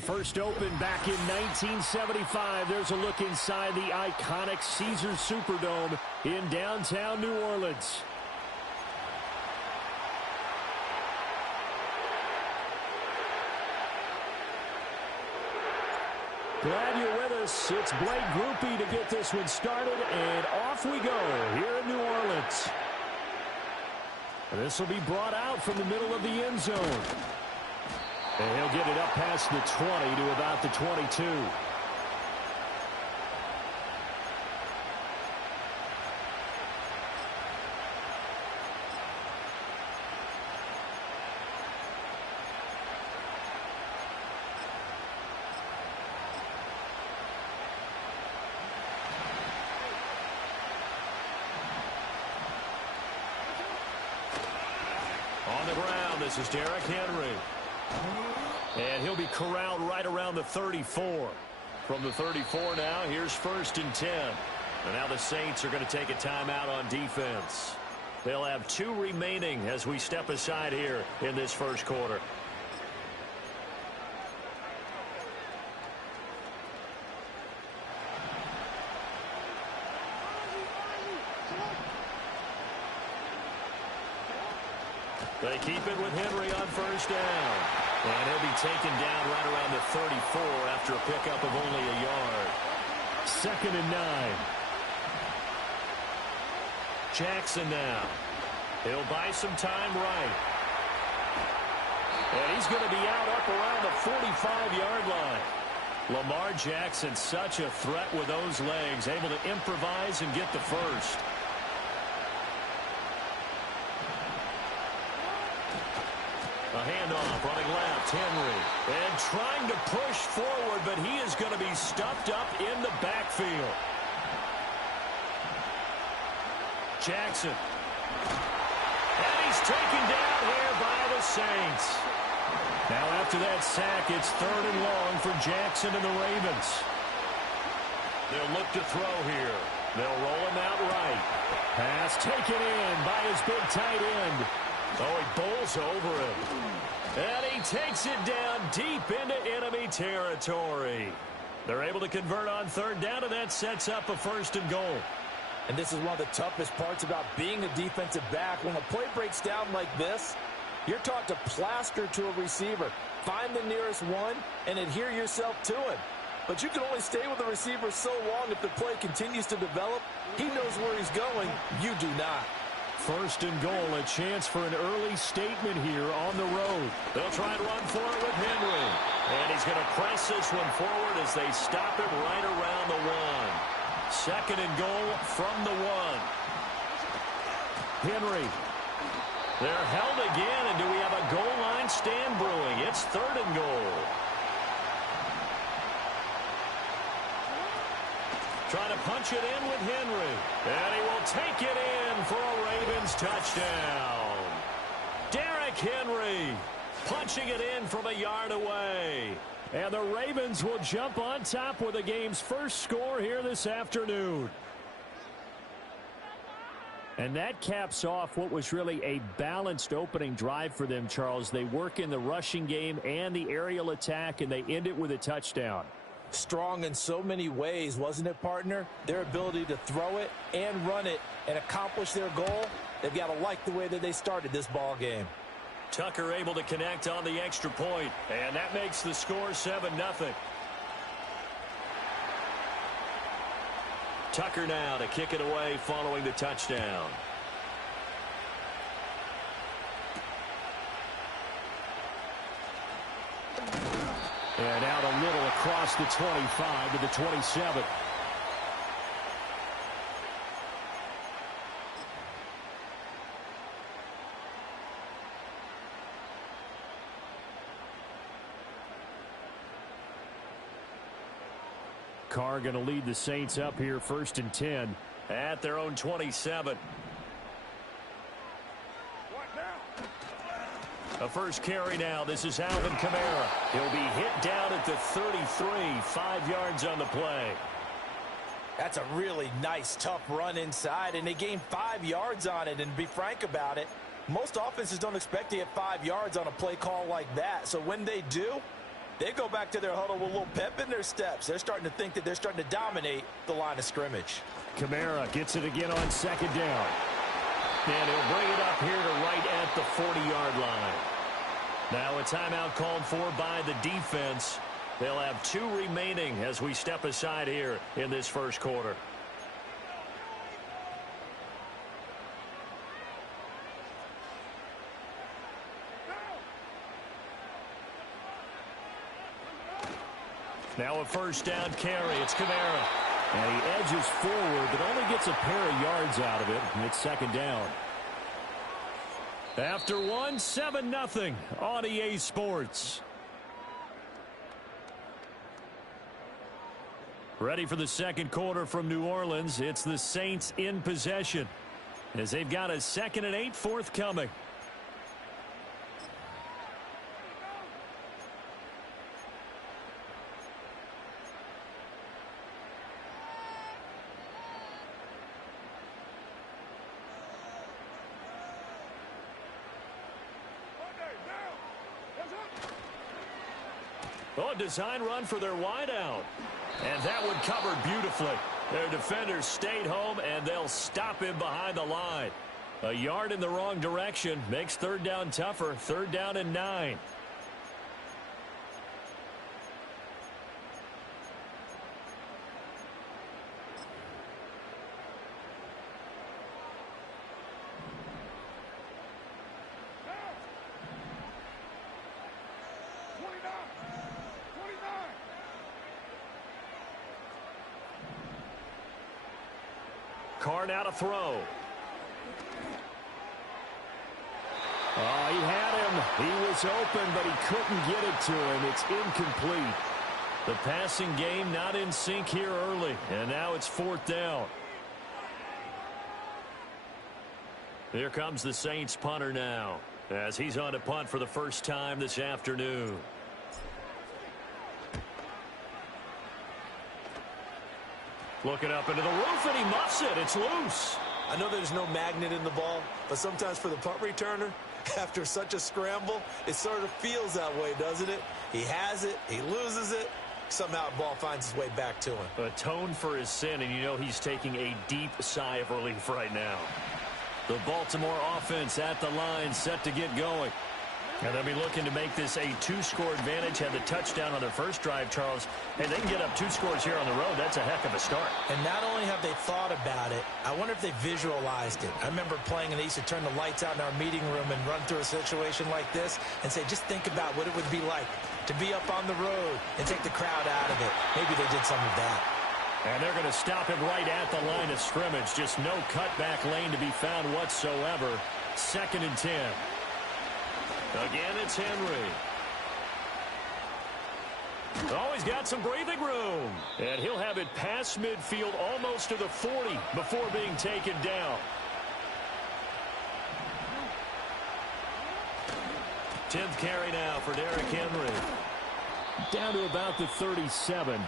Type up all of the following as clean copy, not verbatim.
First opened back in 1975. There's a look inside the iconic Caesars Superdome in downtown New Orleans. Glad you're with us. It's Blake Grupe to get this one started, and off we go here in New Orleans. This will be brought out from the middle of the end zone. And he'll get it up past the 20 to about the 22. On the ground, this is Derrick Henry. And he'll be corralled right around the 34. From the 34 now, here's 1st and 10. And now the Saints are going to take a timeout on defense. They'll have 2 remaining as we step aside here in this first quarter. They keep it with Henry on 1st down. And he'll be taken down right around the 34 after a pickup of only a yard. 2nd and 9. Jackson now. He'll buy some time right. And he's going to be out up around the 45-yard line. Lamar Jackson, such a threat with those legs, able to improvise and get the first. A handoff, running left, Henry. And trying to push forward, but he is going to be stuffed up in the backfield. Jackson. And he's taken down here by the Saints. Now after that sack, it's 3rd and long for Jackson and the Ravens. They'll look to throw here. They'll roll him out right. Pass taken in by his big tight end. Oh, he bowls over him. And he takes it down deep into enemy territory. They're able to convert on 3rd down, and that sets up a 1st and goal. And this is one of the toughest parts about being a defensive back. When a play breaks down like this, you're taught to plaster to a receiver. Find the nearest one and adhere yourself to him. But you can only stay with the receiver so long if the play continues to develop. He knows where he's going. You do not. 1st and goal, a chance for an early statement here on the road. They'll try and run for it with Henry. And he's going to press this one forward as they stop him right around the 1. 2nd and goal from the 1. Henry. They're held again, and do we have a goal line stand brewing? It's 3rd and goal. Trying to punch it in with Henry. And he will take it in for a Ravens touchdown. Derrick Henry punching it in from a yard away. And the Ravens will jump on top with the game's first score here this afternoon. And that caps off what was really a balanced opening drive for them, Charles. They work in the rushing game and the aerial attack, and they end it with a touchdown. Strong in so many ways, wasn't it, partner? Their ability to throw it and run it and accomplish their goal, they've got to like the way that they started this ball game. Tucker able to connect on the extra point, and that makes the score 7-0. Tucker now to kick it away following the touchdown. And out a little across the 25 to the 27. Carr going to lead the Saints up here 1st and 10 at their own 27. A first carry now. This is Alvin Kamara. He'll be hit down at the 33, 5 yards on the play. That's a really nice, tough run inside, and they gained 5 yards on it. And to be frank about it, most offenses don't expect to get 5 yards on a play call like that. So when they do, They go back to their huddle with a little pep in their steps. They're starting to think that they're starting to dominate the line of scrimmage. Kamara gets it again on second down. And he'll bring it up here to right at the 40-yard line. Now a timeout called for by the defense. They'll have 2 remaining as we step aside here in this first quarter. Now a first down carry. It's Kamara. And he edges forward, but only gets a pair of yards out of it. And it's second down. After one, 7-0 on EA Sports. Ready for the second quarter from New Orleans. It's the Saints in possession as they've got a 2nd and 8 forthcoming. Oh, design run for their wideout. And that one covered beautifully. Their defenders stayed home, and they'll stop him behind the line. A yard in the wrong direction makes third down tougher. 3rd down and 9. Carr now to throw. Oh, he had him. He was open, but he couldn't get it to him. It's incomplete. The passing game not in sync here early, and now it's 4th down. Here comes the Saints punter now, as he's on to punt for the first time this afternoon. Looking up into the roof, and he muffs it. It's loose. I know there's no magnet in the ball, but sometimes for the punt returner, after such a scramble, it sort of feels that way, doesn't it? He has it, he loses it, somehow the ball finds its way back to him. Atone for his sin, and you know he's taking a deep sigh of relief right now. The Baltimore offense at the line, set to get going. And they'll be looking to make this a 2-score advantage. Had the touchdown on their first drive, Charles. Hey, they can get up 2 scores here on the road. That's a heck of a start. And not only have they thought about it, I wonder if they visualized it. I remember playing, and they used to turn the lights out in our meeting room and run through a situation like this and say, just think about what it would be like to be up on the road and take the crowd out of it. Maybe they did some of that. And they're going to stop him right at the line of scrimmage. Just no cutback lane to be found whatsoever. 2nd and 10. Again, it's Henry. Oh, he's got some breathing room. And he'll have it past midfield almost to the 40 before being taken down. Tenth carry now for Derrick Henry. Down to about the 37.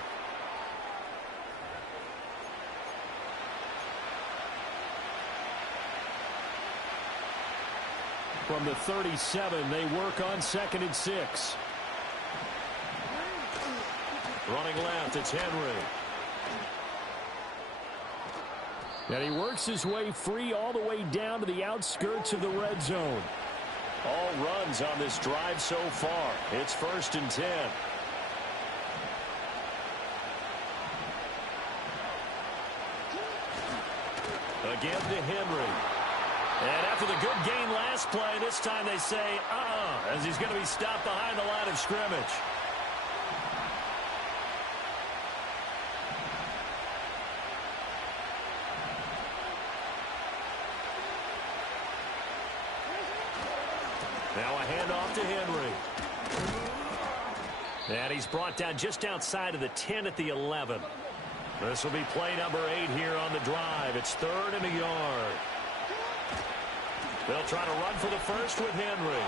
From the 37, they work on 2nd and 6. Running left, it's Henry. And he works his way free all the way down to the outskirts of the red zone. All runs on this drive so far. It's 1st and 10. Again to Henry. And after the good gain last play, this time they say, as he's going to be stopped behind the line of scrimmage. Now a handoff to Henry. And he's brought down just outside of the 10 at the 11. This will be play number 8 here on the drive. It's 3rd and a yard. They'll try to run for the first with Henry.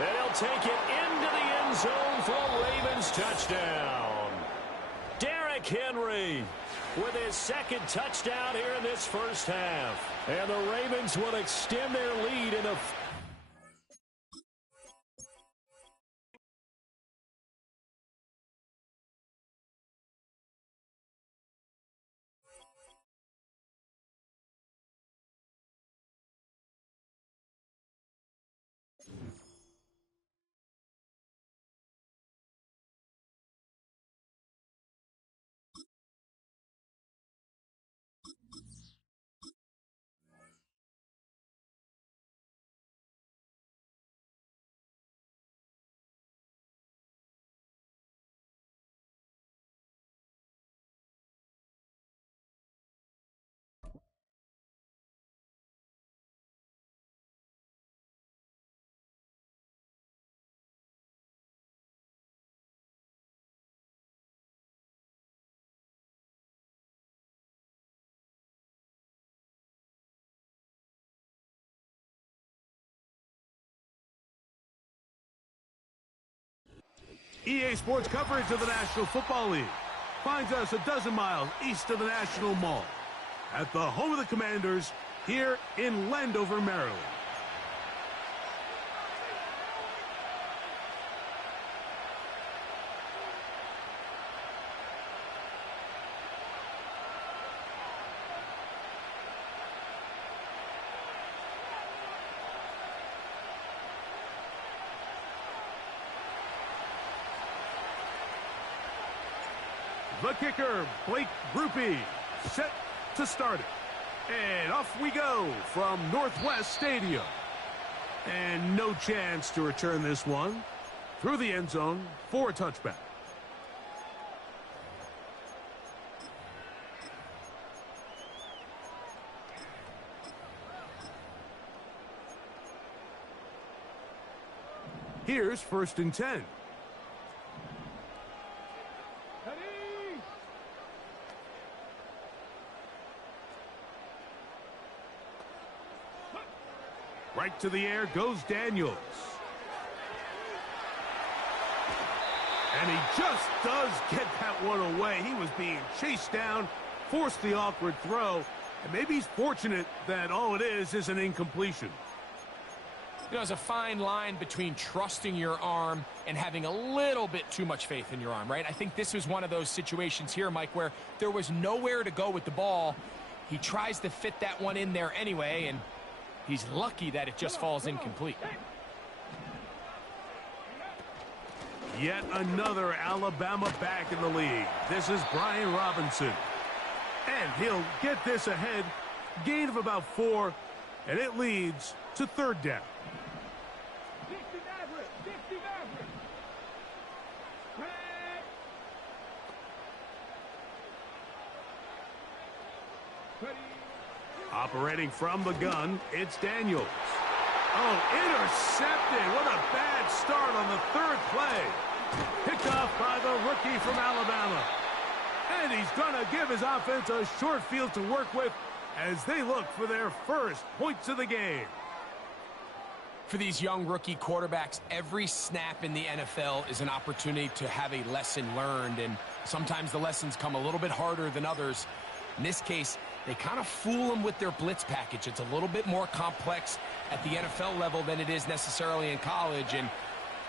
And he'll take it into the end zone for a Ravens touchdown. Derrick Henry with his 2nd touchdown here in this first half. And the Ravens will extend their lead in a EA Sports coverage of the National Football League finds us a dozen miles east of the National Mall at the home of the Commanders here in Landover, Maryland. The kicker, Blake Grupe, set to start it. And off we go from Northwest Stadium. And no chance to return this one through the end zone for a touchback. Here's 1st and 10. Right to the air goes Daniels. And he just does get that one away. He was being chased down, forced the awkward throw, and maybe he's fortunate that all it is an incompletion. You know, there's a fine line between trusting your arm and having a little bit too much faith in your arm, right? I think this was one of those situations here, Mike, where there was nowhere to go with the ball. He tries to fit that one in there anyway, and he's lucky that it just falls incomplete. Yet another Alabama back in the league. This is Brian Robinson. And he'll get this ahead. Gain of about 4, and it leads to 3rd down. Operating from the gun, it's Daniels. Oh, intercepted. What a bad start on the 3rd play. Picked off by the rookie from Alabama. And he's going to give his offense a short field to work with as they look for their first points of the game. For these young rookie quarterbacks, every snap in the NFL is an opportunity to have a lesson learned, and sometimes the lessons come a little bit harder than others. In this case, they kind of fool them with their blitz package. It's a little bit more complex at the NFL level than it is necessarily in college, and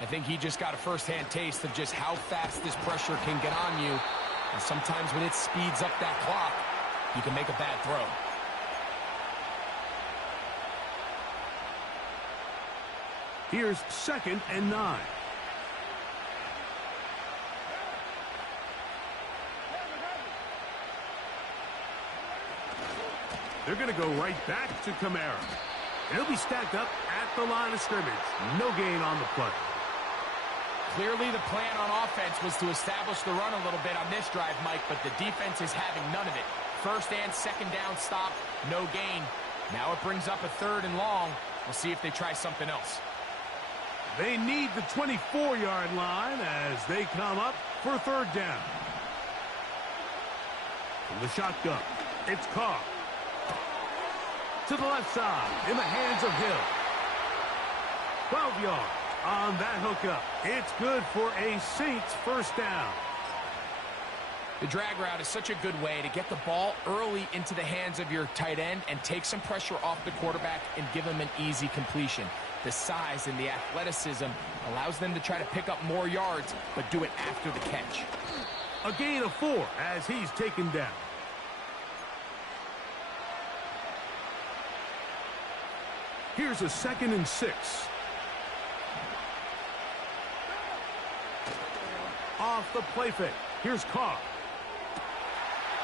I think he just got a first-hand taste of just how fast this pressure can get on you, and sometimes when it speeds up that clock, you can make a bad throw. Here's 2nd and 9. They're going to go right back to Kamara. He'll be stacked up at the line of scrimmage. No gain on the play. Clearly the plan on offense was to establish the run a little bit on this drive, Mike, but the defense is having none of it. 1st and 2nd down stop, no gain. Now it brings up a 3rd and long. We'll see if they try something else. They need the 24-yard line as they come up for 3rd down. From the shotgun, it's Carr. To the left side, in the hands of Hill. 12 yards on that hookup. It's good for a Saints 1st down. The drag route is such a good way to get the ball early into the hands of your tight end and take some pressure off the quarterback and give him an easy completion. The size and the athleticism allows them to try to pick up more yards, but do it after the catch. A gain of 4 as he's taken down. Here's a 2nd and 6. Off the play fake. Here's Carr.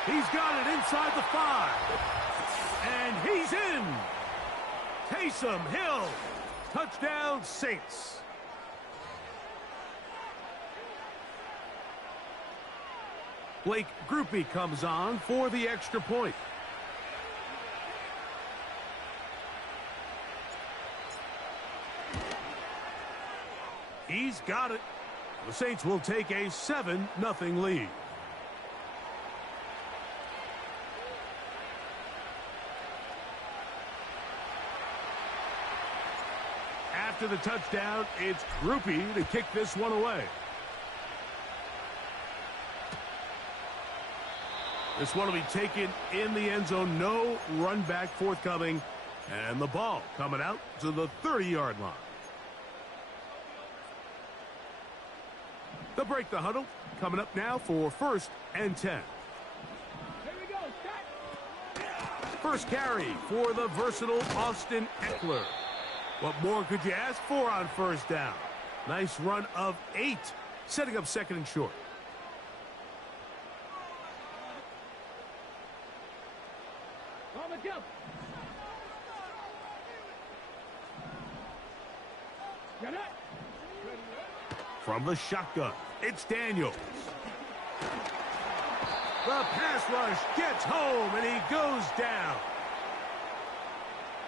He's got it inside the 5. And he's in. Taysom Hill. Touchdown, Saints. Blake Grupe comes on for the extra point. He's got it. The Saints will take a 7-0 lead. After the touchdown, it's Grupe to kick this one away. This one will be taken in the end zone. No run back forthcoming. And the ball coming out to the 30-yard line. They'll break the huddle. Coming up now for 1st and 10. Here we go. Set. First carry for the versatile Austin Eckler. What more could you ask for on first down? Nice run of 8, setting up 2nd and short. On the jump. Get it. From the shotgun, it's Daniels. The pass rush gets home, and he goes down.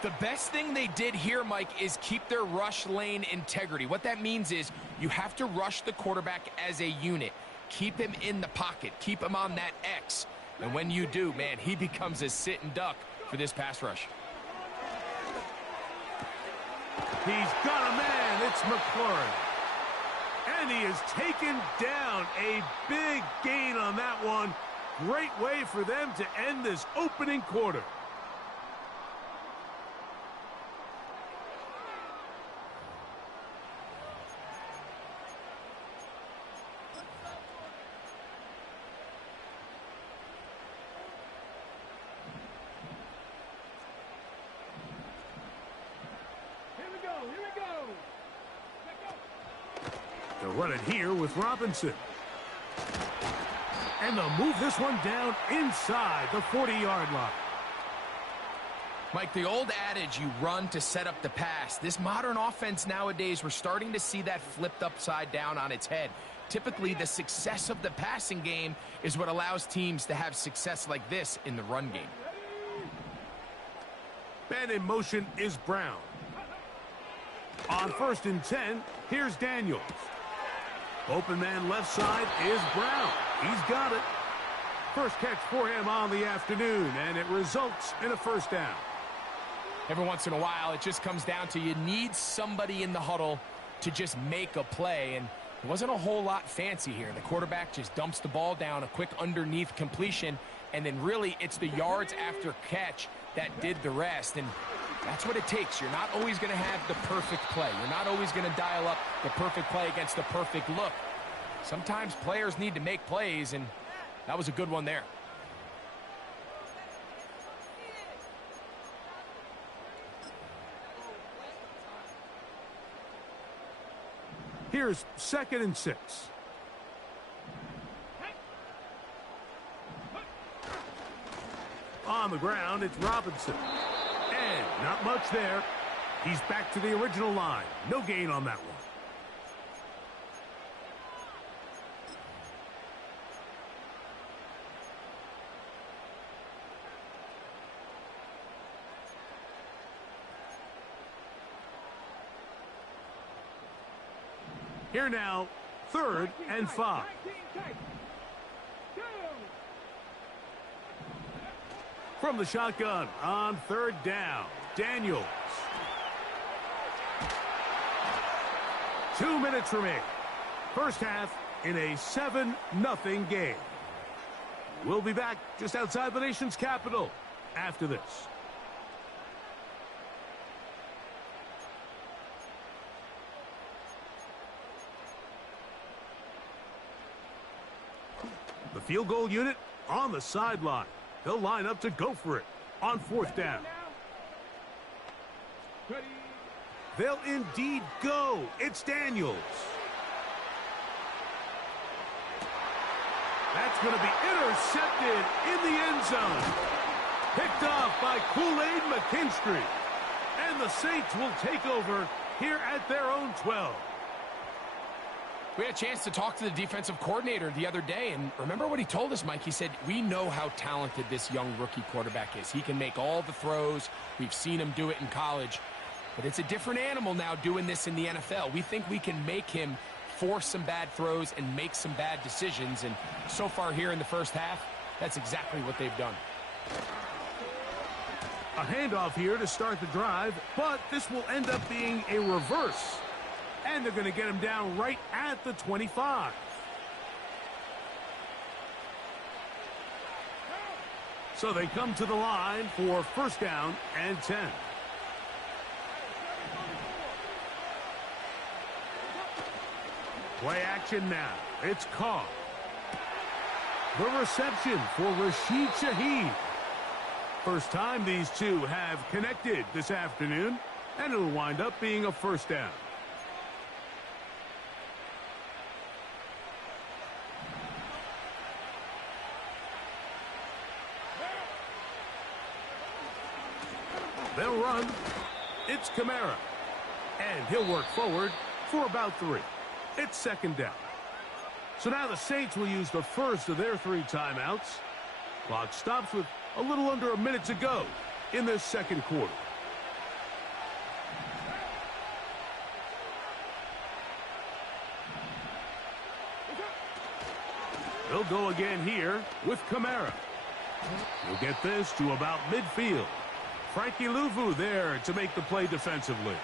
The best thing they did here, Mike, is keep their rush lane integrity. What that means is you have to rush the quarterback as a unit. Keep him in the pocket. Keep him on that X. And when you do, man, he becomes a sit and duck for this pass rush. He's got a man. It's McLaurin. And he is taken down. A big gain on that one. Great way for them to end this opening quarter. They're running here with Robinson. And they'll move this one down inside the 40-yard line. Mike, the old adage, you run to set up the pass. This modern offense nowadays, we're starting to see that flipped upside down on its head. Typically, the success of the passing game is what allows teams to have success like this in the run game. Man in motion is Brown. On 1st and 10, here's Daniels. Open man left side is Brown. He's got it. First catch for him on the afternoon, and it results in a first down. Every once in a while, it just comes down to you need somebody in the huddle to just make a play, and it wasn't a whole lot fancy here. The quarterback just dumps the ball down, a quick underneath completion, and then really it's the yards after catch that did the rest, and that's what it takes. You're not always going to have the perfect play. You're not always going to dial up the perfect play against the perfect look. Sometimes players need to make plays, and that was a good one there. Here's 2nd and 6. On the ground, it's Robinson. And not much there. He's back to the original line. No gain on that one. Here now, 3rd and 5. From the shotgun on 3rd down, Daniels. 2 minutes remaining. First half in a 7-0 game. We'll be back just outside the nation's capital after this. The field goal unit on the sideline. They'll line up to go for it on 4th down. They'll indeed go. It's Daniels. That's going to be intercepted in the end zone. Picked off by Kool-Aid McKinstry. And the Saints will take over here at their own 12. We had a chance to talk to the defensive coordinator the other day, and remember what he told us, Mike? He said, we know how talented this young rookie quarterback is. He can make all the throws. We've seen him do it in college. But it's a different animal now doing this in the NFL. We think we can make him force some bad throws and make some bad decisions, and so far here in the first half, that's exactly what they've done. A handoff here to start the drive, but this will end up being a reverse. And they're going to get him down right at the 25. So they come to the line for first down and 10. Play action now. It's Carr. The reception for Rashid Shaheed. First time these two have connected this afternoon, and it'll wind up being a first down. They'll run. It's Kamara. And he'll work forward for about 3. It's second down. So now the Saints will use the first of their 3 timeouts. Clock stops with a little under a minute to go in this second quarter. They'll go again here with Kamara. We'll get this to about midfield. Frankie Louvu there to make the play defensively.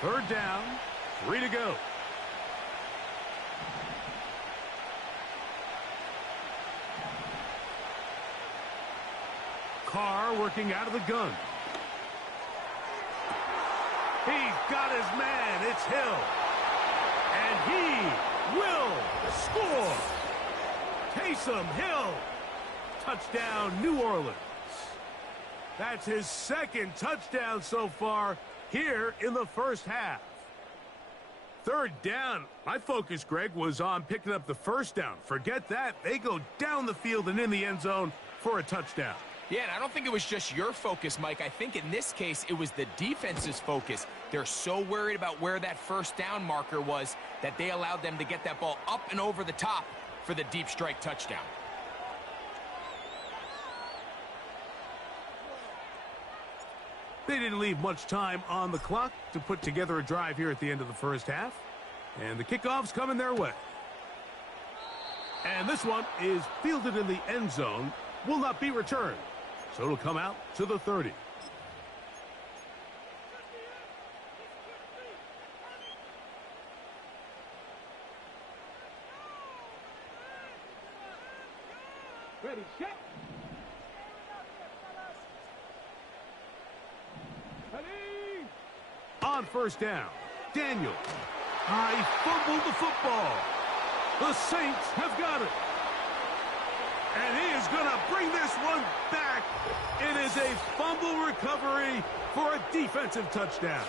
Third down, 3 to go. Carr working out of the gun. He's got his man. It's Hill. And he will score. Taysom Hill. Touchdown, New Orleans. That's his second touchdown so far here in the first half. Third down. My focus, Greg, was on picking up the first down. Forget that. They go down the field and in the end zone for a touchdown. Yeah, and I don't think it was just your focus, Mike. I think in this case, it was the defense's focus. They're so worried about where that first down marker was that they allowed them to get that ball up and over the top for the deep strike touchdown. They didn't leave much time on the clock to put together a drive here at the end of the first half. And the kickoff's coming their way. And this one is fielded in the end zone, will not be returned. So it'll come out to the 30. Ready, set. Ready. On first down, Daniel. He fumbled the football. The Saints have got it. And he is going to bring this one back. It is a fumble recovery for a defensive touchdown.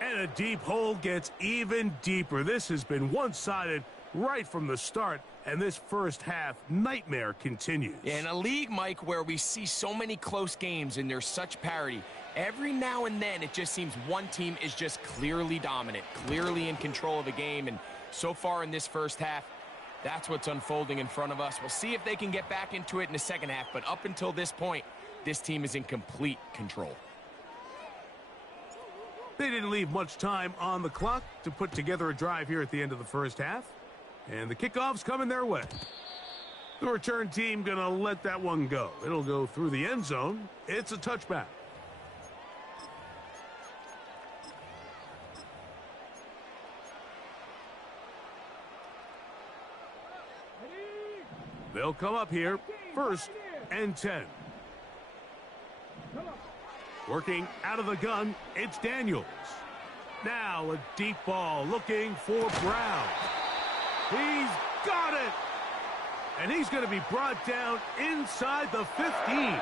And a deep hole gets even deeper. This has been one-sided right from the start, and this first half nightmare continues. Yeah, in a league, Mike, where we see so many close games and there's such parity, every now and then it just seems one team is just clearly dominant, clearly in control of the game, and so far in this first half, that's what's unfolding in front of us. We'll see if they can get back into it in the second half, but up until this point, this team is in complete control. They didn't leave much time on the clock to put together a drive here at the end of the first half. And the kickoff's coming their way. The return team going to let that one go. It'll go through the end zone. It's a touchback. They'll come up here, first and 10. Working out of the gun, it's Daniels. Now a deep ball looking for Brown. He's got it! And he's going to be brought down inside the 15.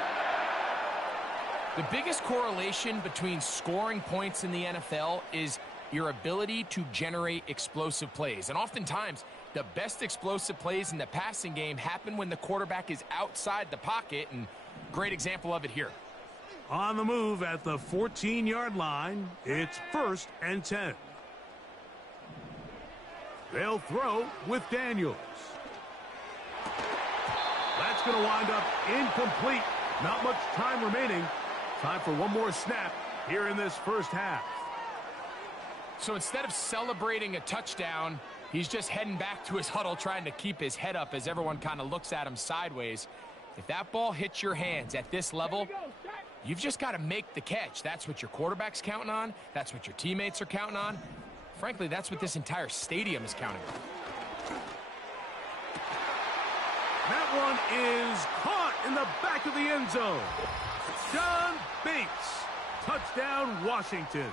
The biggest correlation between scoring points in the NFL is your ability to generate explosive plays. And oftentimes, the best explosive plays in the passing game happen when the quarterback is outside the pocket, and great example of it here. On the move at the 14-yard line, it's first and 10. They'll throw with Daniels. That's going to wind up incomplete. Not much time remaining. Time for one more snap here in this first half. So instead of celebrating a touchdown, he's just heading back to his huddle trying to keep his head up as everyone kind of looks at him sideways. If that ball hits your hands at this level, you've just got to make the catch. That's what your quarterback's counting on. That's what your teammates are counting on. Frankly, that's what this entire stadium is counting on. That one is caught in the back of the end zone. John Bates. Touchdown, Washington.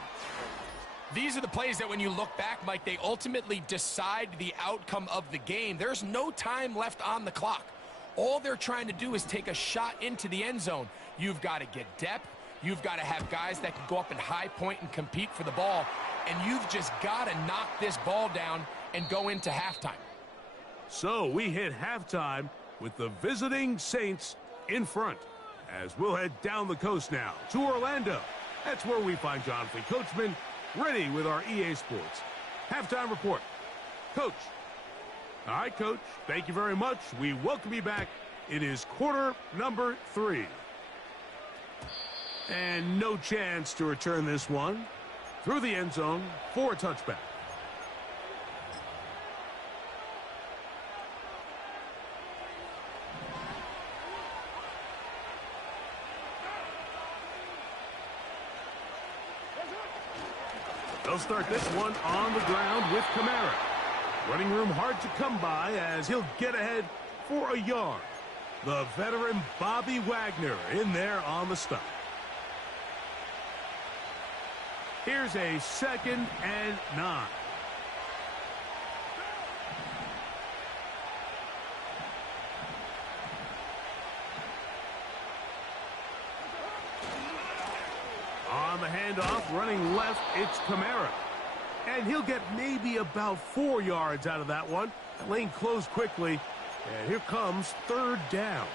These are the plays that when you look back, Mike, they ultimately decide the outcome of the game. There's no time left on the clock. All they're trying to do is take a shot into the end zone. You've got to get depth. You've got to have guys that can go up and high point and compete for the ball. And you've just got to knock this ball down and go into halftime. So we hit halftime with the visiting Saints in front. As we'll head down the coast now to Orlando. That's where we find Jonathan Coachman ready with our EA Sports halftime report. Coach. All right, Coach. Thank you very much. We welcome you back. It is quarter number 3. And no chance to return this one through the end zone for a touchback. They'll start this one on the ground with Kamara. Running room hard to come by as he'll get ahead for a yard. The veteran Bobby Wagner in there on the stop. Here's a 2nd and 9. On the handoff, running left, it's Kamara. And he'll get maybe about 4 yards out of that one. That lane closed quickly, and here comes 3rd down.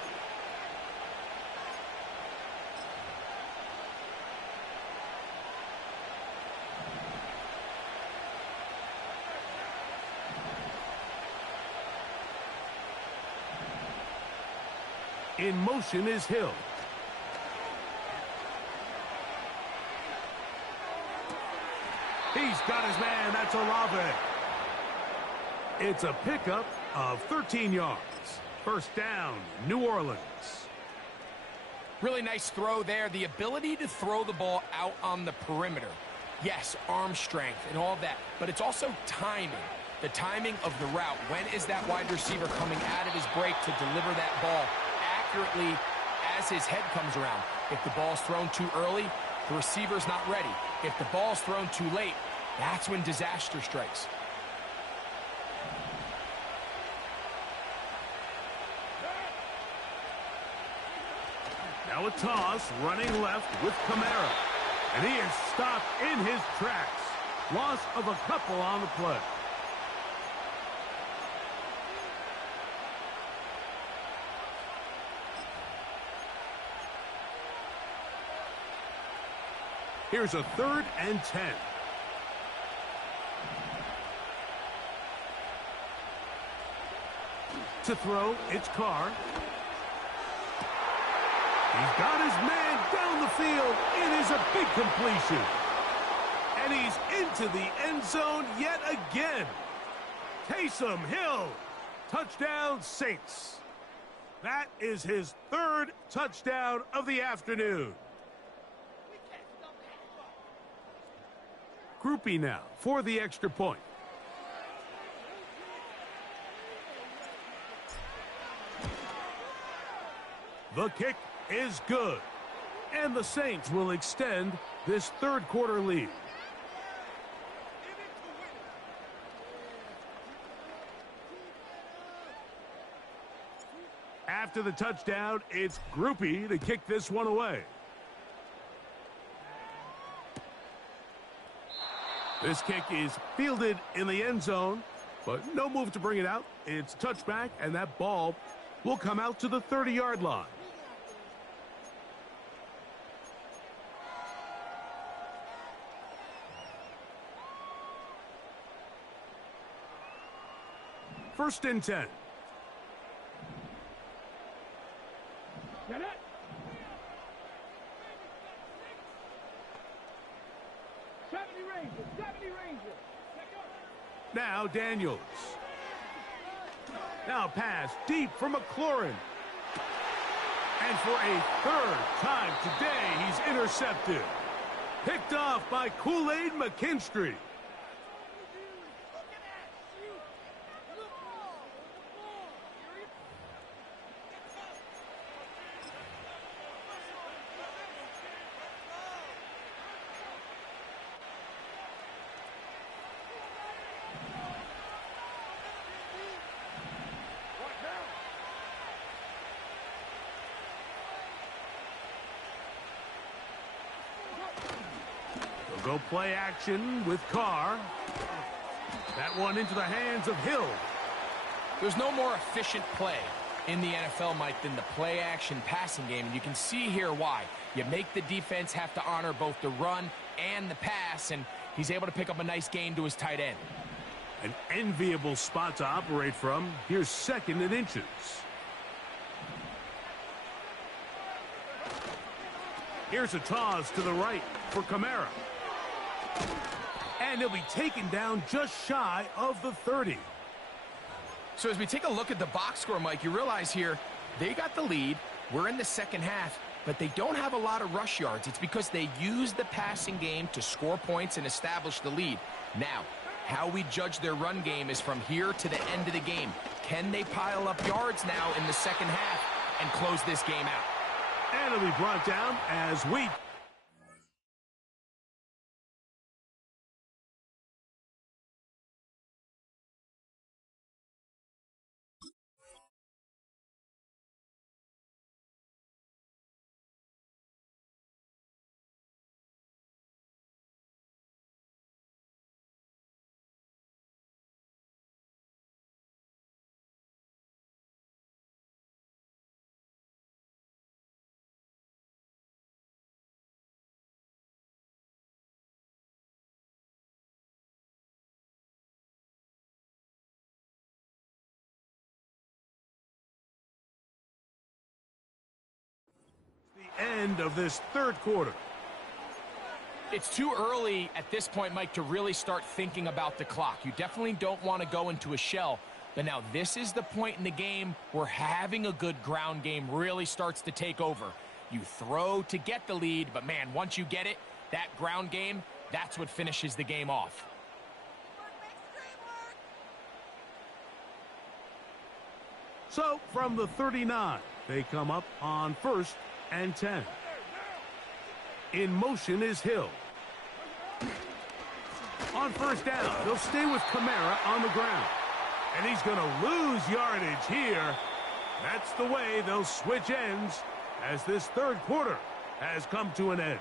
In motion is Hill. He's got his man. That's Olave. It's a pickup of 13 yards. 1st down, New Orleans. Really nice throw there. The ability to throw the ball out on the perimeter. Yes, arm strength and all that, but it's also timing. The timing of the route. When is that wide receiver coming out of his break to deliver that ball accurately as his head comes around? If the ball's thrown too early, the receiver's not ready. If the ball's thrown too late, that's when disaster strikes. Now a toss, running left with Kamara. And he is stopped in his tracks. Loss of a couple on the play. Here's a 3rd and 10. To throw, it's Carr. He's got his man down the field. It is a big completion. And he's into the end zone yet again. Taysom Hill. Touchdown, Saints. That is his 3rd touchdown of the afternoon. Groupie now for the extra point. The kick is good. And the Saints will extend this 3rd quarter lead. After the touchdown, it's Groupie to kick this one away. This kick is fielded in the end zone, but no move to bring it out. It's touchback, and that ball will come out to the 30-yard line. First and 10. Get it. Now Daniels. Now pass deep for McLaurin. And for a third time today, he's intercepted. Picked off by Kool-Aid McKinstry. Go play action with Carr. That one into the hands of Hill. There's no more efficient play in the NFL, Mike, than the play action passing game. And you can see here why. You make the defense have to honor both the run and the pass, and he's able to pick up a nice gain to his tight end. An enviable spot to operate from. Here's second and inches. Here's a toss to the right for Kamara. And he'll be taken down just shy of the 30. So as we take a look at the box score, Mike, you realize here they got the lead. We're in the second half, but they don't have a lot of rush yards. It's because they use the passing game to score points and establish the lead. Now, how we judge their run game is from here to the end of the game. Can they pile up yards now in the second half and close this game out? And it'll be brought down as we... the end of this third quarter. It's too early at this point, Mike, to really start thinking about the clock. You definitely don't want to go into a shell. But now this is the point in the game where having a good ground game really starts to take over. You throw to get the lead, but man, once you get it, that ground game, that's what finishes the game off. So from the 39, they come up on 1st and 10. In motion is Hill. On first down, they'll stay with Kamara on the ground. And he's going to lose yardage here. That's the way they'll switch ends as this third quarter has come to an end.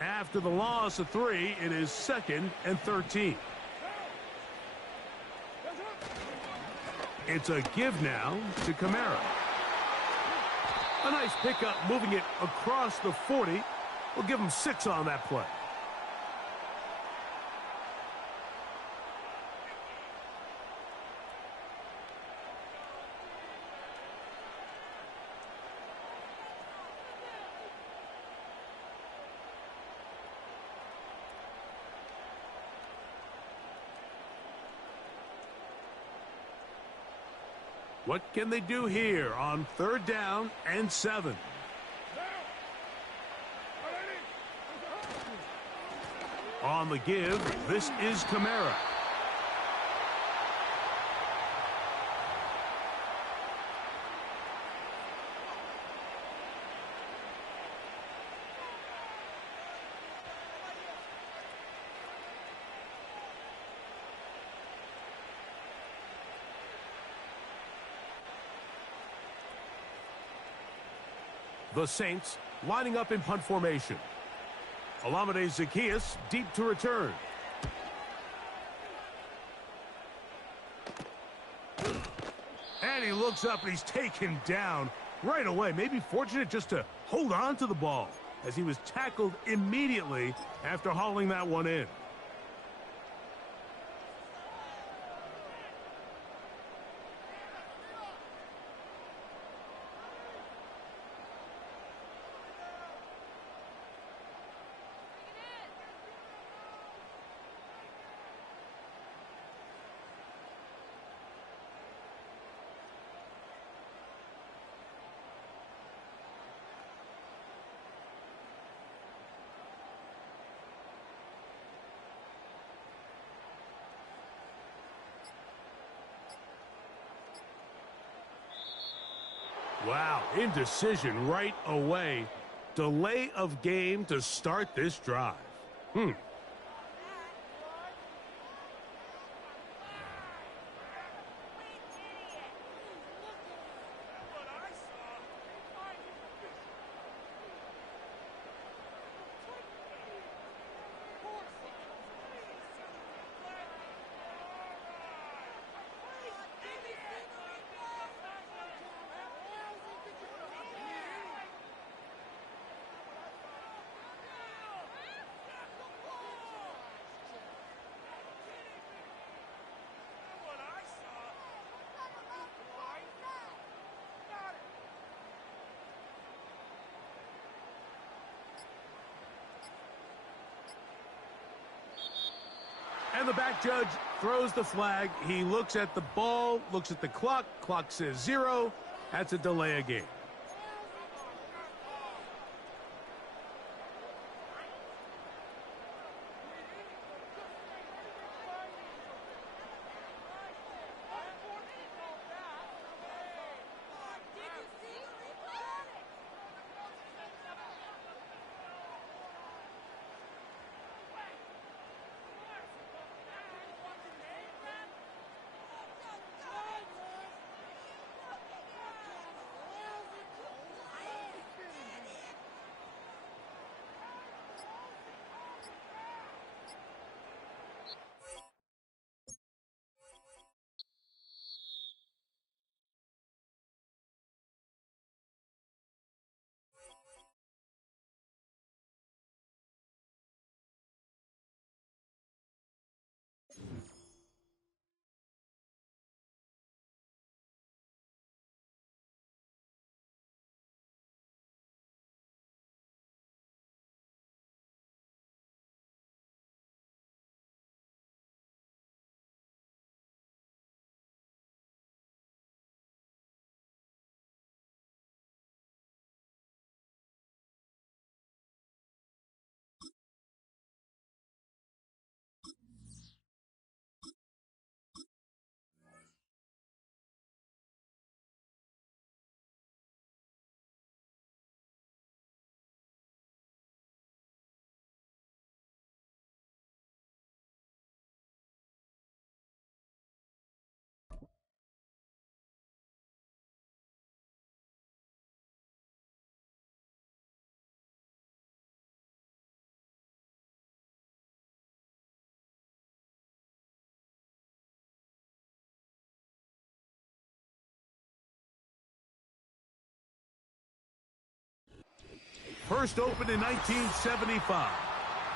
After the loss of 3, it is 2nd and 13. It's a give now to Kamara. A nice pickup, moving it across the 40. We'll give him 6 on that play. What can they do here on 3rd down and 7? On the give, this is Kamara. The Saints lining up in punt formation. Olamide Zaccheaus deep to return. And he looks up and he's taken down right away. Maybe fortunate just to hold on to the ball as he was tackled immediately after hauling that one in. Wow, indecision right away. Delay of game to start this drive. And the back judge throws the flag. He looks at the ball, looks at the clock. Clock says 0. That's a delay of game. First opened in 1975,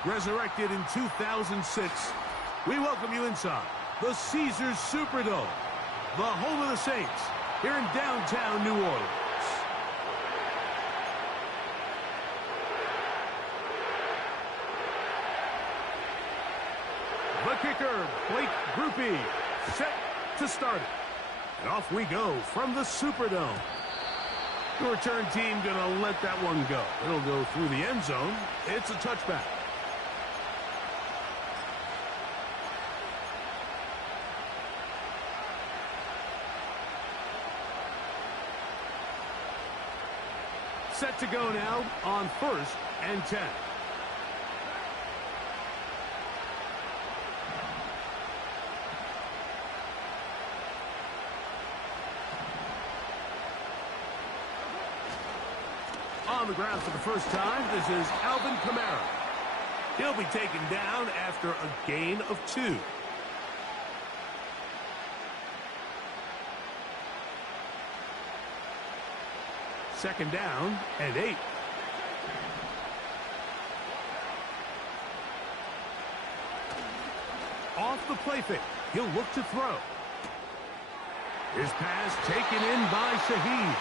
resurrected in 2006. We welcome you inside the Caesars Superdome, the home of the Saints, here in downtown New Orleans. The kicker, Blake Grupe, set to start it. And off we go from the Superdome. The return team going to let that one go. It'll go through the end zone. It's a touchback. Set to go now on 1st and 10. On the ground for the first time, this is Alvin Kamara. He'll be taken down after a gain of 2. Second down and 8. Off the play fake. He'll look to throw. His pass taken in by Shaheed.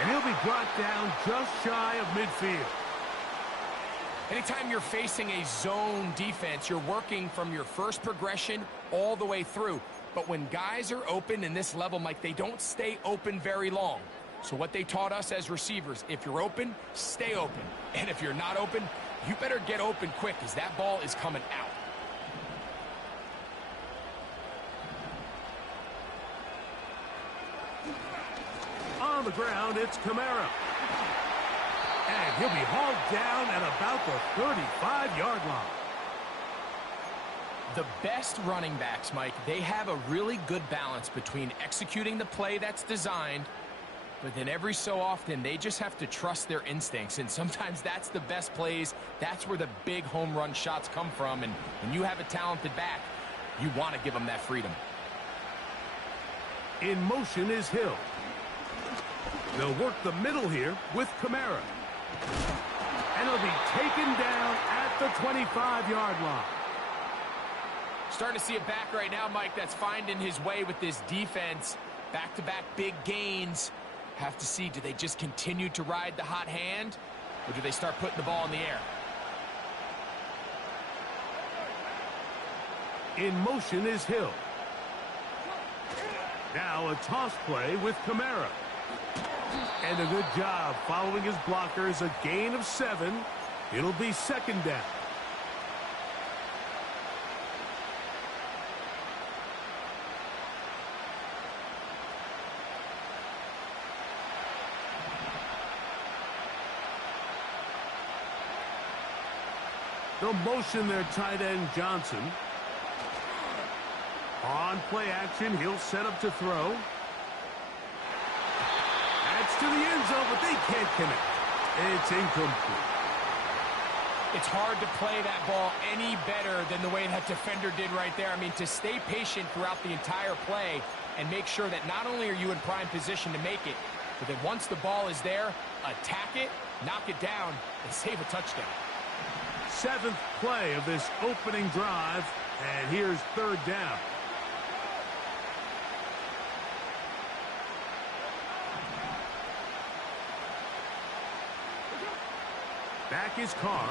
And he'll be brought down just shy of midfield. Anytime you're facing a zone defense, you're working from your first progression all the way through. But when guys are open in this level, Mike, they don't stay open very long. So what they taught us as receivers, if you're open, stay open. And if you're not open, you better get open quick because that ball is coming out. On the ground, it's Kamara. And he'll be hauled down at about the 35-yard line. The best running backs, Mike, they have a really good balance between executing the play that's designed, but then every so often they just have to trust their instincts. And sometimes that's the best plays. That's where the big home run shots come from. And when you have a talented back, you want to give them that freedom. In motion is Hill. They'll work the middle here with Kamara. And he'll be taken down at the 25-yard line. Starting to see it back right now, Mike, that's finding his way with this defense. Back-to-back big gains. Have to see, do they just continue to ride the hot hand, or do they start putting the ball in the air? In motion is Hill. Now a toss play with Kamara. And a good job following his blockers. A gain of 7. It'll be second down. They'll motion their tight end Johnson. On play action, he'll set up to throw. That's to the end zone, but they can't connect. It's incomplete. It's hard to play that ball any better than the way that defender did right there. I mean, to stay patient throughout the entire play and make sure that not only are you in prime position to make it, but that once the ball is there, attack it, knock it down, and save a touchdown. 7th play of this opening drive, and here's third down. Back is Carr.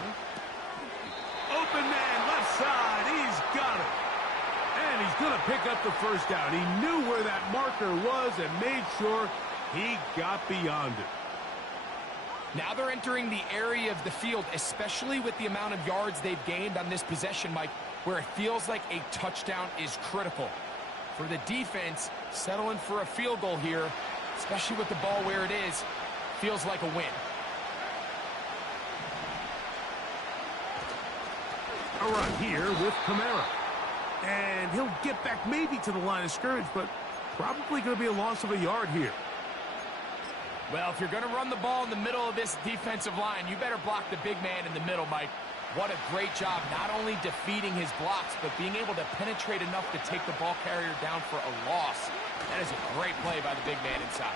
Open man, left side. He's got it. And he's going to pick up the first down. He knew where that marker was and made sure he got beyond it. Now they're entering the area of the field, especially with the amount of yards they've gained on this possession, Mike, where it feels like a touchdown is critical. For the defense, settling for a field goal here, especially with the ball where it is, feels like a win. A run here with Kamara. And he'll get back maybe to the line of scrimmage, but probably going to be a loss of a yard here. Well, if you're going to run the ball in the middle of this defensive line, you better block the big man in the middle, Mike. What a great job, not only defeating his blocks, but being able to penetrate enough to take the ball carrier down for a loss. That is a great play by the big man inside.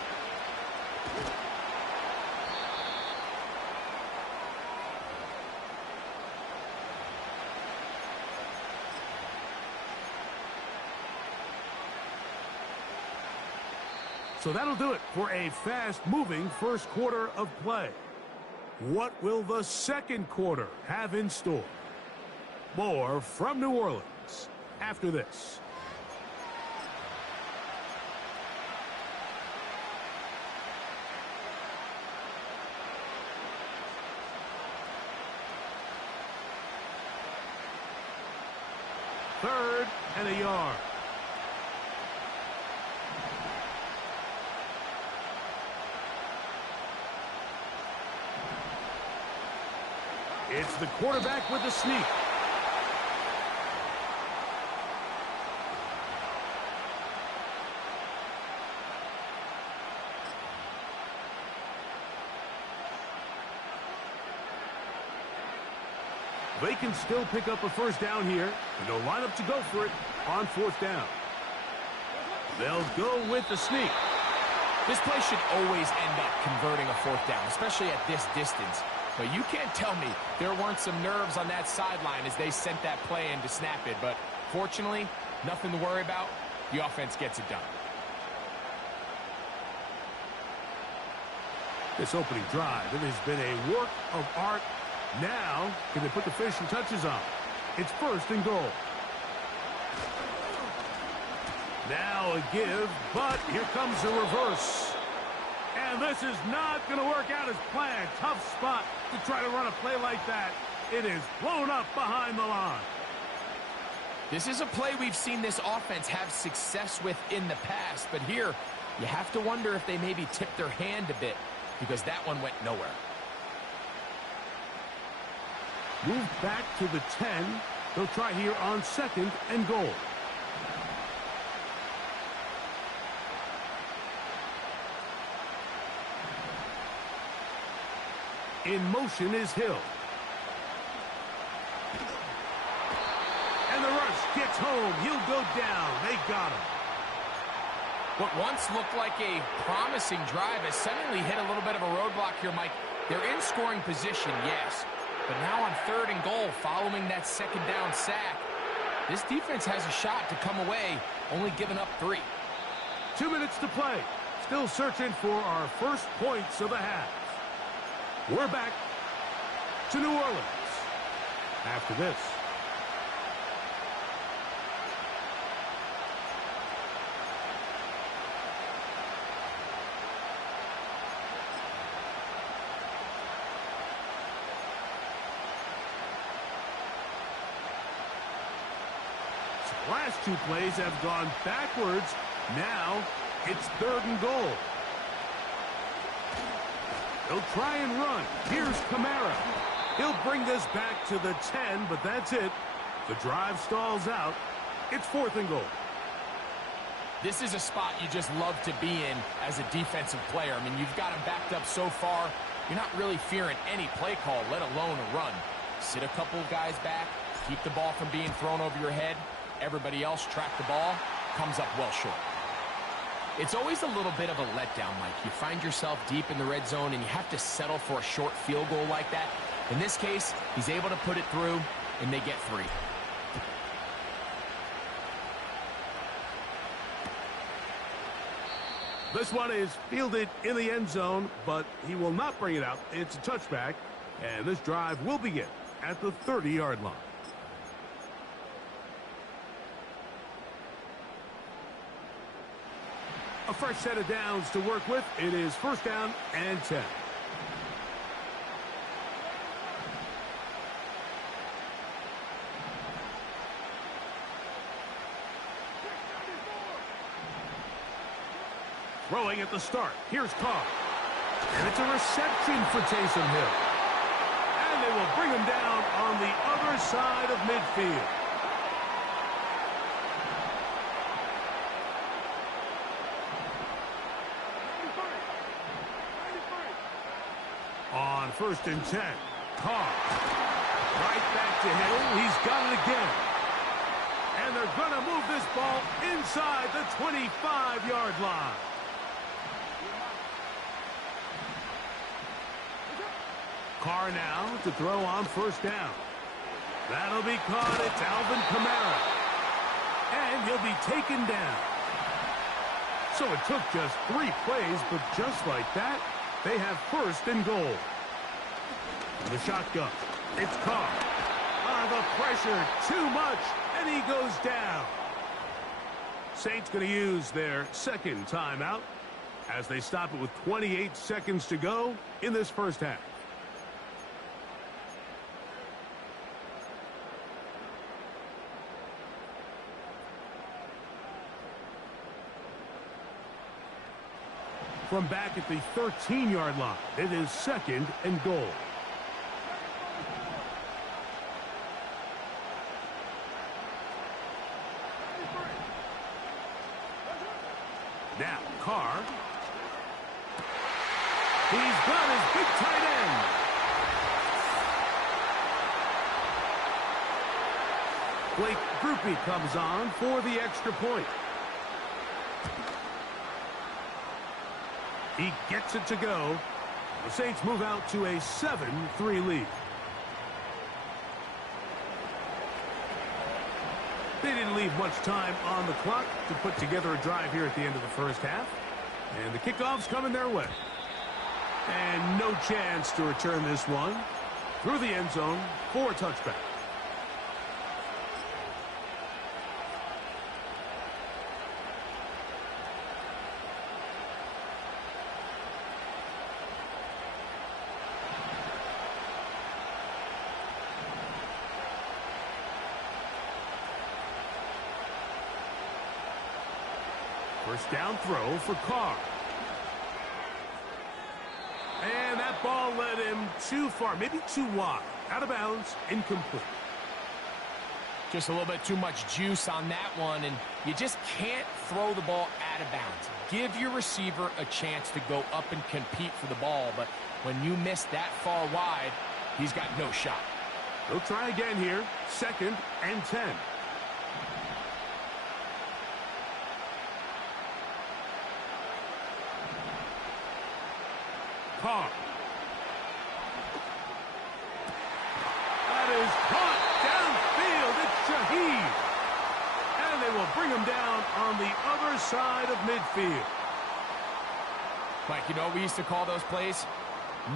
So that'll do it for a fast-moving first quarter of play. What will the second quarter have in store? More from New Orleans after this. Third and a yard. It's the quarterback with the sneak. They can still pick up a first down here, and they'll line up to go for it on fourth down. They'll go with the sneak. This play should always end up converting a fourth down, especially at this distance. But you can't tell me there weren't some nerves on that sideline as they sent that play in to snap it. But Unfortunately, nothing to worry about. The offense gets it done. This opening drive, it has been a work of art. Now, can they put the finishing touches on? It's first and goal. Now a give, but here comes the reverse. And this is not going to work out as planned. Tough spot to try to run a play like that. It is blown up behind the line. This is a play we've seen this offense have success with in the past, but here you have to wonder if they maybe tipped their hand a bit, because that one went nowhere. Move back to the 10. They'll try here on second and goal. In motion is Hill. And the rush gets home. He'll go down. They got him. What once looked like a promising drive has suddenly hit a little bit of a roadblock here, Mike. They're in scoring position, yes. But now on third and goal, following that second down sack, this defense has a shot to come away, only giving up 3. 2 minutes to play. Still searching for our first points of the half. We're back to New Orleans after this. Last 2 plays have gone backwards. Now it's third and goal. They'll try and run. Here's Kamara. He'll bring this back to the 10, but that's it. The drive stalls out. It's fourth and goal. This is a spot you just love to be in as a defensive player. I mean, you've got him backed up so far, you're not really fearing any play call, let alone a run. Sit a couple of guys back, keep the ball from being thrown over your head. Everybody else track the ball, comes up well short. It's always a little bit of a letdown, Mike. You find yourself deep in the red zone and you have to settle for a short field goal like that. In this case, he's able to put it through, and they get 3. This one is fielded in the end zone, but he will not bring it out. It's a touchback, and this drive will begin at the 30-yard line. A fresh set of downs to work with. It is first down and 10. Throwing at the start. Here's Carr. And it's a reception for Taysom Hill. And they will bring him down on the other side of midfield. On first and 10, Carr. Right back to Hill. He's got it again. And they're going to move this ball inside the 25-yard line. Carr now to throw on first down. That'll be caught. It's Alvin Kamara. And he'll be taken down. So it took just 3 plays, but just like that, they have first and goal. The shotgun. It's Carr. The pressure, too much, and he goes down. Saints going to use their second timeout as they stop it with 28 seconds to go in this first half. From back at the 13-yard line, it is second and goal. Now, Carr. He's got his big tight end. Blake Groupie comes on for the extra point. He gets it to go. The Saints move out to a 7-3 lead. They didn't leave much time on the clock to put together a drive here at the end of the first half. And the kickoff's coming their way. And no chance to return this one through the end zone for a touchback. First down throw for Carr. And that ball led him too far, maybe too wide. Out of bounds, incomplete. Just a little bit too much juice on that one, and you just can't throw the ball out of bounds. Give your receiver a chance to go up and compete for the ball, but when you miss that far wide, he's got no shot. They'll try again here, 2nd and 10. Carr. That is caught downfield. It's Shaheed. And they will bring him down on the other side of midfield. Mike, you know what we used to call those plays?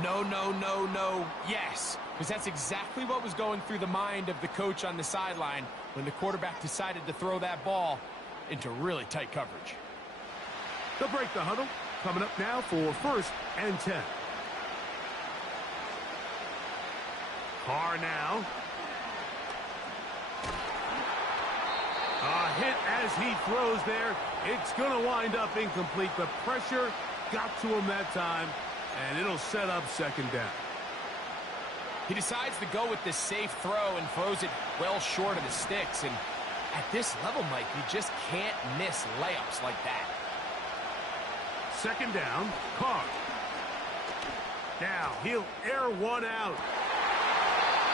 No, no, no, no, yes. Because that's exactly what was going through the mind of the coach on the sideline when the quarterback decided to throw that ball into really tight coverage. They'll break the huddle. Coming up now for 1st and 10. Carr now. A hit as he throws there. It's going to wind up incomplete. The pressure got to him that time, and it'll set up 2nd down. He decides to go with this safe throw and throws it well short of the sticks. And at this level, Mike, you just can't miss layups like that. 2nd down, Carr. Now he'll air one out.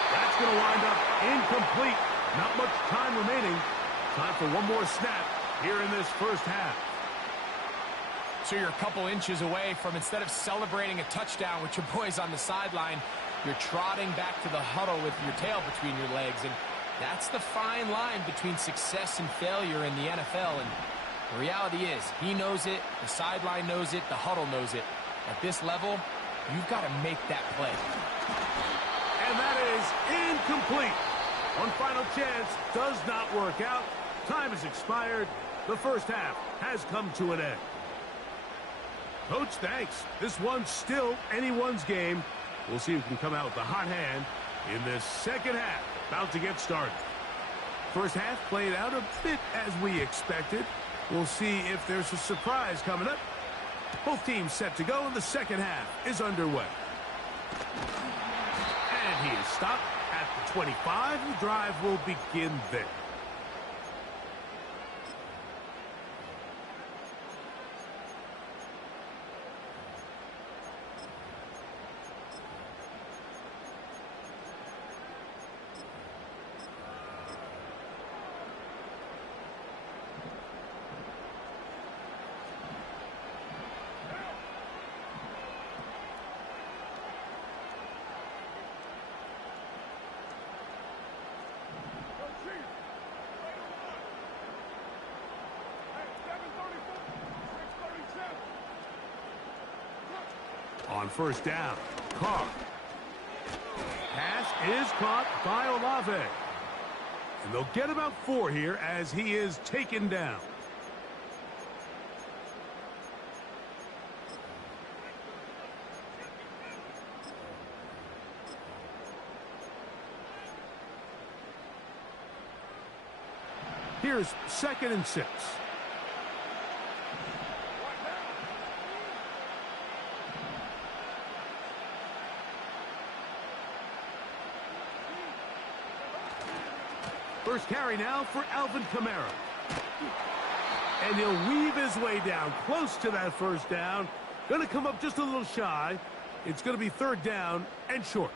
That's going to wind up incomplete. Not much time remaining. Time for one more snap here in this first half. So you're a couple inches away from, instead of celebrating a touchdown with your boys on the sideline, you're trotting back to the huddle with your tail between your legs. And that's the fine line between success and failure in the NFL. And the reality is, he knows it, the sideline knows it, the huddle knows it. At this level, you've got to make that play. And that is incomplete. One final chance does not work out. Time has expired. The first half has come to an end. Coach, thanks. This one's still anyone's game. We'll see who can come out with the hot hand in this second half. About to get started. First half played out a bit as we expected. We'll see if there's a surprise coming up. Both teams set to go, and the second half is underway. And he is stopped at the 25. The drive will begin there. On first down, Carr. Pass is caught by Olave. And they'll get about 4 here as he is taken down. Here's 2nd and 6. First carry now for Alvin Kamara. And he'll weave his way down close to that first down. Going to come up just a little shy. It's going to be 3rd down and short.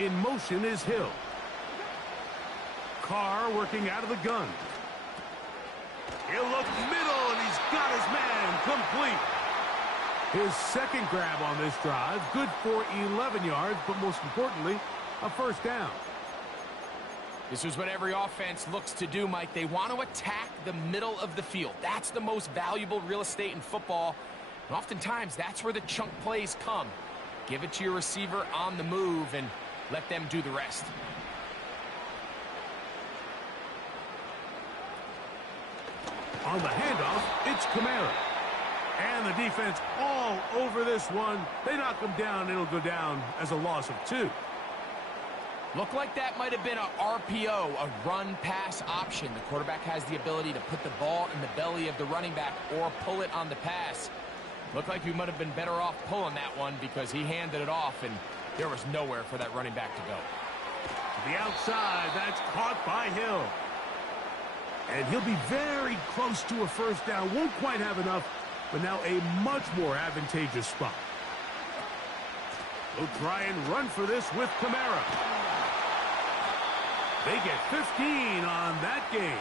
In motion is Hill. Carr working out of the gun. He'll look middle, and he's got his man complete. His second grab on this drive, good for 11 yards, but most importantly, a first down. This is what every offense looks to do, Mike. They want to attack the middle of the field. That's the most valuable real estate in football. And oftentimes, that's where the chunk plays come. Give it to your receiver on the move and let them do the rest. On the handoff, it's Kamara. And the defense all over this one. They knock him down. It'll go down as a loss of 2. Looked like that might have been a RPO, a run-pass option. The quarterback has the ability to put the ball in the belly of the running back or pull it on the pass. Looked like he might have been better off pulling that one because he handed it off, and there was nowhere for that running back to go. To the outside, that's caught by Hill. And he'll be very close to a first down. Won't quite have enough, but now a much more advantageous spot. They'll try and run for this with Kamara. They get 15 on that game.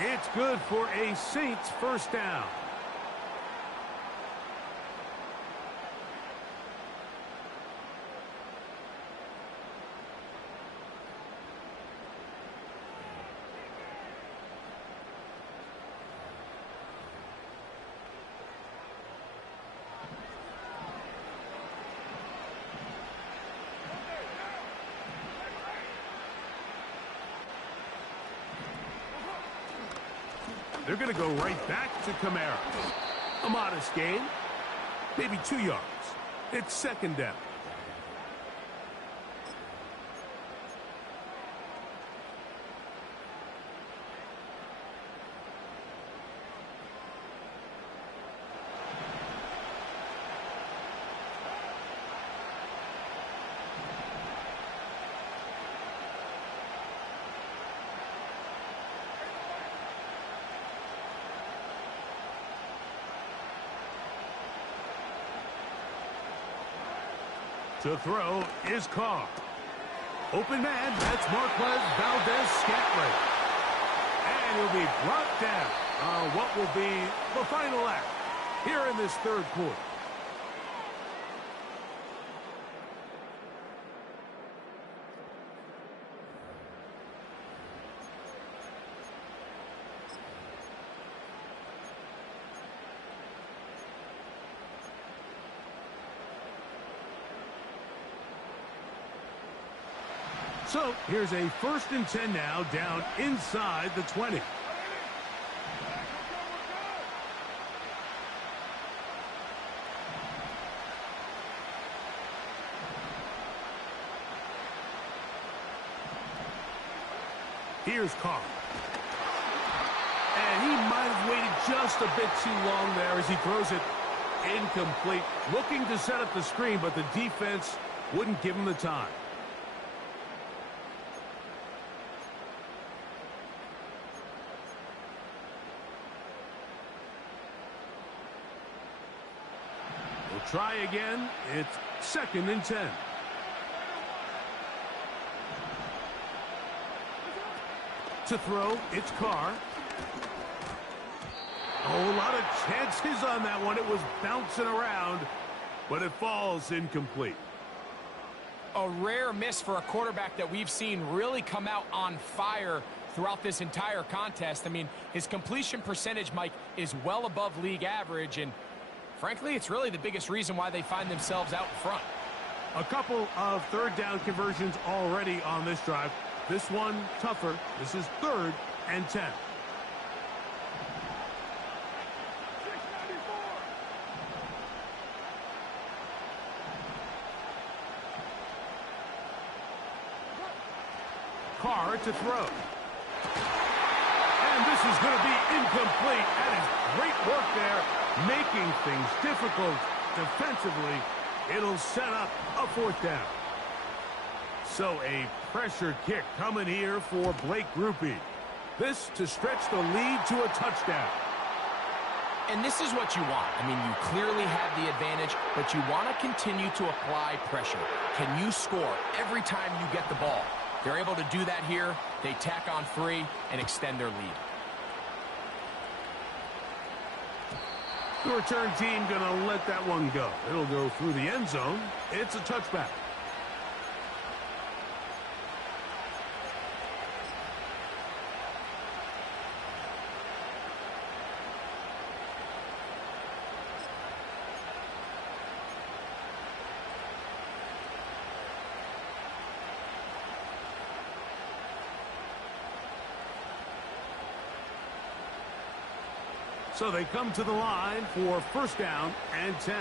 It's good for a Saints first down. They're going to go right back to Kamara. A modest gain, maybe 2 yards. It's second down. To throw is Carr. Open man, that's Marquez Valdez-Scantling. And he'll be brought down on what will be the final act here in this third quarter. So here's a 1st and 10 now, down inside the 20. Here's Carr. And he might have waited just a bit too long there as he throws it incomplete. Looking to set up the screen, but the defense wouldn't give him the time. Try again. It's 2nd and 10. To throw, it's Carr. Oh, a lot of chances on that one. It was bouncing around, but it falls incomplete. A rare miss for a quarterback that we've seen really come out on fire throughout this entire contest. I mean, his completion percentage, Mike, is well above league average, and frankly, it's really the biggest reason why they find themselves out in front. A couple of third down conversions already on this drive. This one tougher. This is 3rd and 10. Carr to throw. And this is going to be incomplete. That is great work there, making things difficult defensively. It'll set up a 4th down. So a pressure kick coming here for Blake Grupe. This to stretch the lead to a touchdown. And this is what you want. I mean, you clearly have the advantage, but you want to continue to apply pressure. Can you score every time you get the ball? They're able to do that here. They tack on 3 and extend their lead. The return team going to let that one go. It'll go through the end zone. It's a touchback. So they come to the line for first down and 10.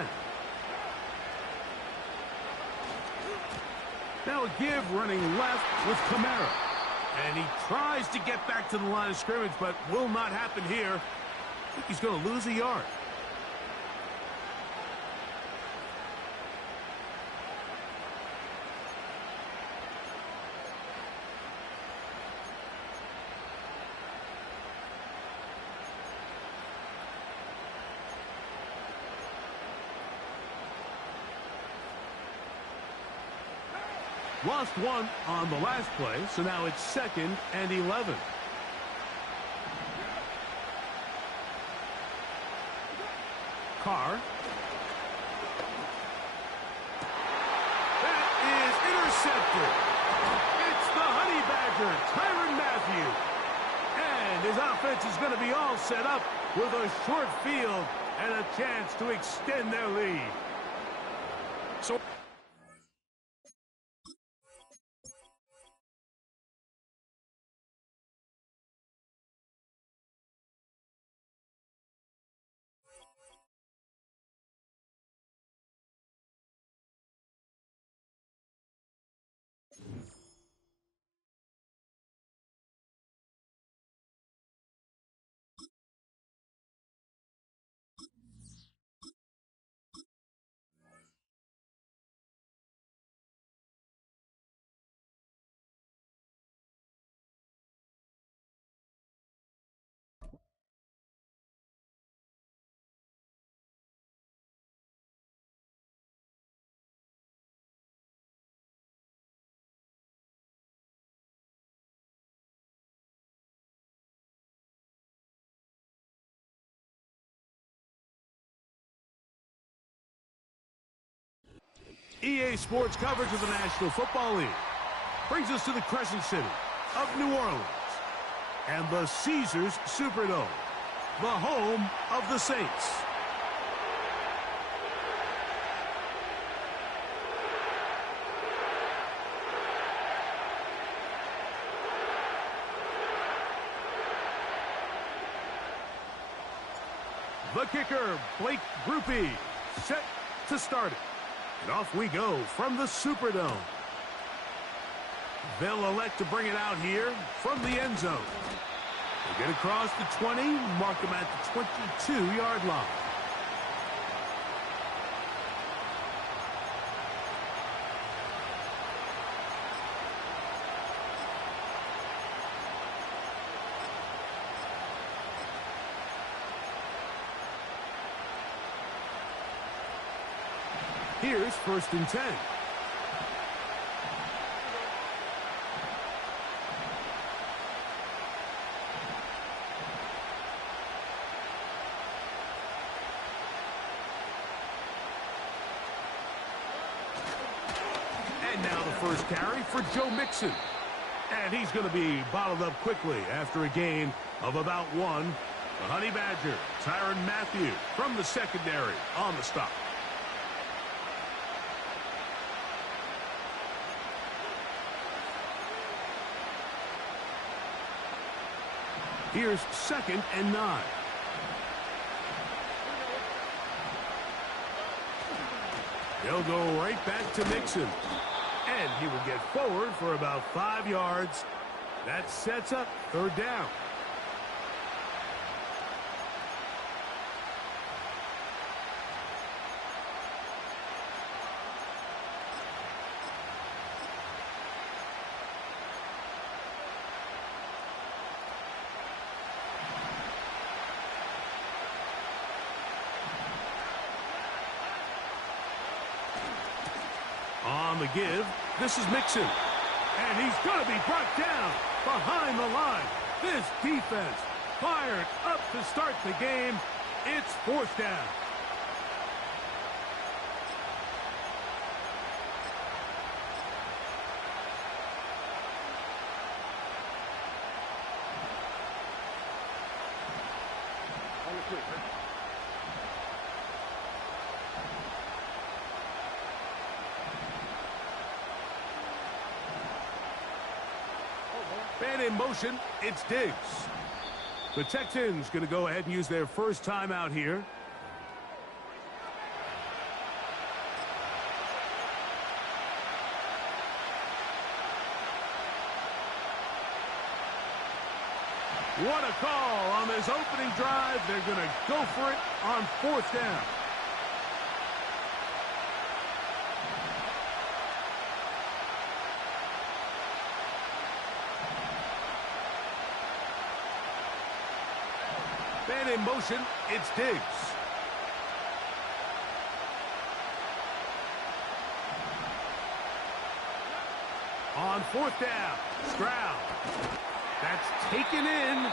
Now a give running left with Kamara. And he tries to get back to the line of scrimmage, but will not happen here. I think he's going to lose a yard. Lost one on the last play, so now it's 2nd and 11. Carr. That is intercepted. It's the Honey Badger, Tyrann Mathieu. And his offense is going to be all set up with a short field and a chance to extend their lead. So EA Sports coverage of the National Football League brings us to the Crescent City of New Orleans and the Caesars Superdome, the home of the Saints. The kicker, Blake Grupe, set to start it. And off we go from the Superdome. They'll elect to bring it out here from the end zone. They get across the 20, mark them at the 22-yard line. Here's 1st and 10. And now the first carry for Joe Mixon. And he's going to be bottled up quickly after a gain of about 1. The Honey Badger, Tyrann Mathieu from the secondary on the stop. Here's 2nd and 9. They'll go right back to Mixon. And he will get forward for about 5 yards. That sets up 3rd down. On the give, this is Mixon. And he's going to be brought down behind the line. This defense fired up to start the game. It's fourth down. And in motion, it's Diggs. The Texans going to go ahead and use their first timeout here. What a call on this opening drive. They're going to go for it on fourth down. And in motion, it's Diggs. On fourth down, Stroud. That's taken in.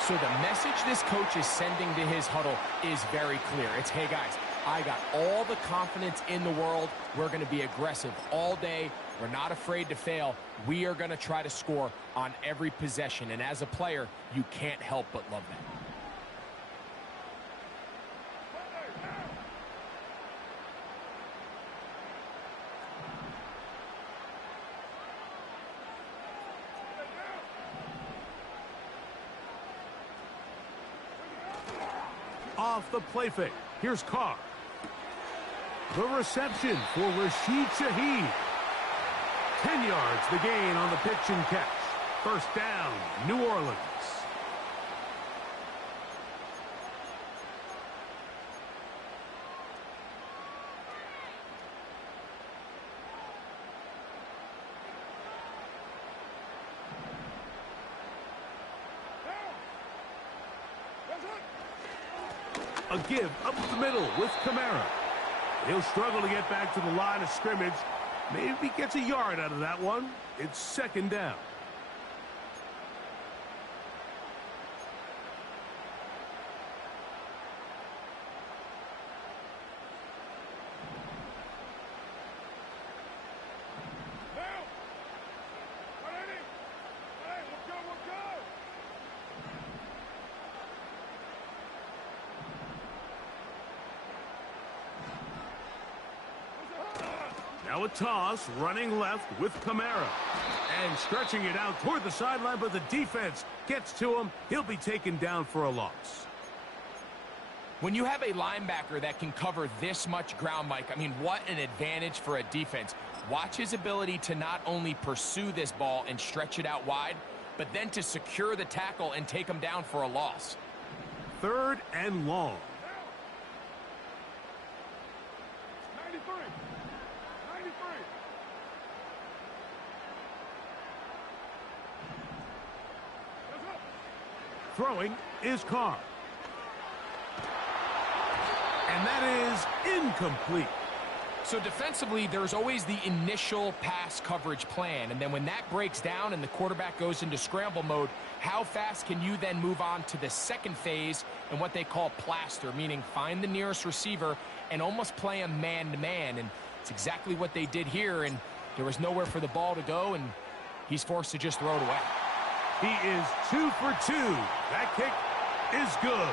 So the message this coach is sending to his huddle is very clear. It's, hey guys, I got all the confidence in the world. We're going to be aggressive all day. We're not afraid to fail. We are going to try to score on every possession. And as a player, you can't help but love that. Off the play fake. Here's Carr. The reception for Rashid Shaheed. 10 yards the gain on the pitch and catch. First down, New Orleans. A give up the middle with Kamara. He'll struggle to get back to the line of scrimmage. Maybe he gets a yard out of that one. It's second down. Now a toss, running left with Kamara. And stretching it out toward the sideline, but the defense gets to him. He'll be taken down for a loss. When you have a linebacker that can cover this much ground, Mike, I mean, what an advantage for a defense. Watch his ability to not only pursue this ball and stretch it out wide, but then to secure the tackle and take him down for a loss. Third and long. 93. Throwing is Carr. And that is incomplete. So defensively, there's always the initial pass coverage plan. And then when that breaks down and the quarterback goes into scramble mode, how fast can you then move on to the second phase and what they call plaster, meaning find the nearest receiver and almost play him man-to-man. And it's exactly what they did here, and there was nowhere for the ball to go, and he's forced to just throw it away. He is 2 for 2. That kick is good.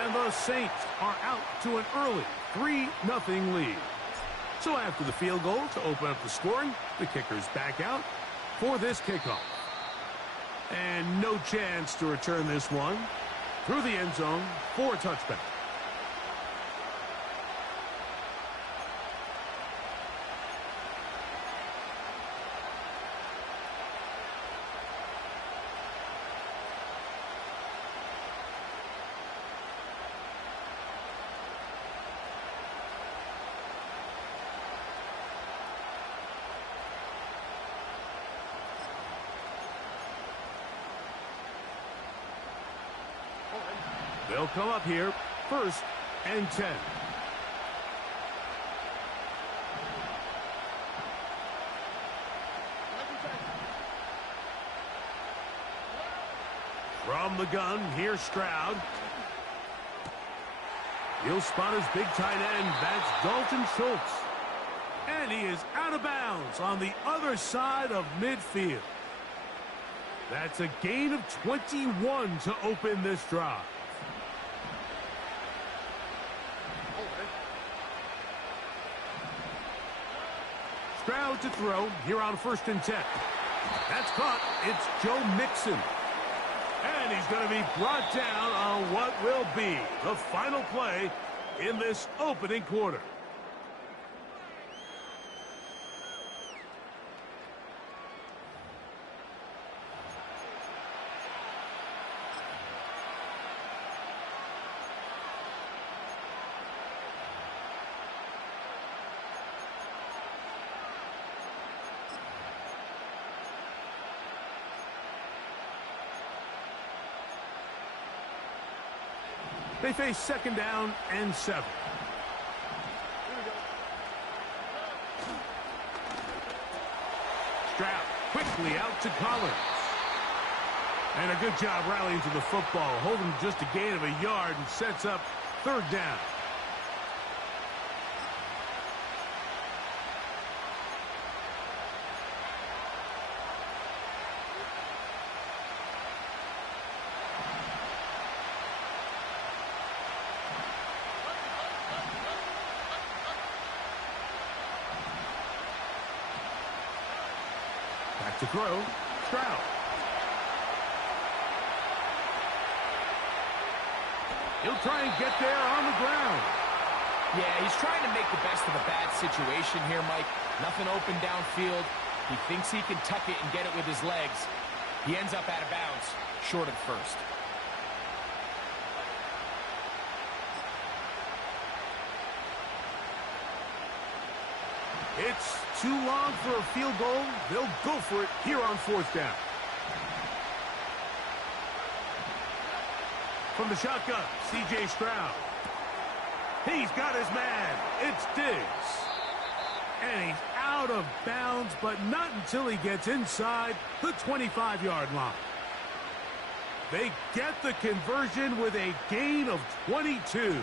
And the Saints are out to an early 3-0 lead. So after the field goal to open up the scoring, the kicker's back out for this kickoff. And no chance to return this one through the end zone for a touchback. They'll come up here, 1st and 10. From the gun, here's Stroud. He'll spot his big tight end. That's Dalton Schultz. And he is out of bounds on the other side of midfield. That's a gain of 21 to open this drive. Stroud to throw here on 1st and 10. That's caught. It's Joe Mixon. And he's going to be brought down on what will be the final play in this opening quarter. They face 2nd down and 7. Stroud quickly out to Collins. And a good job rallying to the football, holding just a gain of a yard and sets up 3rd down. To throw, Stroud. He'll try and get there on the ground. Yeah, he's trying to make the best of a bad situation here, Mike. Nothing open downfield. He thinks he can tuck it and get it with his legs. He ends up out of bounds, short of 1st. It's too long for a field goal. They'll go for it here on 4th down. From the shotgun, C.J. Stroud. He's got his man. It's Diggs. And he's out of bounds, but not until he gets inside the 25-yard line. They get the conversion with a gain of 22.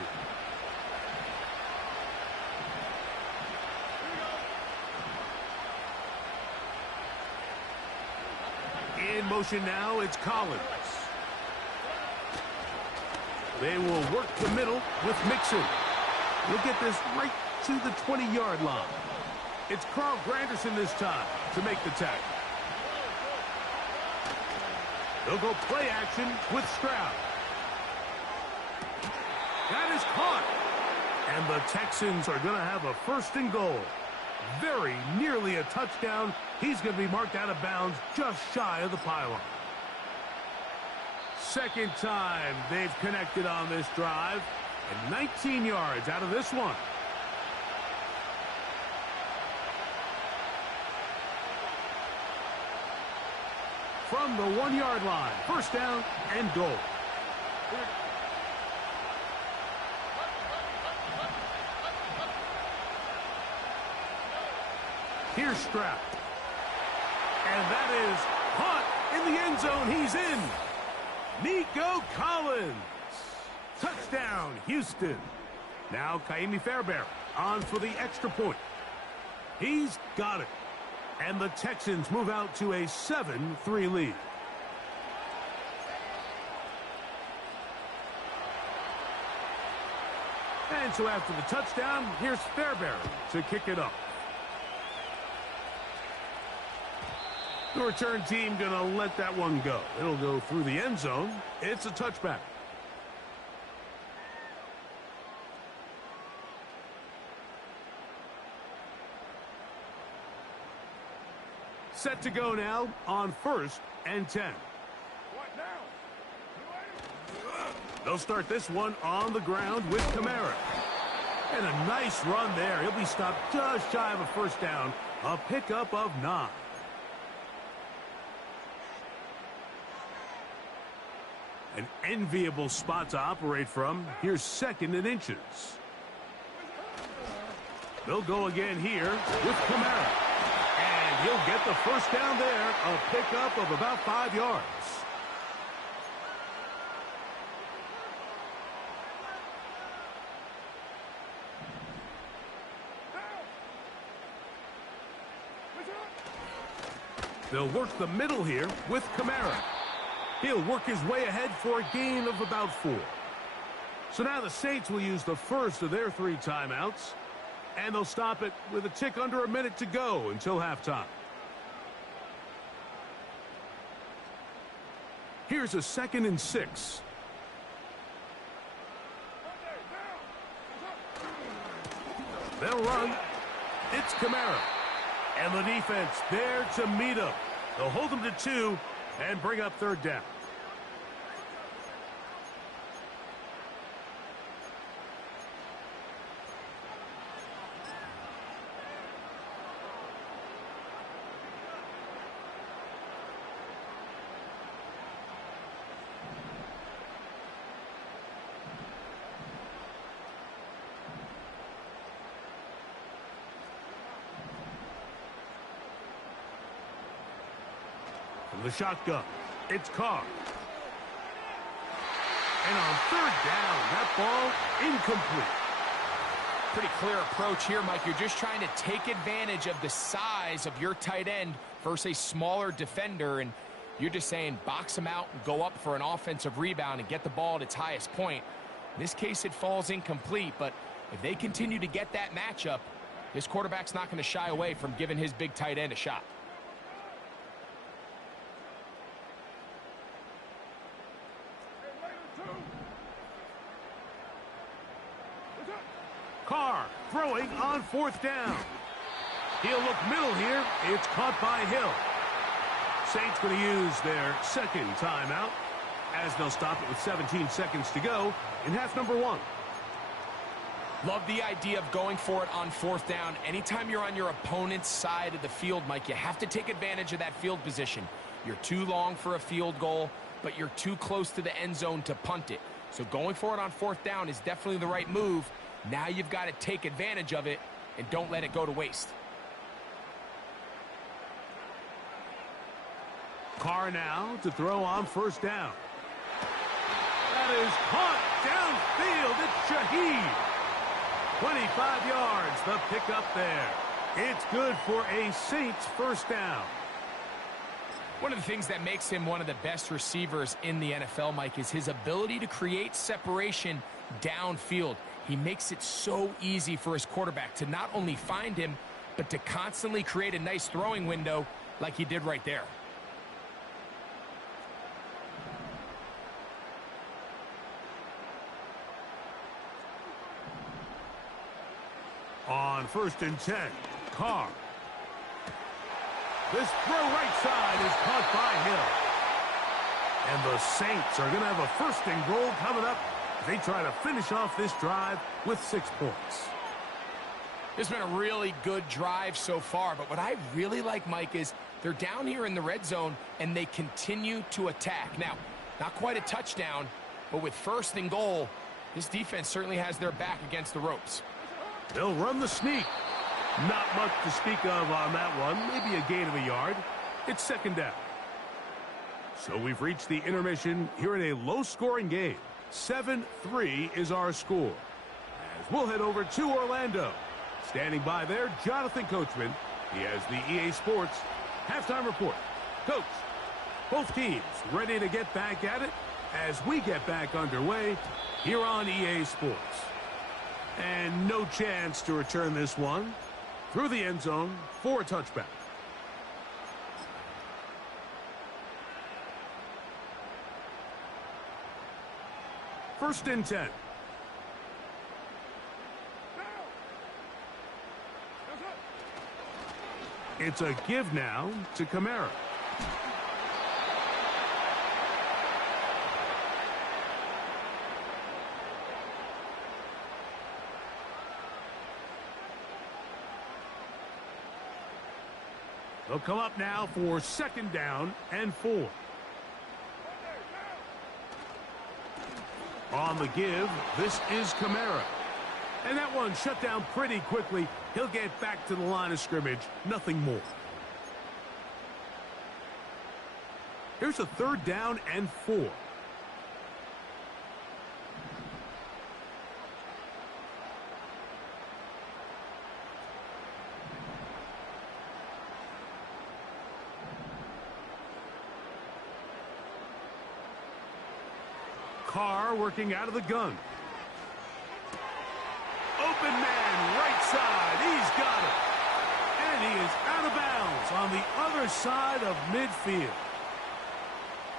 In motion now, it's Collins. They will work the middle with Mixon. He'll get this right to the 20-yard line. It's Carl Granderson this time to make the tackle. They'll go play action with Stroud. That is caught. And the Texans are going to have a 1st and goal. Very nearly a touchdown. He's going to be marked out of bounds just shy of the pylon. 2nd time they've connected on this drive. And 19 yards out of this one. From the 1-yard line, 1st down and goal. Here's Stroud. And that is caught in the end zone. He's in. Nico Collins. Touchdown, Houston. Now Kaimi Fairbairn on for the extra point. He's got it. And the Texans move out to a 7-3 lead. And so after the touchdown, here's Fairbairn to kick it up. The return team going to let that one go. It'll go through the end zone. It's a touchback. Set to go now on 1st and 10. They'll start this one on the ground with Kamara. And a nice run there. He'll be stopped just shy of a 1st down. A pickup of 9. An enviable spot to operate from. Here's 2nd and inches. They'll go again here with Kamara. And he'll get the 1st down there. A pickup of about 5 yards. They'll work the middle here with Kamara. He'll work his way ahead for a gain of about 4. So now the Saints will use the first of their 3 timeouts, and they'll stop it with a tick under a minute to go until halftime. Here's a 2nd and 6. They'll run. It's Kamara. And the defense there to meet him. They'll hold him to 2 and bring up 3rd down. From the shotgun, it's Carr. And on 3rd down, that ball incomplete. Pretty clear approach here, Mike. You're just trying to take advantage of the size of your tight end versus a smaller defender, and you're just saying box him out and go up for an offensive rebound and get the ball at its highest point. In this case, it falls incomplete, but if they continue to get that matchup, this quarterback's not going to shy away from giving his big tight end a shot. Carr throwing on 4th down. He'll look middle here. It's caught by Hill. Saints going to use their 2nd timeout as they'll stop it with 17 seconds to go in half number 1. Love the idea of going for it on 4th down. Anytime you're on your opponent's side of the field, Mike, you have to take advantage of that field position. You're too long for a field goal, but you're too close to the end zone to punt it. So going for it on 4th down is definitely the right move. Now you've got to take advantage of it and don't let it go to waste. Carr now to throw on 1st down. That is caught downfield. It's Shaheed. 25 yards, the pickup there. It's good for a Saints 1st down. One of the things that makes him one of the best receivers in the NFL, Mike, is his ability to create separation downfield. He makes it so easy for his quarterback to not only find him, but to constantly create a nice throwing window like he did right there. On 1st and 10, Carr. This throw right side is caught by Hill. And the Saints are going to have a 1st and goal coming up. They try to finish off this drive with 6 points. It's been a really good drive so far, but what I really like, Mike, is they're down here in the red zone and they continue to attack. Now, not quite a touchdown, but with 1st and goal, this defense certainly has their back against the ropes. They'll run the sneak. Not much to speak of on that one. Maybe a gain of a yard. It's 2nd down. So we've reached the intermission here in a low-scoring game. 7-3 is our score. As we'll head over to Orlando. Standing by there, Jonathan Coachman. He has the EA Sports halftime report. Coach, both teams ready to get back at it as we get back underway here on EA Sports. And no chance to return this one through the end zone for a touchback. First and 10. It's a give now to Kamara. They'll come up now for 2nd down and 4. On the give, this is Kamara. And that one shut down pretty quickly. He'll get back to the line of scrimmage. Nothing more. Here's a 3rd down and 4. Carr working out of the gun. Open man, right side. He's got it. And he is out of bounds on the other side of midfield.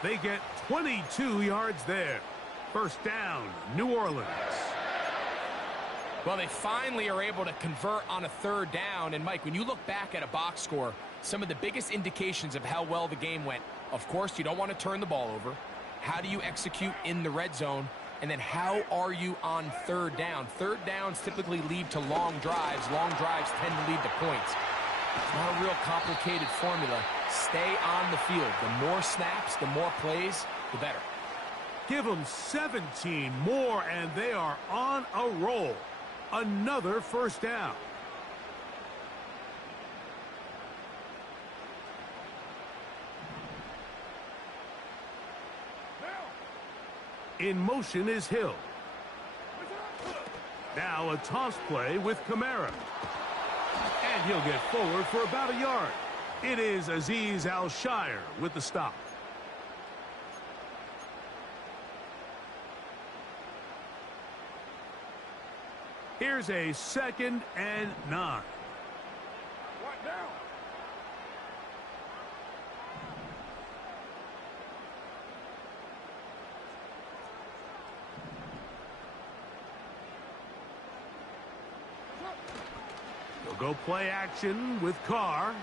They get 22 yards there. First down, New Orleans. Well, they finally are able to convert on a third down. And, Mike, when you look back at a box score, some of the biggest indications of how well the game went, of course, you don't want to turn the ball over. How do you execute in the red zone? And then how are you on third down? Third downs typically lead to long drives. Long drives tend to lead to points. It's not a real complicated formula. Stay on the field. The more snaps, the more plays, the better. Give them 17 more, and they are on a roll. Another first down. In motion is Hill. Now a toss play with Kamara. And he'll get forward for about a yard. It is Azeez Al-Shire with the stop. Here's a 2nd and 9. One down. They'll go play action with Carr.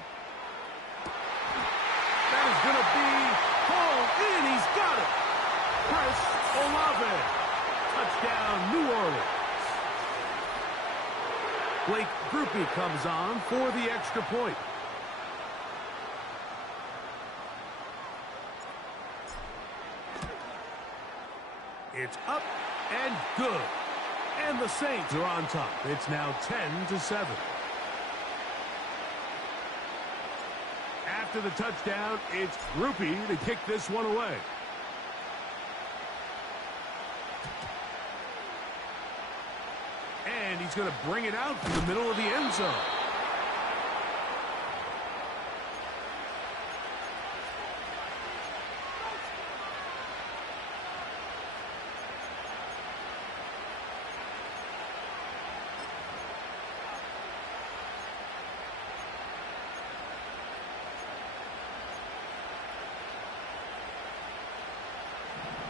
That is going to be hauled in. He's got it. Chris Olave. Touchdown, New Orleans. Blake Grupe comes on for the extra point. It's up and good. And the Saints are on top. It's now 10-7. After the touchdown, it's Grupe to kick this one away. And he's going to bring it out from the middle of the end zone.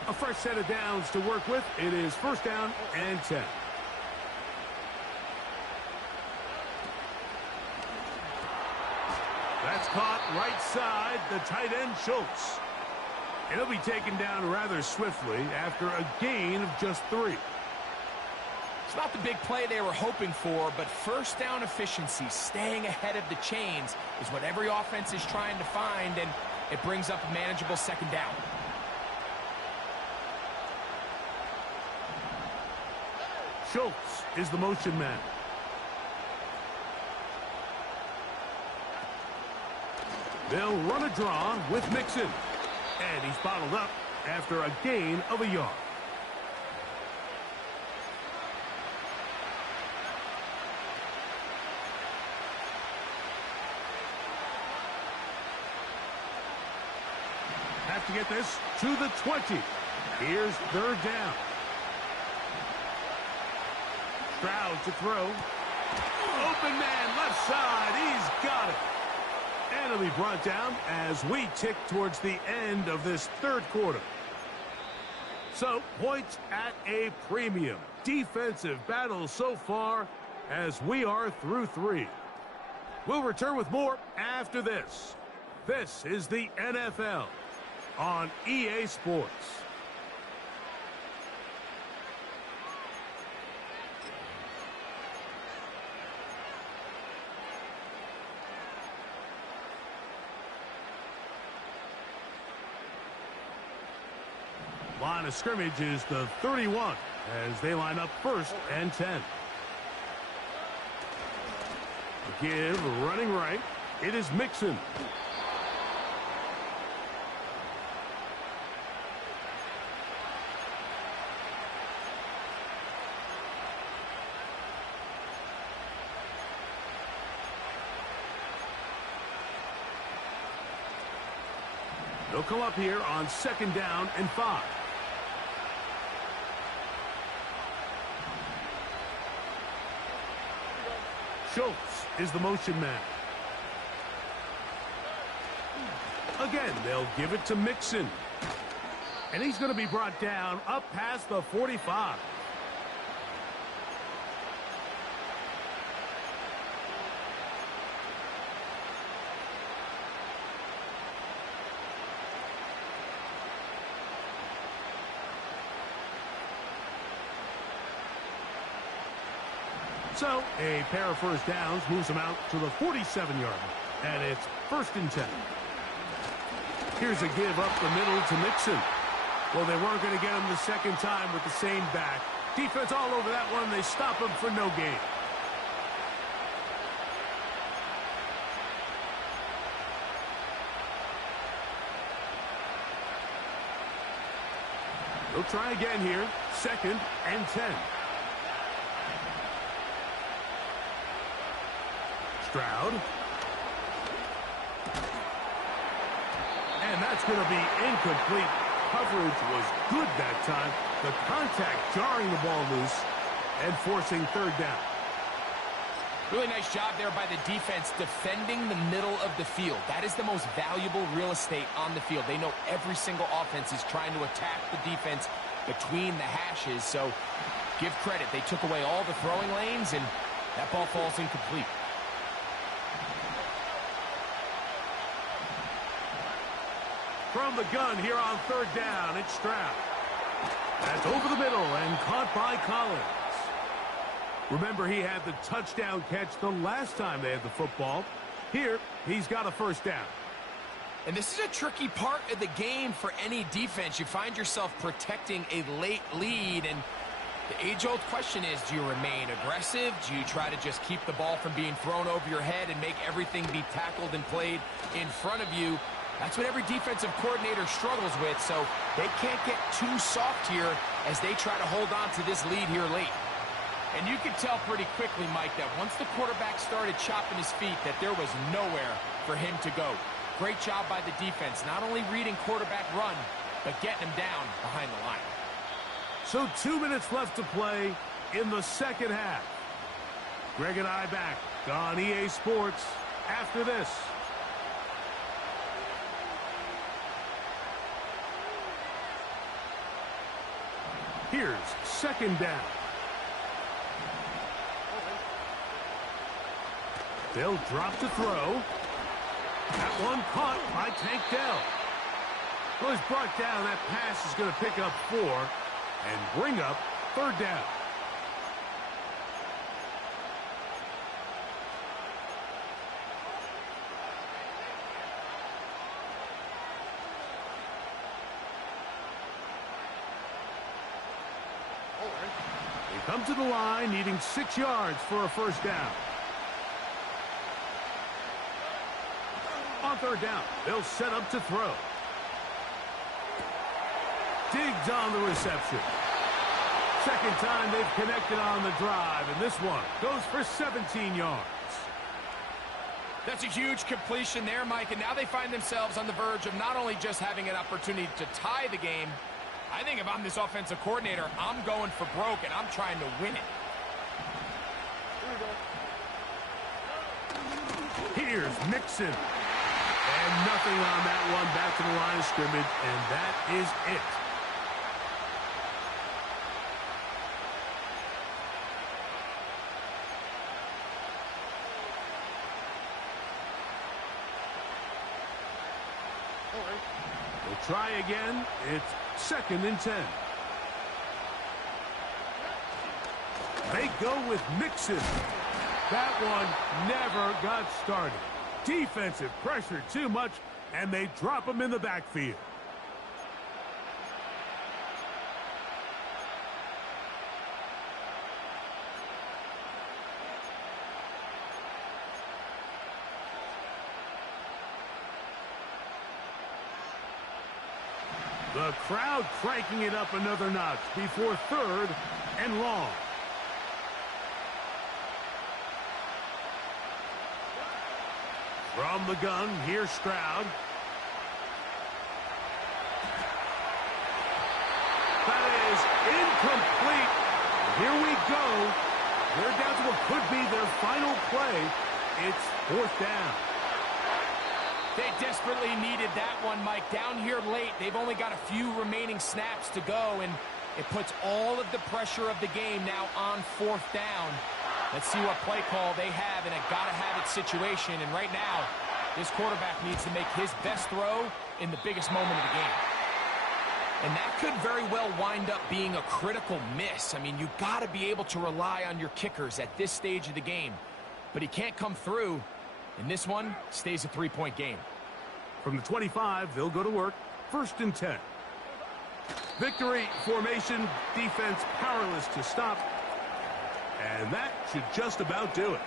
A fresh set of downs to work with. It is first down and 10. That's caught right side, the tight end Schultz. And he'll be taken down rather swiftly after a gain of just 3. It's not the big play they were hoping for, but first down efficiency, staying ahead of the chains, is what every offense is trying to find, and it brings up a manageable second down. Schultz is the motion man. They'll run a draw with Mixon. And he's bottled up after a gain of a yard. Have to get this to the 20. Here's third down. Stroud to throw. Open man, left side. He's got it. And it'll be brought down as we tick towards the end of this third quarter. So, points at a premium. Defensive battle so far as we are through 3. We'll return with more after this. This is the NFL on EA Sports. Line of scrimmage is the 31 as they line up first and 10. A give running right. It is Mixon. They'll come up here on second down and 5. Schultz is the motion man. Again, they'll give it to Mixon. And he's going to be brought down up past the 45. So, a pair of first downs moves them out to the 47-yard line. And it's 1st and 10. Here's a give up the middle to Mixon. Well, they weren't going to get him the second time with the same back. Defense all over that one. They stop him for no gain. They'll try again here. 2nd and 10. Stroud. And that's going to be incomplete. Coverage was good that time. The contact jarring the ball loose and forcing 3rd down. Really nice job there by the defense defending the middle of the field. That is the most valuable real estate on the field. They know every single offense is trying to attack the defense between the hashes. So give credit. They took away all the throwing lanes, and that ball falls incomplete. From the gun here on 3rd down, it's Stroud. That's over the middle and caught by Collins. Remember, he had the touchdown catch the last time they had the football. Here, he's got a 1st down. And this is a tricky part of the game for any defense. You find yourself protecting a late lead, and the age-old question is, do you remain aggressive? Do you try to just keep the ball from being thrown over your head and make everything be tackled and played in front of you? That's what every defensive coordinator struggles with, so they can't get too soft here as they try to hold on to this lead here late. And you could tell pretty quickly, Mike, that once the quarterback started chopping his feet, that there was nowhere for him to go. Great job by the defense, not only reading quarterback run, but getting him down behind the line. So 2 minutes left to play in the 2nd half. Greg and I back on EA Sports after this. Here's 2nd down. They'll drop to throw. That one caught by Tank Dell. Well, he's brought down. That pass is going to pick up 4 and bring up 3rd down. They come to the line needing 6 yards for a 1st down. On 3rd down, they'll set up to throw. Diggs on the reception. 2nd time they've connected on the drive, and this one goes for 17 yards. That's a huge completion there, Mike, and now they find themselves on the verge of not only just having an opportunity to tie the game. I think if I'm this offensive coordinator, I'm going for broke, and I'm trying to win it. Here's Mixon. And nothing on that one. Back to the line of scrimmage, and that is it. We'll try again. It's 2nd and 10. They go with Mixon. That one never got started. Defensive pressure too much, and they drop him in the backfield. The crowd cranking it up another notch before 3rd and long. From the gun, here's Stroud. That is incomplete. Here we go. They're down to what could be their final play. It's fourth down. They desperately needed that one, Mike. Down here late, they've only got a few remaining snaps to go, and it puts all of the pressure of the game now on fourth down. Let's see what play call they have in a gotta-have-it situation. And right now, this quarterback needs to make his best throw in the biggest moment of the game. And that could very well wind up being a critical miss. I mean, you've got to be able to rely on your kickers at this stage of the game. But he can't come through, and this one stays a three-point game. From the 25, they'll go to work. First and 10. Victory formation, defense powerless to stop. And that should just about do it.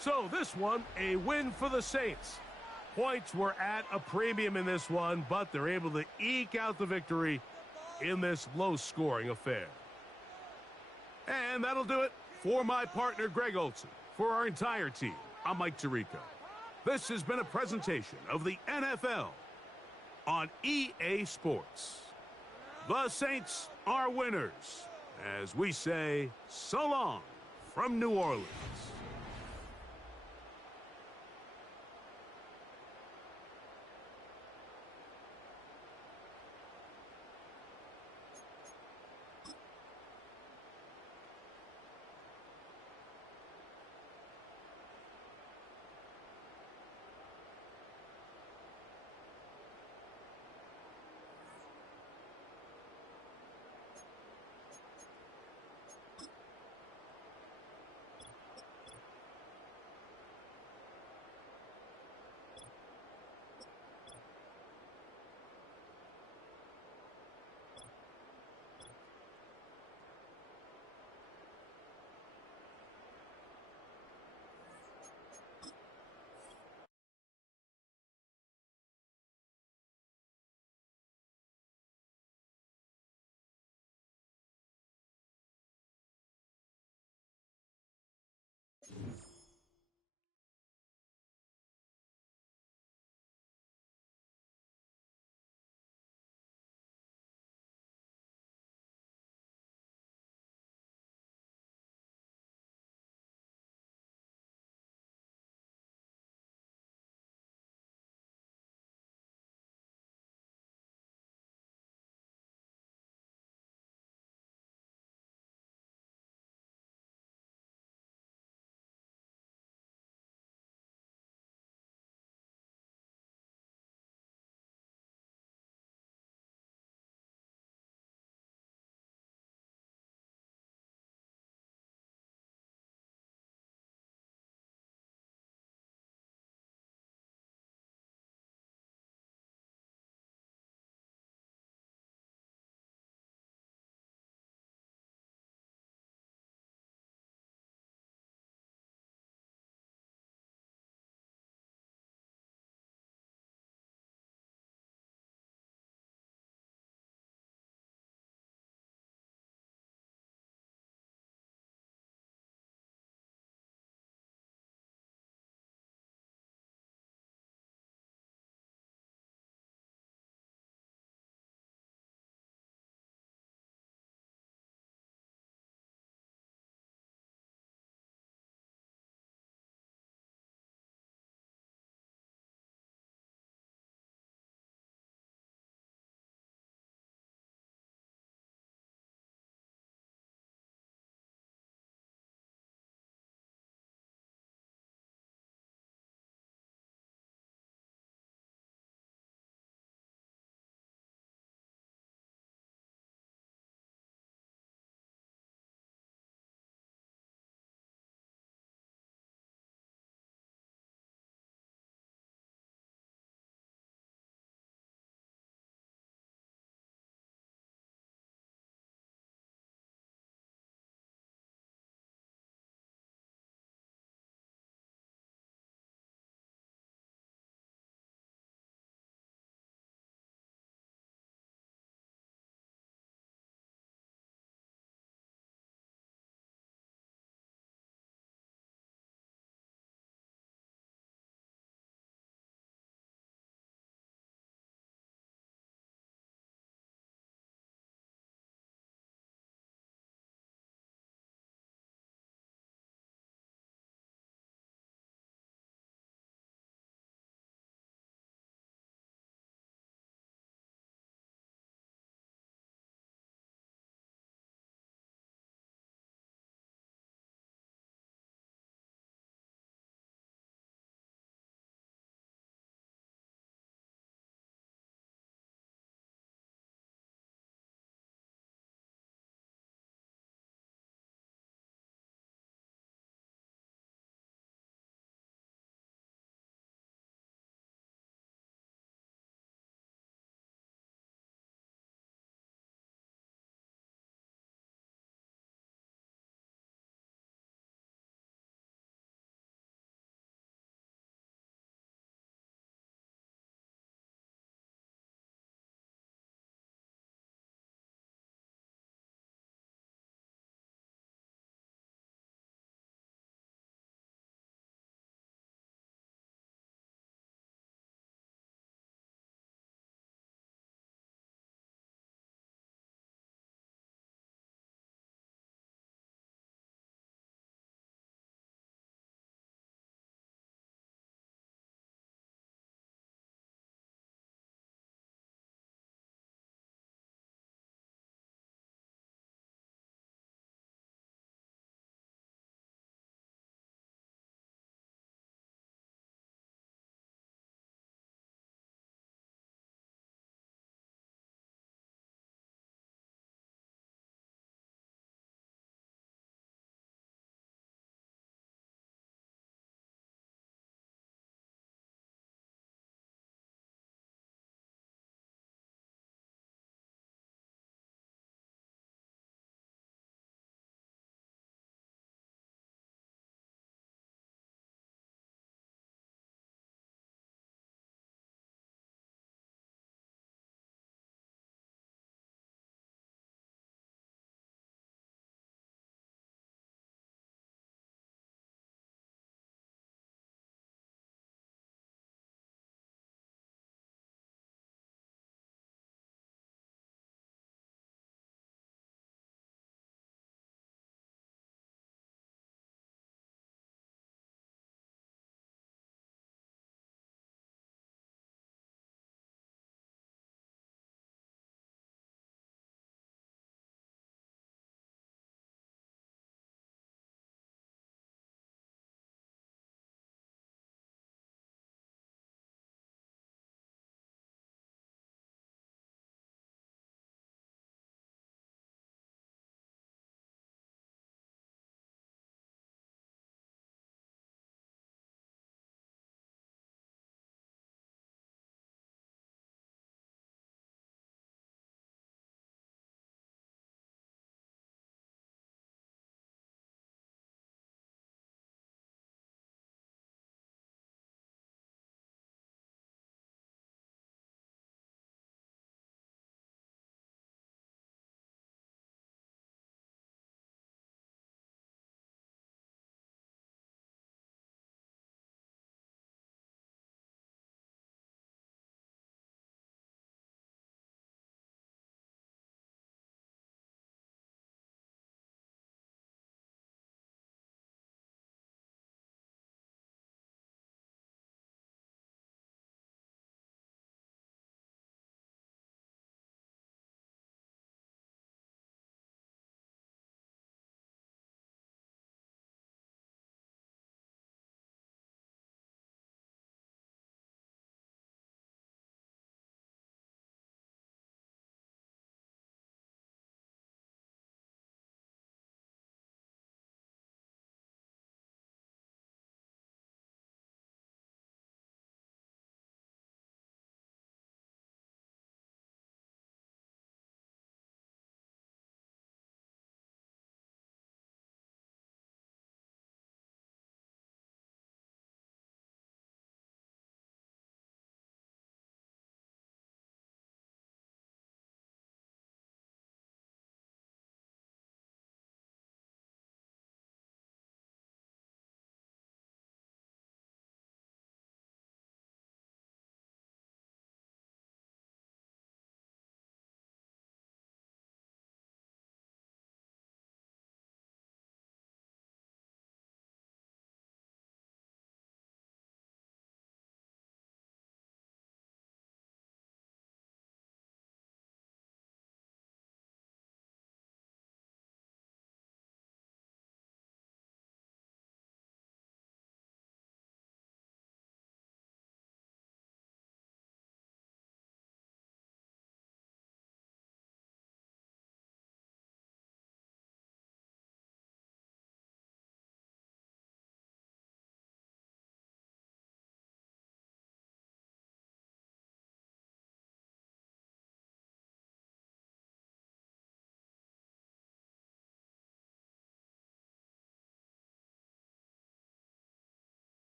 So this one, a win for the Saints. Points were at a premium in this one, but they're able to eke out the victory in this low-scoring affair. And that'll do it for my partner, Greg Olson. For our entire team, I'm Mike Tirico. This has been a presentation of the NFL on EA Sports. The Saints are winners, as we say so long from New Orleans.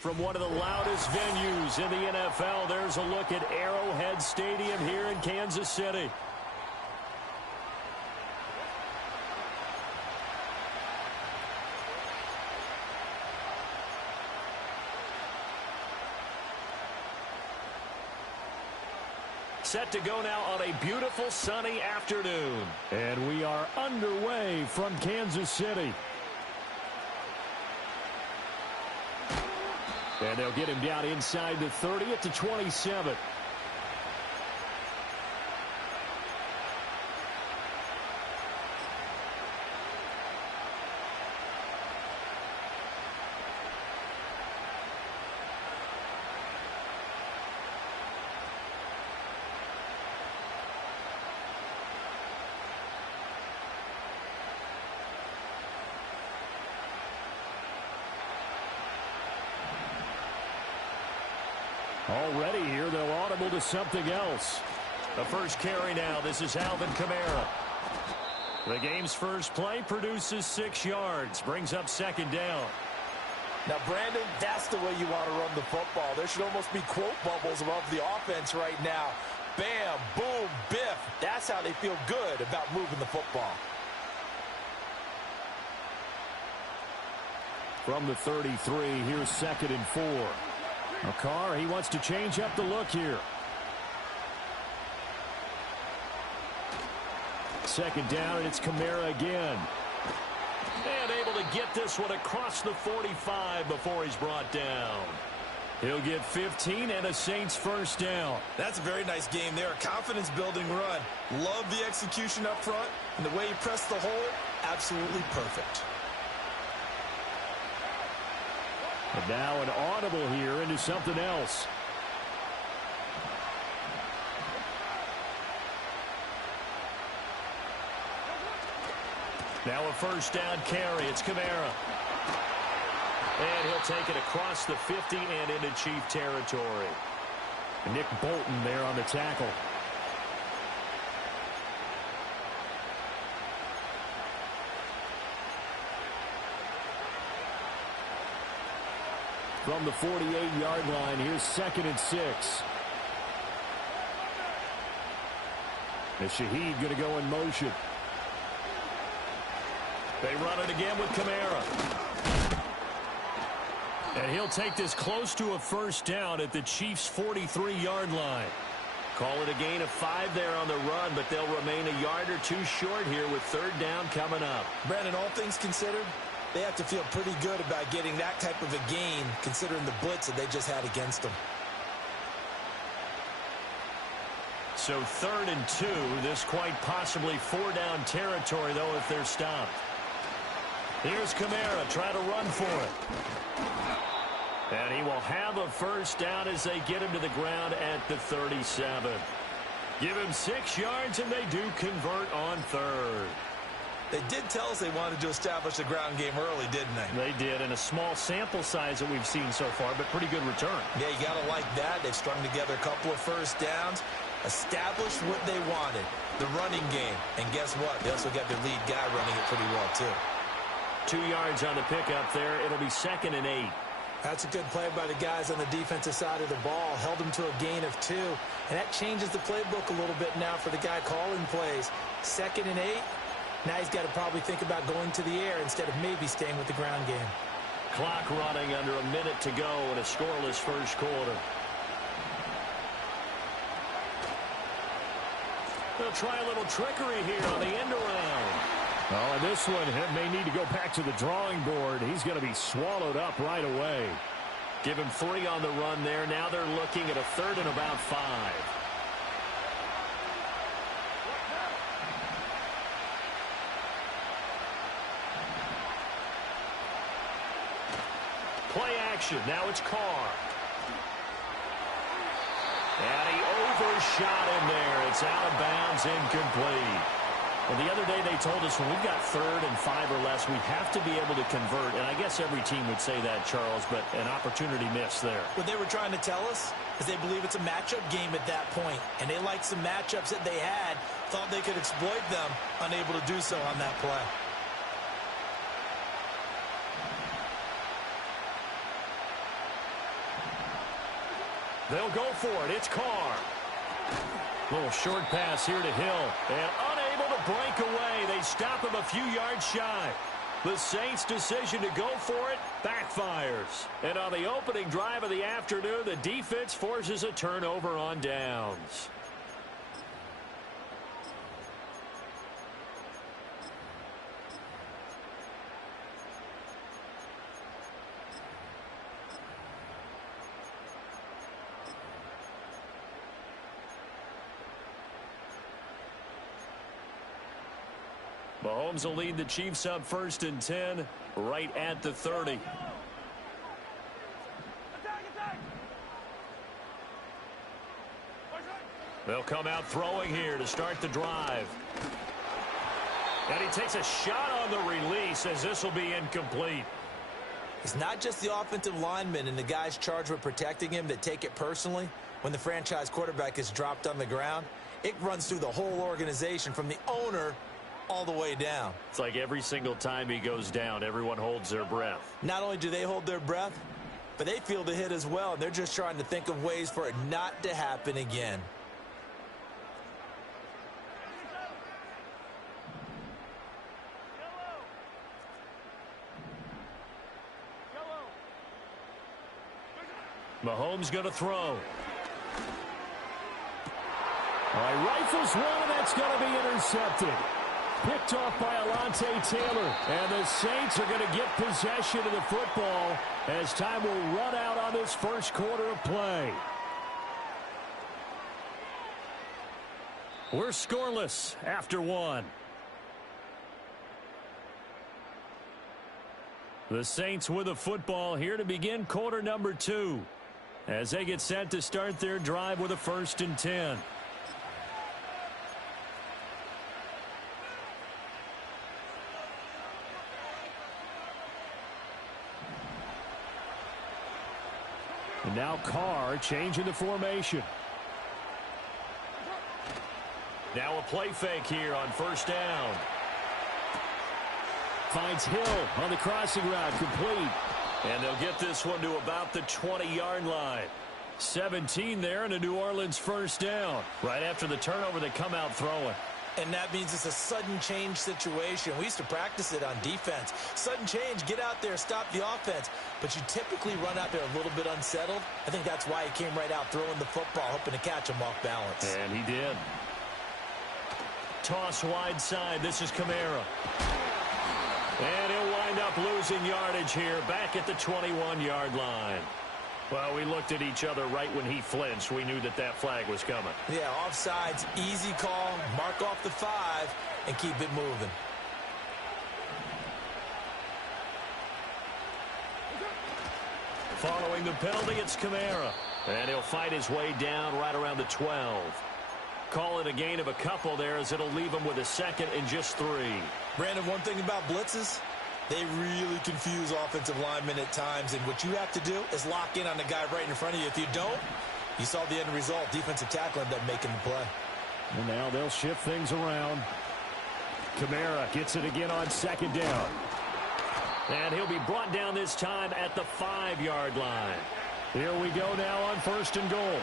From one of the loudest venues in the NFL, there's a look at Arrowhead Stadium here in Kansas City. Set to go now on a beautiful sunny afternoon. And we are underway from Kansas City. And they'll get him down inside the 30 at the 27. Already here, they'll audible to something else. The first carry now. This is Alvin Kamara. The game's first play produces 6 yards. Brings up second down. Now, Brandon, that's the way you want to run the football. There should almost be quote bubbles above the offense right now. Bam, boom, biff. That's how they feel good about moving the football. From the 33, here's 2nd and 4. Carr, he wants to change up the look here. Second down, and it's Kamara again. And able to get this one across the 45 before he's brought down. He'll get 15 and a Saints first down. That's a very nice game there. A confidence-building run. Love the execution up front. And the way he pressed the hole, absolutely perfect. And now an audible here into something else. Now a first down carry. It's Kamara. And he'll take it across the 50 and into Chief territory. Nick Bolton there on the tackle. From the 48-yard line, here's 2nd and 6. And Shaheed going to go in motion. They run it again with Kamara. And he'll take this close to a first down at the Chiefs' 43-yard line. Call it a gain of 5 there on the run, but they'll remain a yard or 2 short here with 3rd down coming up. Brandon, all things considered, they have to feel pretty good about getting that type of a gain, considering the blitz that they just had against them. So 3rd and 2. This quite possibly 4-down territory, though, if they're stopped. Here's Kamara. Try to run for it. And he will have a first down as they get him to the ground at the 37. Give him 6 yards, and they do convert on 3rd. They did tell us they wanted to establish the ground game early, didn't they? They did, and a small sample size that we've seen so far, but pretty good return. Yeah, you got to like that. They've strung together a couple of first downs, established what they wanted, the running game. And guess what? They also got their lead guy running it pretty well, too. 2 yards on the pickup there. It'll be 2nd and 8. That's a good play by the guys on the defensive side of the ball. Held them to a gain of 2. And that changes the playbook a little bit now for the guy calling plays. 2nd and 8. Now he's got to probably think about going to the air instead of maybe staying with the ground game. Clock running under a minute to go in a scoreless first quarter. They'll try a little trickery here on the end around. Oh, and this one may need to go back to the drawing board. He's going to be swallowed up right away. Give him 3 on the run there. Now they're looking at a 3rd and about 5. Play action. Now it's Carr. And he overshot him there. It's out of bounds, incomplete. Well, the other day they told us when we've got 3rd and 5 or less, we have to be able to convert. And I guess every team would say that, Charles, but an opportunity missed there. What they were trying to tell us is they believe it's a matchup game at that point. And they liked some matchups that they had, thought they could exploit them, unable to do so on that play. They'll go for it. It's Carr. Little short pass here to Hill. And unable to break away. They stop him a few yards shy. The Saints' decision to go for it backfires. And on the opening drive of the afternoon, the defense forces a turnover on downs. Mahomes will lead the Chiefs up 1st and 10 right at the 30. They'll come out throwing here to start the drive. And he takes a shot on the release as this will be incomplete. It's not just the offensive linemen and the guys charged with protecting him that take it personally. When the franchise quarterback is dropped on the ground, it runs through the whole organization from the owner all the way down. It's like every single time he goes down, everyone holds their breath. Not only do they hold their breath, but they feel the hit as well, and they're just trying to think of ways for it not to happen again. Mahomes going to throw. All right, rifles one, and that's going to be intercepted. Picked off by Alontae Taylor. And the Saints are going to get possession of the football as time will run out on this first quarter of play. We're scoreless after one. The Saints with the football here to begin quarter number 2 as they get set to start their drive with a 1st and 10. And now Carr changing the formation. Now a play fake here on 1st down. Finds Hill on the crossing route, complete. And they'll get this one to about the 20-yard line. 17 there and a New Orleans 1st down. Right after the turnover, they come out throwing. And that means it's a sudden change situation. We used to practice it on defense. Sudden change, get out there, stop the offense. But you typically run out there a little bit unsettled. I think that's why he came right out throwing the football, hoping to catch him off balance. And he did. Toss wide side. This is Kamara. And he'll wind up losing yardage here back at the 21-yard line. Well, we looked at each other right when he flinched. We knew that that flag was coming. Yeah, offsides, easy call, mark off the 5, and keep it moving. Following the penalty, it's Kamara. And he'll fight his way down right around the 12. Call it a gain of a couple there as it'll leave him with a 2nd and just 3. Brandon, one thing about blitzes, they really confuse offensive linemen at times, and what you have to do is lock in on the guy right in front of you. If you don't, you saw the end result. Defensive tackle ended up making the play. And now they'll shift things around. Kamara gets it again on 2nd down. And he'll be brought down this time at the 5-yard line. Here we go now on 1st and goal.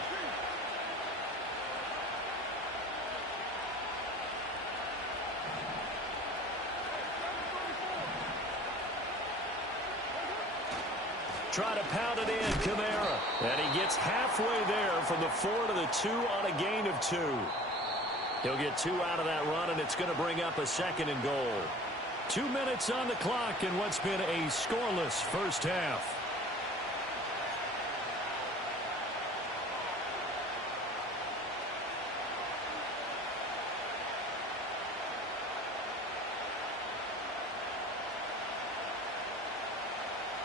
Try to pound it in, Kamara. And he gets halfway there from the 4 to the 2 on a gain of 2. He'll get 2 out of that run, and it's going to bring up a 2nd and goal. 2 minutes on the clock in what's been a scoreless first half.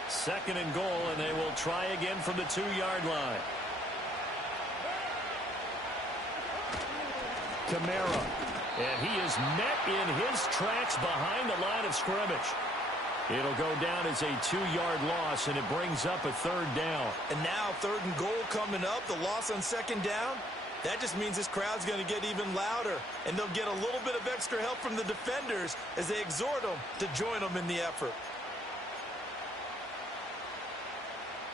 Second and goal, and they will try again from the 2-yard line. Kamara. And he is met in his tracks behind the line of scrimmage. It'll go down as a 2-yard loss, and it brings up a 3rd down. And now 3rd and goal coming up, the loss on 2nd down. That just means this crowd's going to get even louder, and they'll get a little bit of extra help from the defenders as they exhort them to join them in the effort.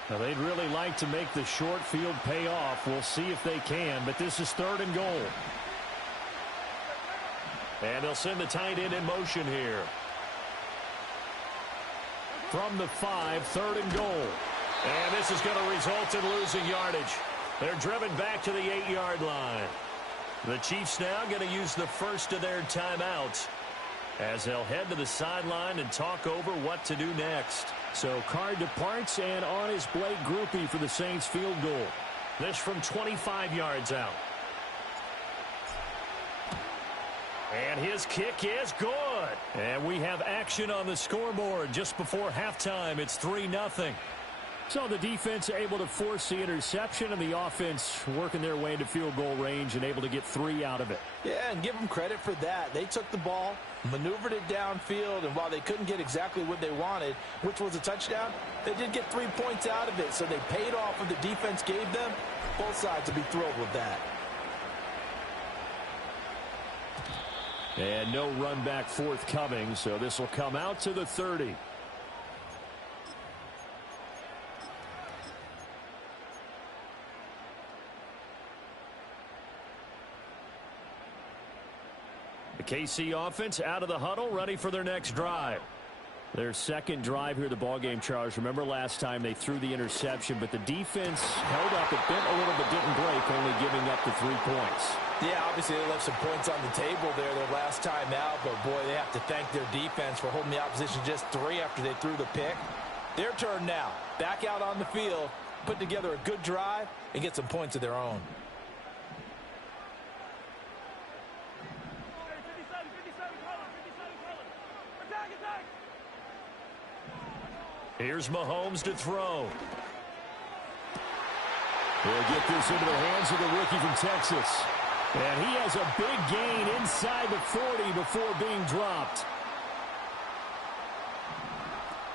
Now, they'd really like to make the short field pay off. We'll see if they can, but this is 3rd and goal. And they'll send the tight end in motion here. From the 5, 3rd and goal. And this is going to result in losing yardage. They're driven back to the 8-yard line. The Chiefs now going to use the first of their timeouts as they'll head to the sideline and talk over what to do next. So Carr departs, and on his Blake Groupie for the Saints field goal. This from 25 yards out. And his kick is good. And we have action on the scoreboard just before halftime. It's 3-0. So the defense able to force the interception, and the offense working their way into field goal range and able to get 3 out of it. Yeah, and give them credit for that. They took the ball, maneuvered it downfield, and while they couldn't get exactly what they wanted, which was a touchdown, they did get 3 points out of it. So they paid off what the defense gave them. Both sides will be thrilled with that. And no run back forthcoming, so this will come out to the 30. The KC offense out of the huddle, ready for their next drive. Their second drive here, the ballgame, Charles. Remember last time they threw the interception, but the defense held up. It bent a little but didn't break, only giving up the 3 points. Yeah, obviously they left some points on the table there their last time out, but boy, they have to thank their defense for holding the opposition just 3 after they threw the pick. Their turn now. Back out on the field, put together a good drive, and get some points of their own. Here's Mahomes to throw. He'll get this into the hands of the rookie from Texas. And he has a big gain inside the 40 before being dropped.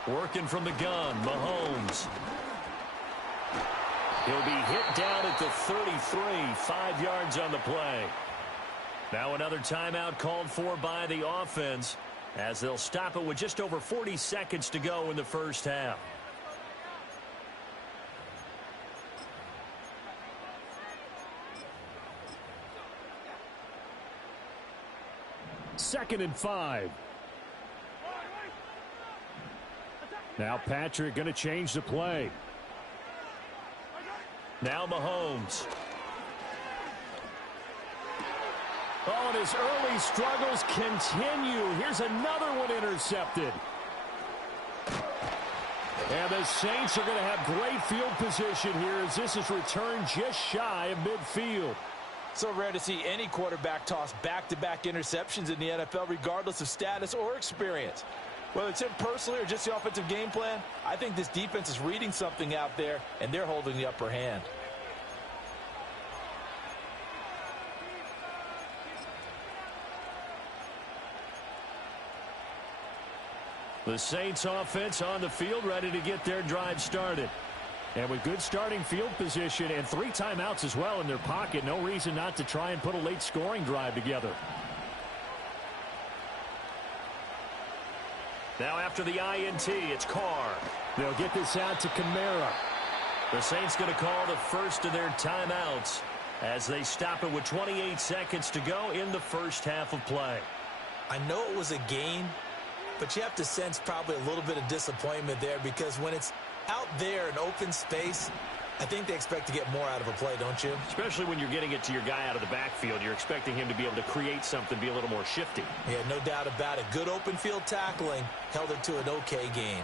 Working from the gun, Mahomes. He'll be hit down at the 33, 5 yards on the play. Now another timeout called for by the offense, as they'll stop it with just over 40 seconds to go in the first half. Second and 5. Now Patrick going to change the play. Now Mahomes. Oh, and his early struggles continue. Here's another one intercepted. And the Saints are going to have great field position here as this is returned just shy of midfield. So rare to see any quarterback toss back-to-back interceptions in the NFL, regardless of status or experience. Whether it's him personally or just the offensive game plan, I think this defense is reading something out there, and they're holding the upper hand. The Saints offense on the field, ready to get their drive started. And with good starting field position and 3 timeouts as well in their pocket, no reason not to try and put a late scoring drive together. Now after the INT, it's Carr. They'll get this out to Kamara. The Saints going to call the first of their timeouts as they stop it with 28 seconds to go in the first half of play. I know it was a gain, but you have to sense probably a little bit of disappointment there, because when it's out there in open space, I think they expect to get more out of a play, don't you? Especially when you're getting it to your guy out of the backfield. You're expecting him to be able to create something, be a little more shifty. Yeah, no doubt about it. Good open field tackling held it to an okay gain.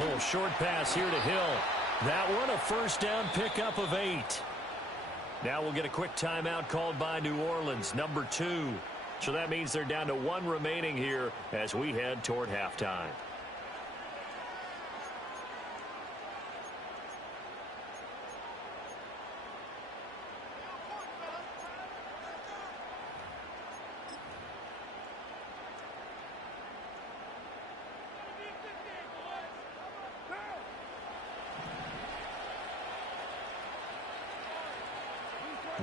Little short pass here to Hill. That one a first down pickup of 8. Now we'll get a quick timeout called by New Orleans, number 2. So that means they're down to 1 remaining here as we head toward halftime.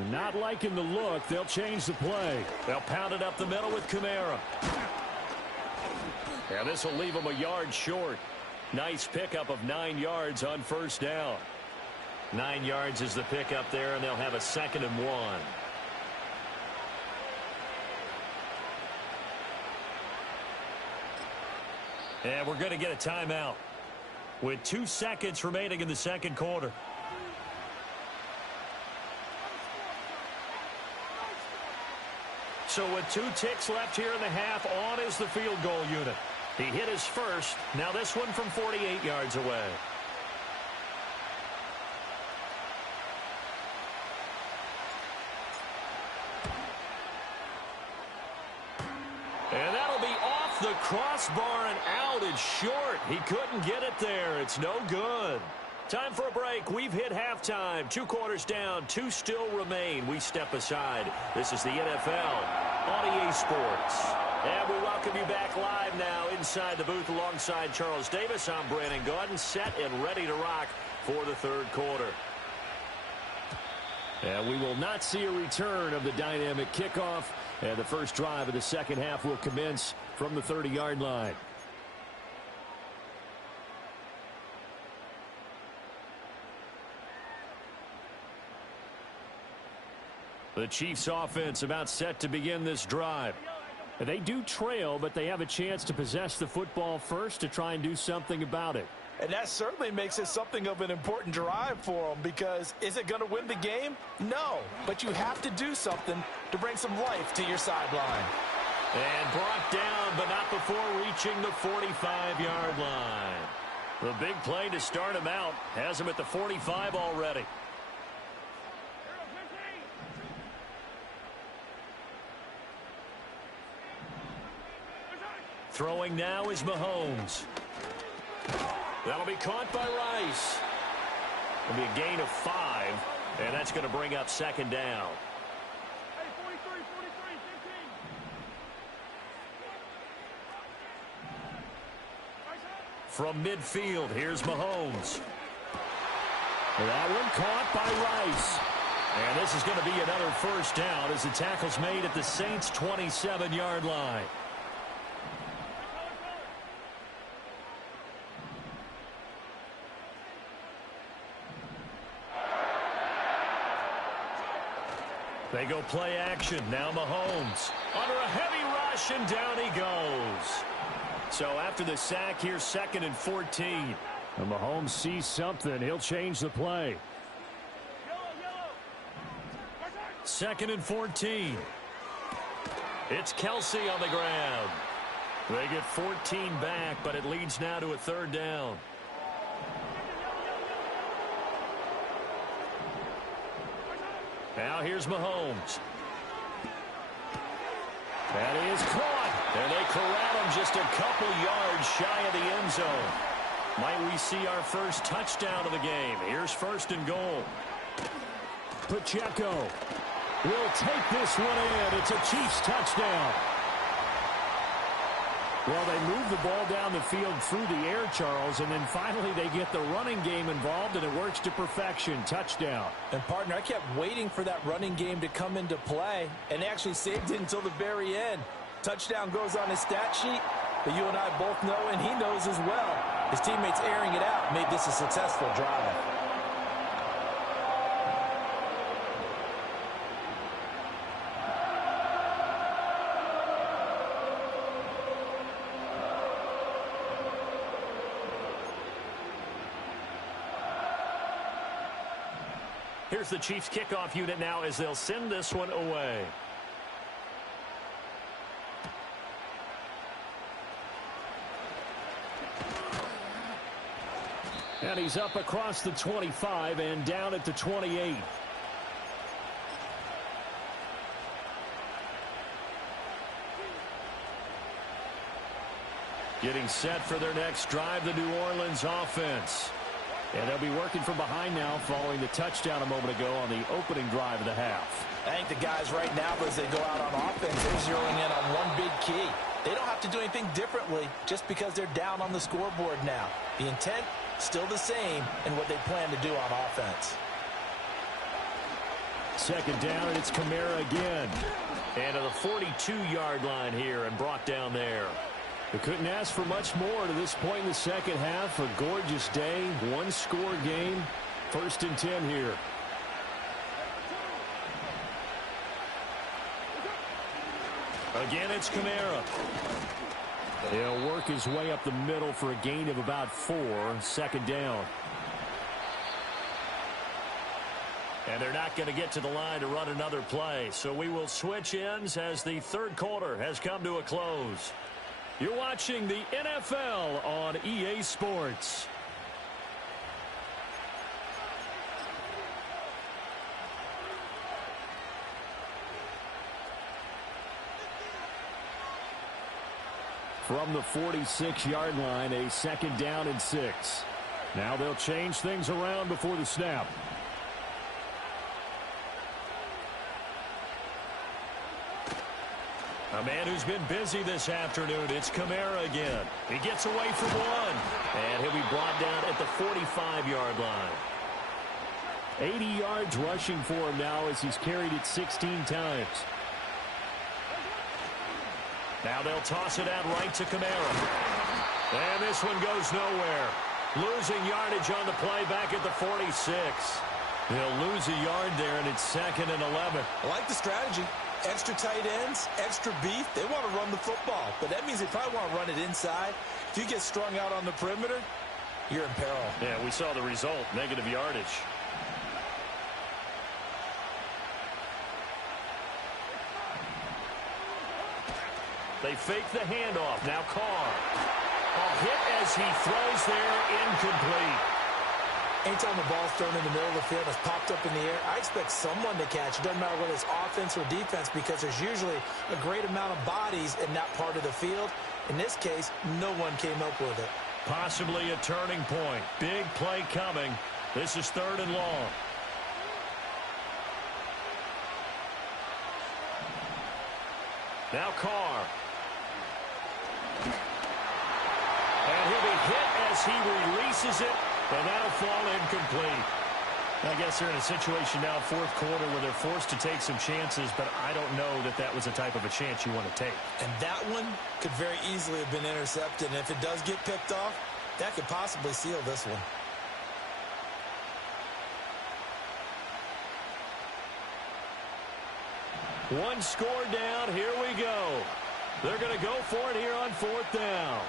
Not liking the look. They'll change the play. They'll pound it up the middle with Kamara. Yeah, this will leave them a yard short. Nice pickup of 9 yards on first down. 9 yards is the pickup there, and they'll have a 2nd and 1. And we're going to get a timeout with 2 seconds remaining in the second quarter. So with 2 ticks left here in the half, on is the field goal unit. He hit his first. Now this one from 48 yards away. And that'll be off the crossbar and out. It's short. He couldn't get it there. It's no good. Time for a break. We've hit halftime. 2 quarters down. 2 still remain. We step aside. This is the NFL on EA Sports. And we welcome you back live now inside the booth alongside Charles Davis. I'm Brandon Gaudin, set and ready to rock for the third quarter. And we will not see a return of the dynamic kickoff. And the first drive of the second half will commence from the 30-yard line. The Chiefs offense about set to begin this drive. They do trail, but they have a chance to possess the football first to try and do something about it. And that certainly makes it something of an important drive for them, because is it going to win the game? No, but you have to do something to bring some life to your sideline. And brought down, but not before reaching the 45-yard line. The big play to start him out has him at the 45 already. Throwing now is Mahomes. That'll be caught by Rice. It'll be a gain of 5, and that's going to bring up 2nd down. From midfield, here's Mahomes. That one caught by Rice. And this is going to be another first down as the tackle's made at the Saints' 27-yard line. They go play action. Now Mahomes under a heavy rush, and down he goes. So after the sack, here's 2nd and 14. And Mahomes sees something. He'll change the play. 2nd and 14. It's Kelsey on the ground. They get 14 back, but it leads now to a 3rd down. Now here's Mahomes. That is caught. And they corral him just a couple yards shy of the end zone. Might we see our first touchdown of the game? Here's 1st and goal. Pacheco will take this one in. It's a Chiefs touchdown. Well, they move the ball down the field through the air, Charles, and then finally they get the running game involved, and it works to perfection. Touchdown. And, partner, I kept waiting for that running game to come into play, and they actually saved it until the very end. Touchdown goes on his stat sheet, but you and I both know, and he knows as well, his teammates airing it out made this a successful drive. Here's the Chiefs kickoff unit now as they'll send this one away. And he's up across the 25 and down at the 28. Getting set for their next drive, the New Orleans offense. And they'll be working from behind now following the touchdown a moment ago on the opening drive of the half. I think the guys right now, as they go out on offense, they're zeroing in on one big key. They don't have to do anything differently just because they're down on the scoreboard now. The intent, still the same in what they plan to do on offense. 2nd down, and it's Kamara again. And to the 42-yard line here and brought down there. We couldn't ask for much more to this point in the second half. A gorgeous day, one-score game. 1st and 10 here. Again, it's Kamara. He'll work his way up the middle for a gain of about 4. 2nd down. And they're not going to get to the line to run another play. So we will switch ends as the 3rd quarter has come to a close. You're watching the NFL on EA Sports. From the 46-yard line, a 2nd down and 6. Now they'll change things around before the snap. A man who's been busy this afternoon. It's Kamara again. He gets away from one. And he'll be brought down at the 45-yard line. 80 yards rushing for him now as he's carried it 16 times. Now they'll toss it out right to Kamara. And this one goes nowhere. Losing yardage on the play back at the 46. They'll lose a yard there, and it's 2nd and 11. I like the strategy. Extra tight ends, extra beef. They want to run the football, but that means they probably want to run it inside. If you get strung out on the perimeter, you're in peril. Yeah, we saw the result, negative yardage. They fake the handoff. Now Carr. A hit as he throws there, incomplete. Anytime the ball's thrown in the middle of the field, it's popped up in the air, I expect someone to catch. It doesn't matter whether it's offense or defense because there's usually a great amount of bodies in that part of the field. In this case, no one came up with it. Possibly a turning point. Big play coming. This is 3rd and long. Now Carr. And he'll be hit as he releases it. And that'll fall incomplete. I guess they're in a situation now, 4th quarter, where they're forced to take some chances, but I don't know that that was the type of a chance you want to take. And that one could very easily have been intercepted. And if it does get picked off, that could possibly seal this one. One score down. Here we go. They're going to go for it here on 4th down.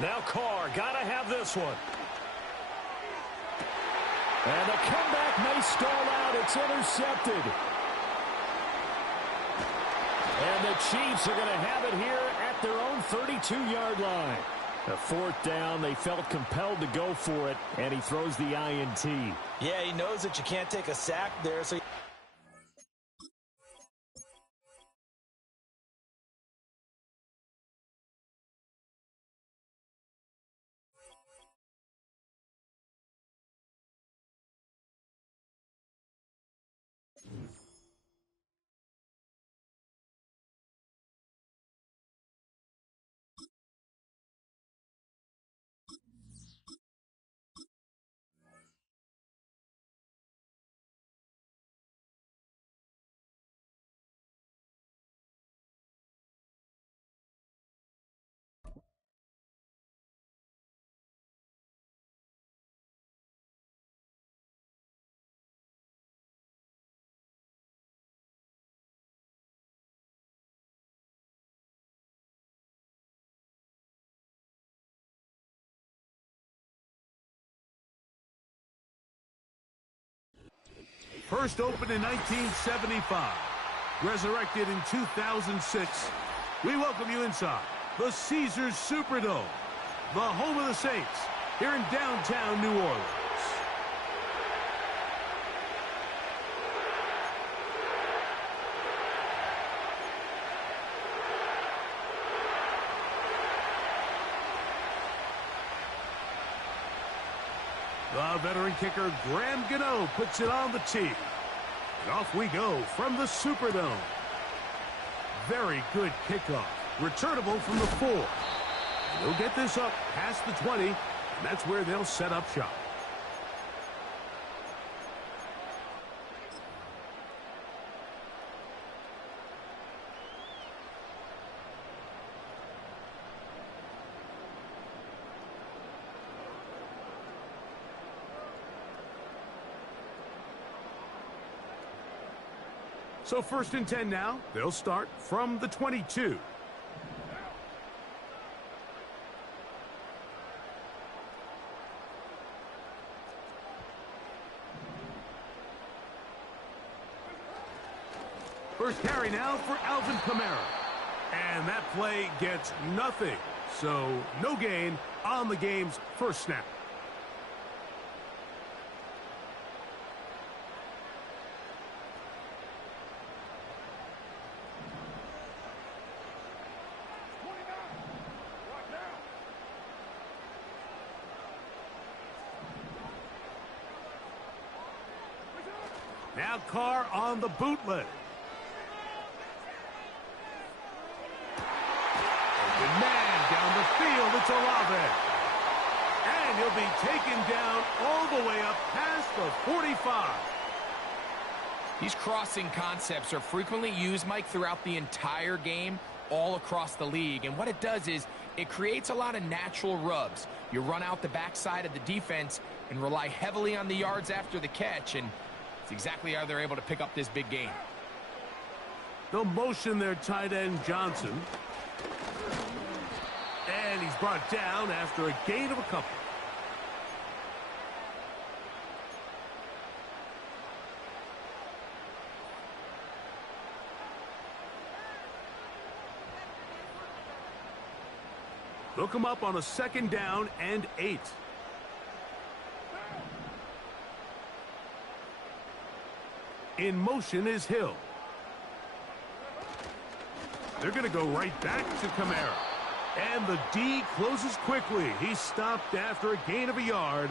Now Carr, got to have this one. And the comeback may stall out. It's intercepted. And the Chiefs are going to have it here at their own 32-yard line. A 4th down, they felt compelled to go for it, and he throws the INT. Yeah, he knows that you can't take a sack there, so First opened in 1975, resurrected in 2006. We welcome you inside the Caesars Superdome, the home of the Saints, here in downtown New Orleans. The veteran kicker, Graham Gano, puts it on the tee. And off we go from the Superdome. Very good kickoff. returnable from the 4. And they'll get this up past the 20, and that's where they'll set up shop. So 1st and 10 now. They'll start from the 22. First carry now for Alvin Kamara. And that play gets nothing. So no gain on the game's first snap. Now Carr on the bootleg. Open man down the field. It's Olave. And he'll be taken down all the way up past the 45. These crossing concepts are frequently used, Mike, throughout the entire game, all across the league. And what it does is it creates a lot of natural rubs. You run out the backside of the defense and rely heavily on the yards after the catch, and it's exactly how they're able to pick up this big gain. They'll motion their tight end Johnson. And he's brought down after a gain of a couple. They'll come up on a 2nd down and 8. In motion is Hill. They're going to go right back to Kamara. And the D closes quickly. He's stopped after a gain of a yard.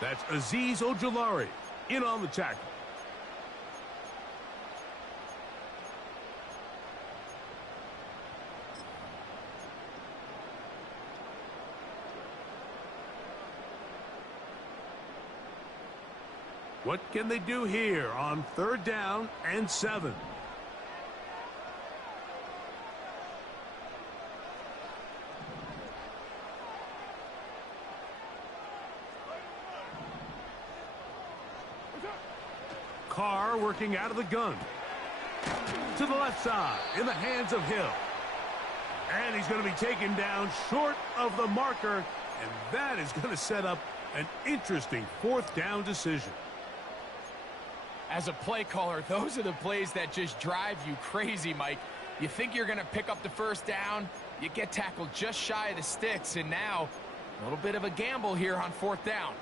That's Azeez Ojulari in on the tackle. What can they do here on 3rd down and 7? Carr working out of the gun. To the left side in the hands of Hill. And he's going to be taken down short of the marker. And that is going to set up an interesting 4th down decision. As a play caller, those are the plays that just drive you crazy, Mike. You think you're going to pick up the 1st down, you get tackled just shy of the sticks, and now a little bit of a gamble here on 4th down.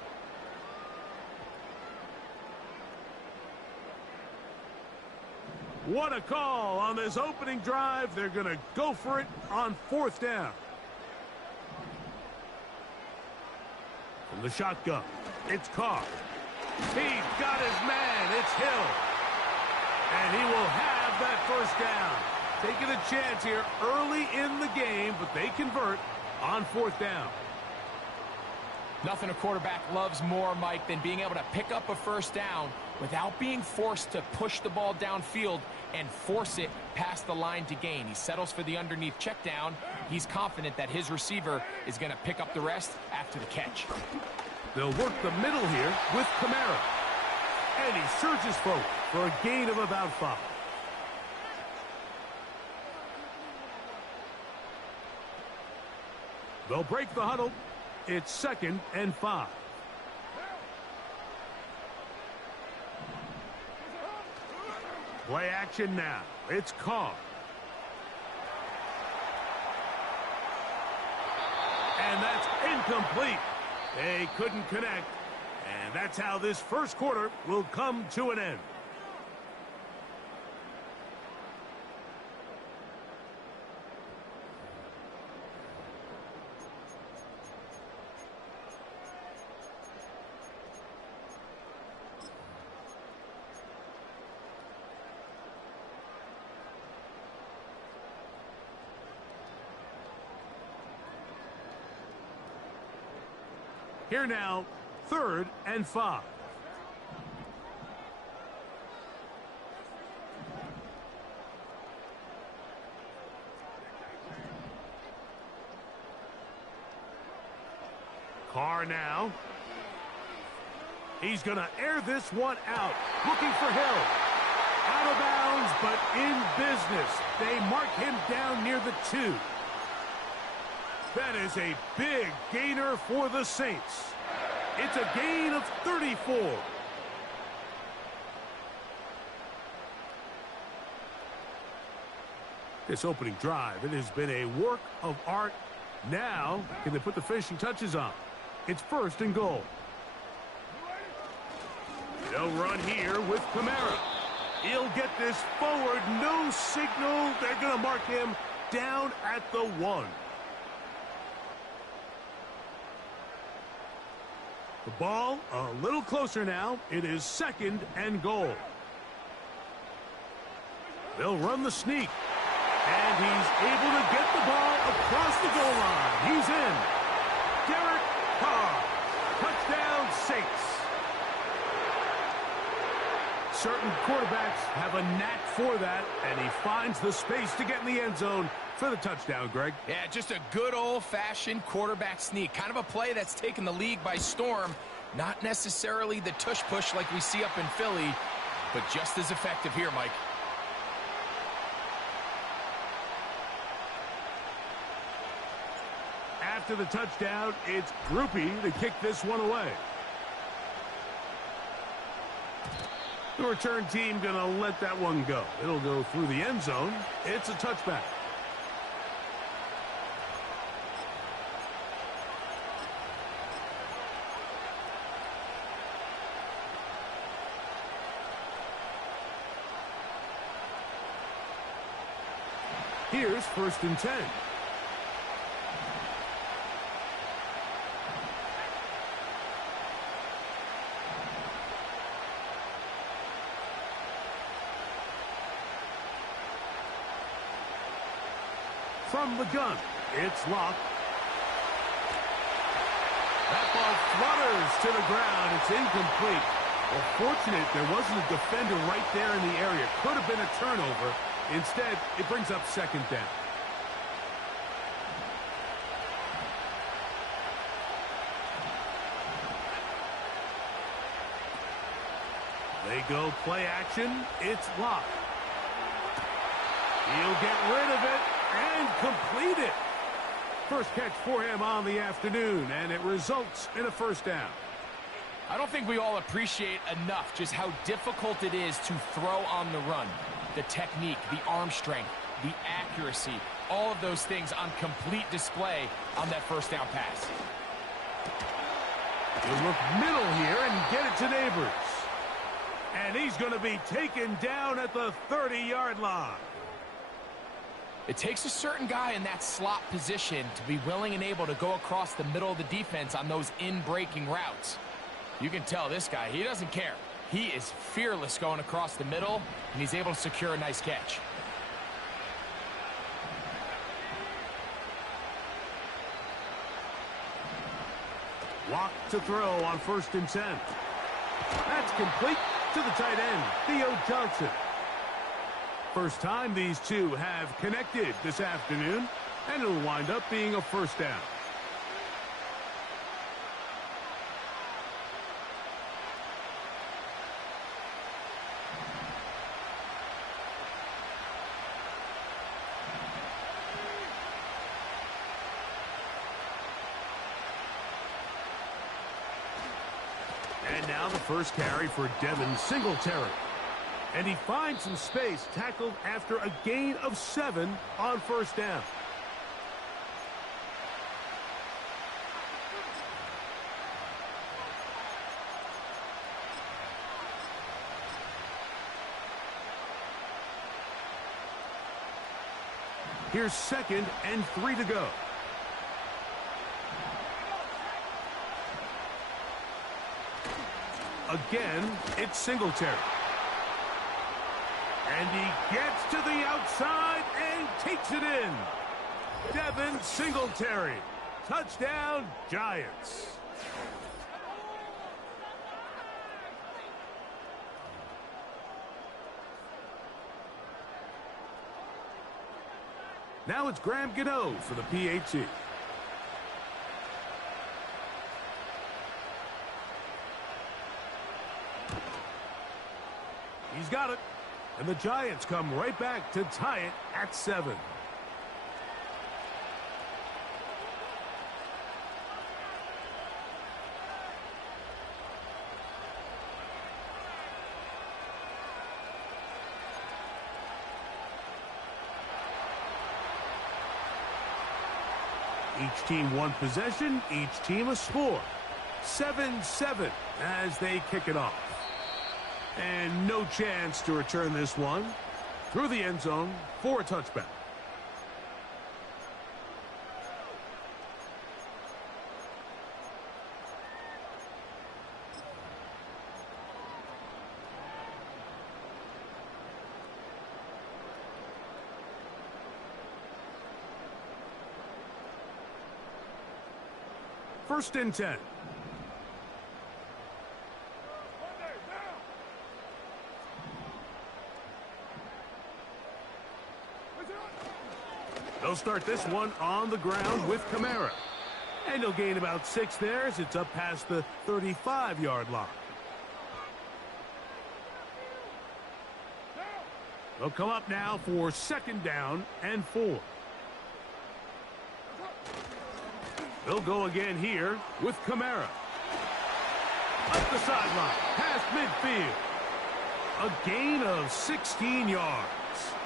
What a call on this opening drive. They're going to go for it on 4th down. From the shotgun, it's Carr. He's got his man. It's Hill. And he will have that 1st down. Taking a chance here early in the game, but they convert on 4th down. Nothing a quarterback loves more, Mike, than being able to pick up a 1st down without being forced to push the ball downfield and force it past the line to gain. He settles for the underneath check down. He's confident that his receiver is going to pick up the rest after the catch. They'll work the middle here with Kamara. And he surges forward for a gain of about 5. They'll break the huddle. It's 2nd and 5. Play action now. It's Carr. And that's incomplete. They couldn't connect. And that's how this 1st quarter will come to an end. Here now, 3rd and 5. Carr now. He's going to air this one out. Looking for Hill. Out of bounds, but in business. They mark him down near the 2. That is a big gainer for the Saints. It's a gain of 34. This opening drive, it has been a work of art. Now, can they put the finishing touches on? It's 1st and goal. They'll run here with Kamara. He'll get this forward. No signal. They're going to mark him down at the 1. The ball a little closer now. It is 2nd and goal. They'll run the sneak. And he's able to get the ball across the goal line. He's in. Derek Carr. Touchdown, Saints. Certain quarterbacks have a knack for that, and he finds the space to get in the end zone for the touchdown, Greg. Yeah, just a good old-fashioned quarterback sneak. Kind of a play that's taken the league by storm. Not necessarily the tush-push like we see up in Philly, but just as effective here, Mike. After the touchdown, it's Groupie to kick this one away. The return team going to let that one go. It'll go through the end zone. It's a touchback. Here's 1st and 10. From the gun, it's locked. That ball flutters to the ground. It's incomplete. Well, fortunate there wasn't a defender right there in the area. Could have been a turnover. Instead, it brings up 2nd down. They go play action. It's locked. He'll get rid of it and complete it. First catch for him on the afternoon, and it results in a 1st down. I don't think we all appreciate enough just how difficult it is to throw on the run. The technique, the arm strength, the accuracy, all of those things on complete display on that 1st down pass. He'll look middle here and get it to Neighbors. And he's going to be taken down at the 30-yard line. It takes a certain guy in that slot position to be willing and able to go across the middle of the defense on those in-breaking routes. You can tell this guy, he doesn't care. He is fearless going across the middle, and he's able to secure a nice catch. Walk to throw on 1st and 10. That's complete to the tight end, Theo Johnson. First time these two have connected this afternoon, and it'll wind up being a 1st down. And now the first carry for Devin Singletary. And he finds some space, tackled after a gain of 7 on 1st down. Here's 2nd and 3 to go. Again, it's Singletary. And he gets to the outside and takes it in. Devin Singletary. Touchdown, Giants. Now it's Graham Gano for the PAT. He's got it. And the Giants come right back to tie it at 7. Each team one possession, each team a score. 7-7 as they kick it off. And no chance to return this one. Through the end zone for a touchback. First and 10. They'll start this one on the ground with Kamara. And he'll gain about 6 there as it's up past the 35-yard line. They'll come up now for 2nd down and 4. They'll go again here with Kamara. Up the sideline, past midfield. A gain of 16 yards.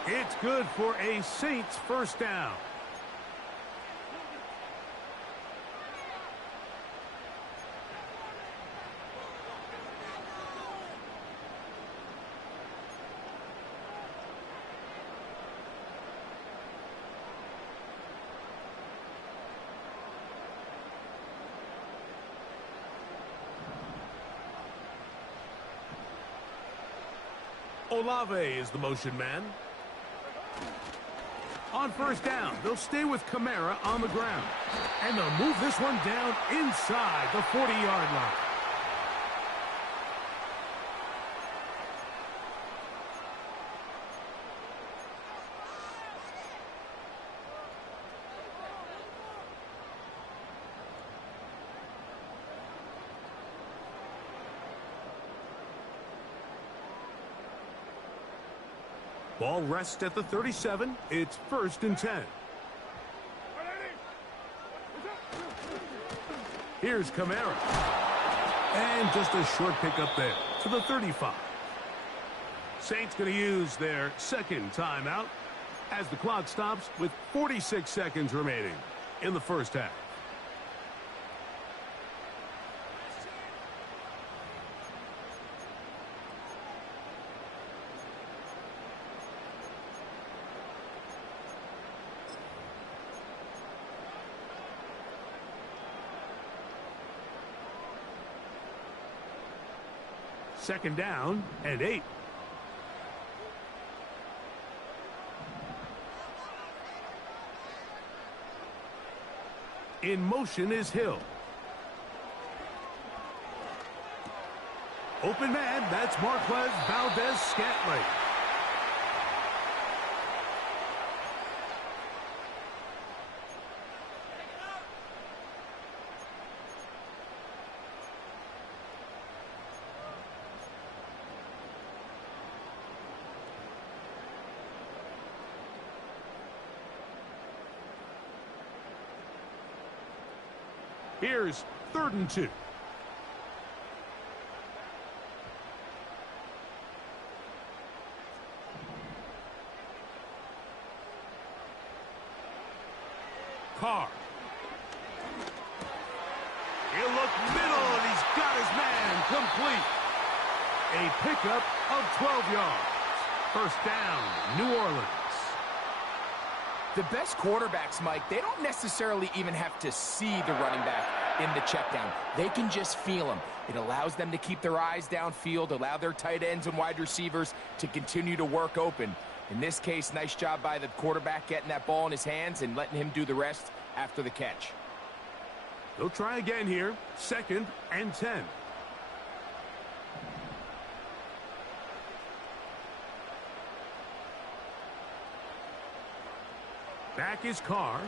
It's good for a Saints first down. Olave is the motion man. On first down, they'll stay with Kamara on the ground. And they'll move this one down inside the 40-yard line. Ball rests at the 37. It's 1st and 10. Here's Kamara. And just a short pickup there to the 35. Saints going to use their 2nd timeout as the clock stops with 46 seconds remaining in the first half. Second down and 8. In motion is Hill. Open man, that's Marquez Valdez-Scantling. Here's 3rd and 2. Carr. He'll look middle, and he's got his man complete. A pickup of 12 yards. First down, New Orleans. The best quarterbacks, Mike, they don't necessarily even have to see the running back in the check down. They can just feel him. It allows them to keep their eyes downfield, allow their tight ends and wide receivers to continue to work open. In this case, nice job by the quarterback getting that ball in his hands and letting him do the rest after the catch. They'll try again here. 2nd and 10. Back is Carr.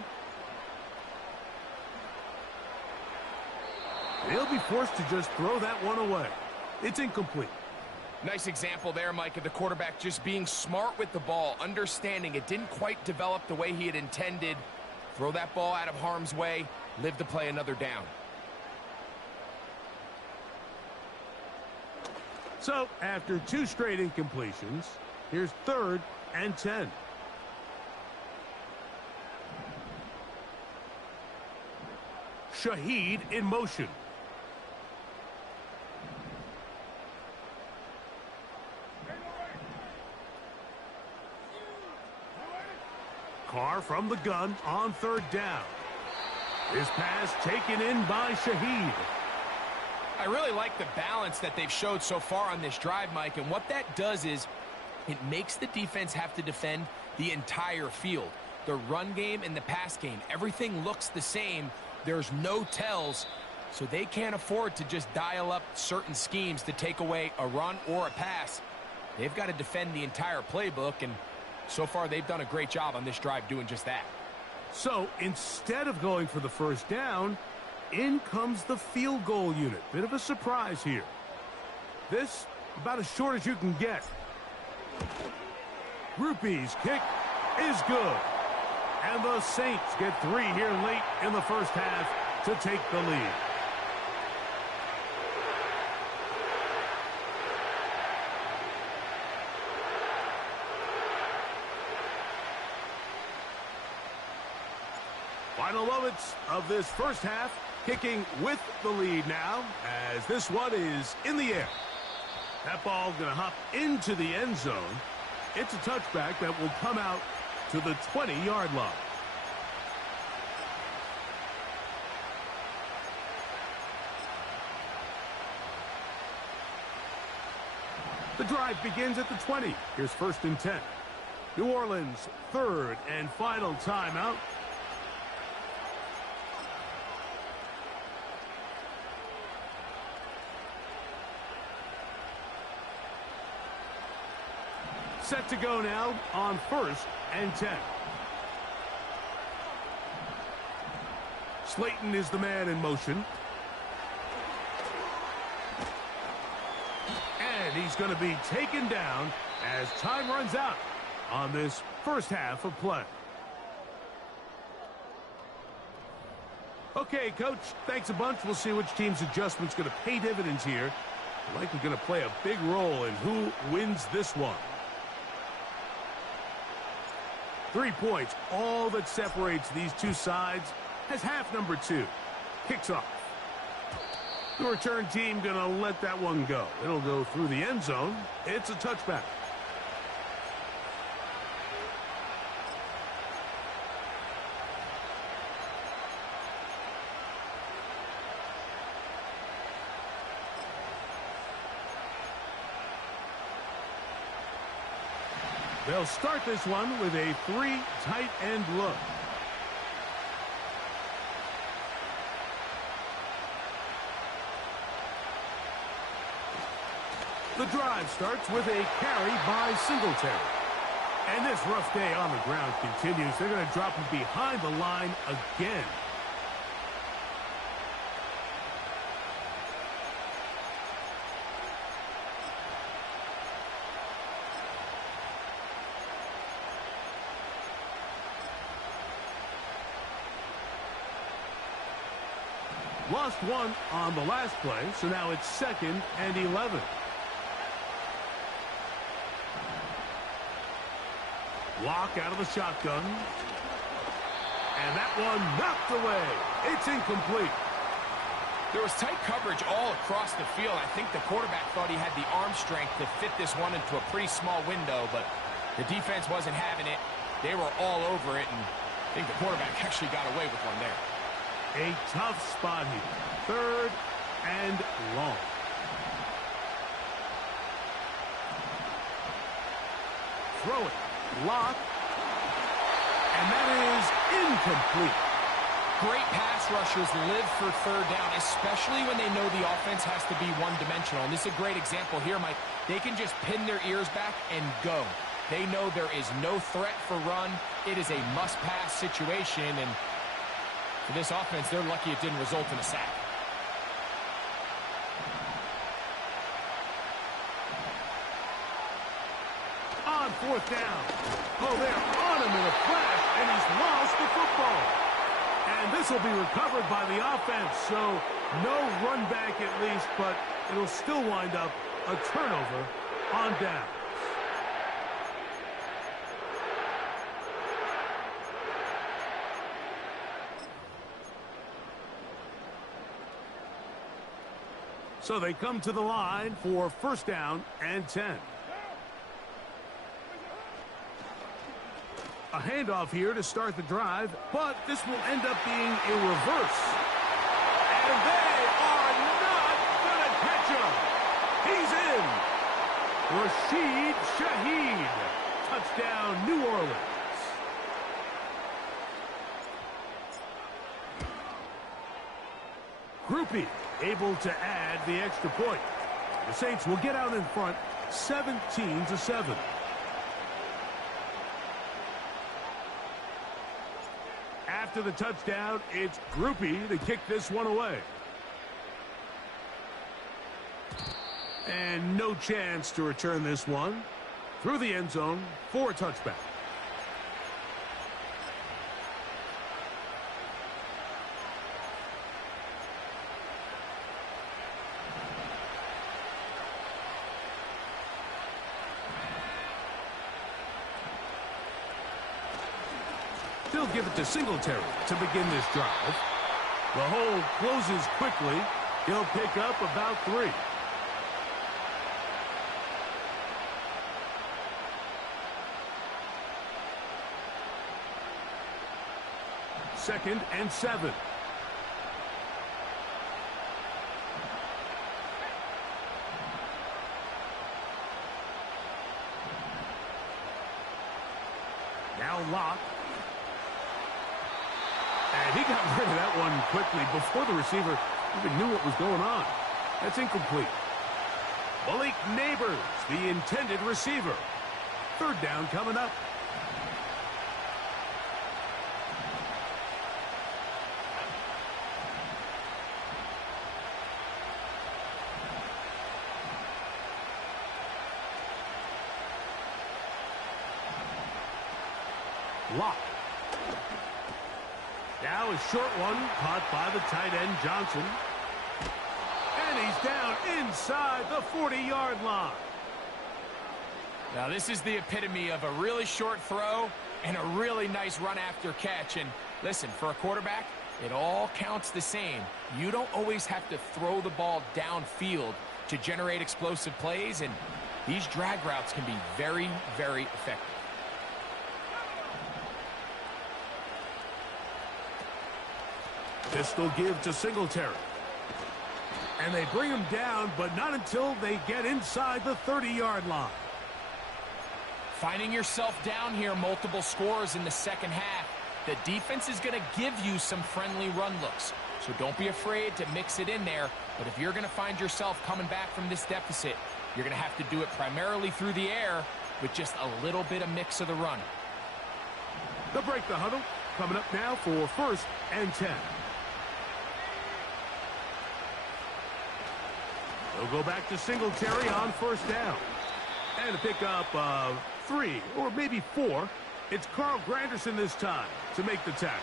They'll be forced to just throw that one away. It's incomplete. Nice example there, Mike, of the quarterback just being smart with the ball, understanding it didn't quite develop the way he had intended. Throw that ball out of harm's way, live to play another down. So, after 2 straight incompletions, here's 3rd and 10. Shaheed in motion. Carr from the gun on 3rd down. This pass taken in by Shaheed. I really like the balance that they've showed so far on this drive, Mike, and what that does is it makes the defense have to defend the entire field. The run game and the pass game, everything looks the same. There's no tells, so they can't afford to just dial up certain schemes to take away a run or a pass. They've got to defend the entire playbook, and so far they've done a great job on this drive doing just that. So instead of going for the 1st down, in comes the field goal unit. Bit of a surprise here. This about as short as you can get. Rupee's kick is good. And the Saints get 3 here late in the 1st half to take the lead. Final moments of this 1st half, kicking with the lead now as this one is in the air. That ball going to hop into the end zone. It's a touchback that will come out to the 20-yard line. The drive begins at the 20. Here's 1st and 10. New Orleans, 3rd and final timeout. Set to go now on 1st and 10. Slayton is the man in motion. And he's going to be taken down as time runs out on this 1st half of play. Okay, Coach, thanks a bunch. We'll see which team's adjustment's going to pay dividends here. Likely going to play a big role in who wins this one. 3 points, all that separates these two sides, as half number 2 kicks off. The return team going to let that one go. It'll go through the end zone. It's a touchback. They'll start this one with a 3 tight end look. The drive starts with a carry by Singletary. And this rough day on the ground continues. They're going to drop him behind the line again. Lost one on the last play, so now it's 2nd and 11. Lock out of the shotgun. And that one knocked away. It's incomplete. There was tight coverage all across the field. I think the quarterback thought he had the arm strength to fit this one into a pretty small window, but the defense wasn't having it. They were all over it, and I think the quarterback actually got away with one there. A tough spot here. 3rd and long. Throw it. Lock. And that is incomplete. Great pass rushers live for third down, especially when they know the offense has to be one-dimensional. And this is a great example here, Mike. They can just pin their ears back and go. They know there is no threat for run. It is a must-pass situation, and for this offense, they're lucky it didn't result in a sack. On fourth down. Oh, they're on him in a flash, and he's lost the football. And this will be recovered by the offense, so no run back at least, but it'll still wind up a turnover on down. So they come to the line for first down and 10. A handoff here to start the drive, but this will end up being a reverse. And they are not going to catch him. He's in. Rashid Shaheed. Touchdown, New Orleans. Groupie able to add the extra point. The Saints will get out in front 17-7. After the touchdown, it's Groupie to kick this one away. And no chance to return this one through the end zone for a touchback. They'll give it to Singletary to begin this drive. The hole closes quickly. He'll pick up about 3. Second and 7. Now Locke. And he got rid of that one quickly before the receiver even knew what was going on. That's incomplete. Malik Neighbors, the intended receiver. Third down coming up. Locke. Now a short one caught by the tight end Johnson. And he's down inside the 40-yard line. Now this is the epitome of a really short throw and a really nice run after catch. And listen, for a quarterback, it all counts the same. You don't always have to throw the ball downfield to generate explosive plays, and these drag routes can be very, very effective. Pistol give to Singletary. And they bring him down, but not until they get inside the 30-yard line. Finding yourself down here, multiple scores in the second half. The defense is going to give you some friendly run looks. So don't be afraid to mix it in there. But if you're going to find yourself coming back from this deficit, you're going to have to do it primarily through the air with just a little bit of mix of the run. They'll break the huddle. Coming up now for first and 10. They'll go back to Singletary on first down. And a pickup of 3 or maybe 4. It's Carl Granderson this time to make the tackle.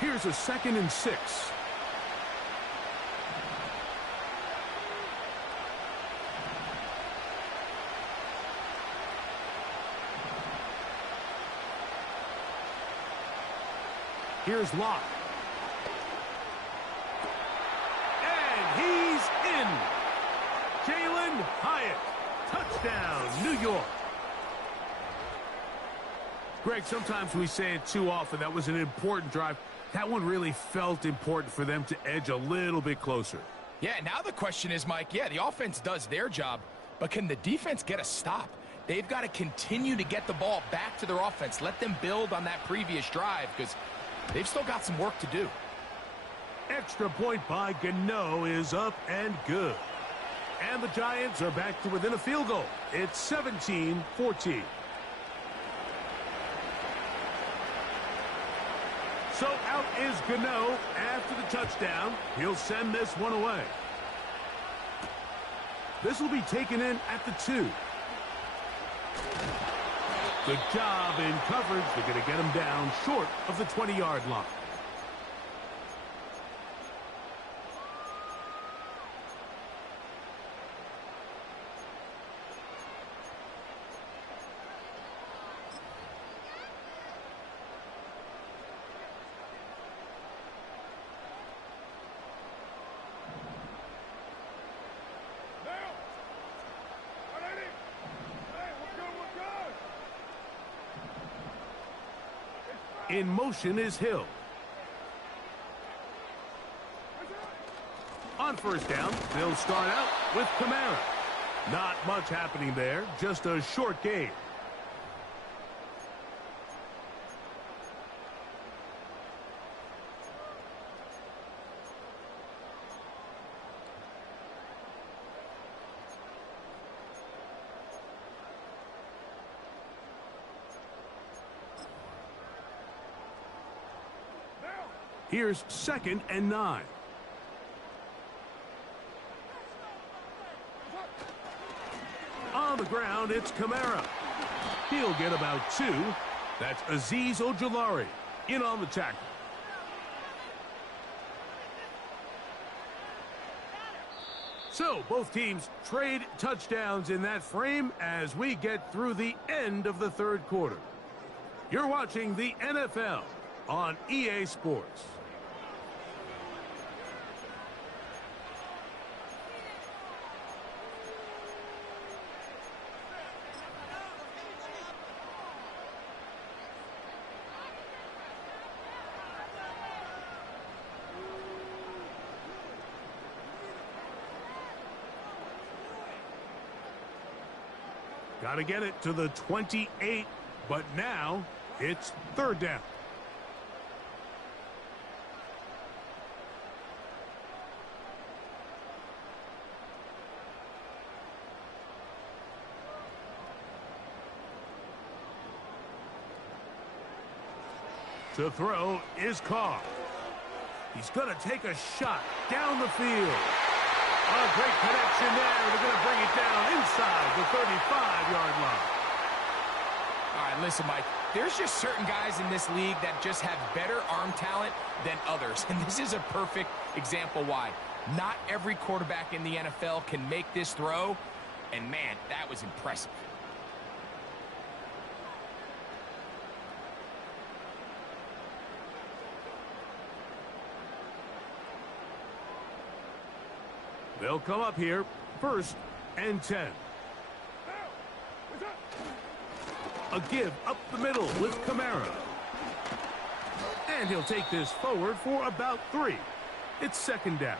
Here's a 2nd and 6. Here's Locke. And he's in. Jalen Hyatt. Touchdown, New York. Greg, sometimes we say it too often. That was an important drive. That one really felt important for them to edge a little bit closer. Yeah, now the question is, Mike, yeah, the offense does their job, but can the defense get a stop? They've got to continue to get the ball back to their offense. Let them build on that previous drive because they've still got some work to do. Extra point by Gano is up and good. And the Giants are back to within a field goal. It's 17-14. So out is Gano after the touchdown. He'll send this one away. This will be taken in at the 2. Good job in coverage. They're going to get him down short of the 20-yard line. In motion is Hill. On first down, they'll start out with Kamara. Not much happening there, just a short gain. Here's 2nd and 9. On the ground, it's Kamara. He'll get about 2. That's Azeez Ojulari in on the tackle. So both teams trade touchdowns in that frame as we get through the end of the third quarter. You're watching the NFL on EA Sports. Got to get it to the 28, but now it's 3rd down. To throw is Carr. He's going to take a shot down the field. A great connection there. They're going to bring it down inside the 35-yard line. All right, listen, Mike, there's just certain guys in this league that just have better arm talent than others, and this is a perfect example why. Not every quarterback in the NFL can make this throw, and man, that was impressive. They'll come up here, 1st and 10. A give up the middle with Kamara. And he'll take this forward for about 3. It's 2nd down.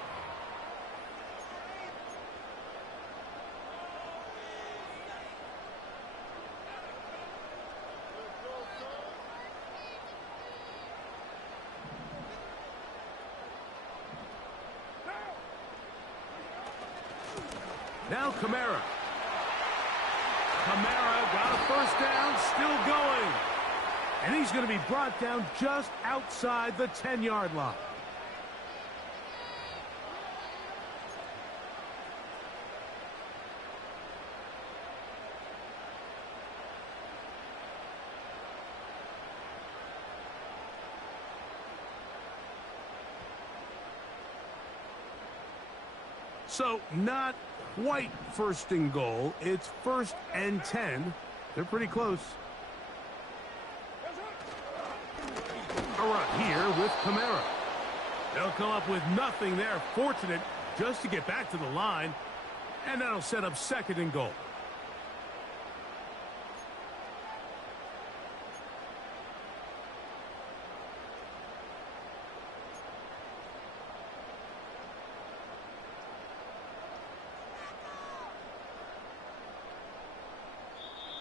Now Kamara. Kamara got a 1st down, still going. And he's going to be brought down just outside the 10-yard line. So not quite 1st and goal. It's 1st and 10. They're pretty close. A run here with Kamara. They'll come up with nothing there. Fortunate just to get back to the line. And that'll set up 2nd and goal.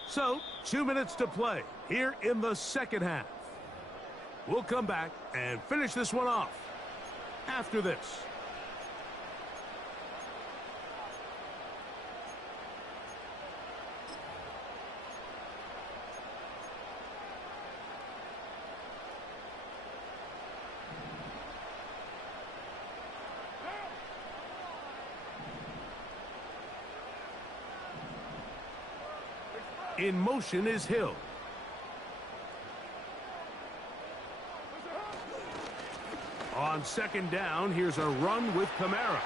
So, 2 minutes to play here in the second half. We'll come back and finish this one off after this. In motion is Hill. On second down, here's a run with Kamara.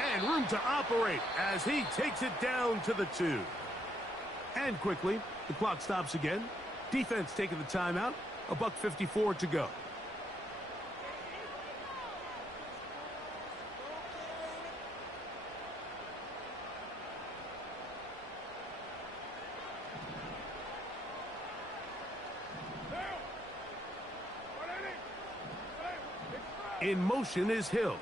And room to operate as he takes it down to the 2. And quickly, the clock stops again. Defense taking the timeout. $1:54 to go. In motion is Hill.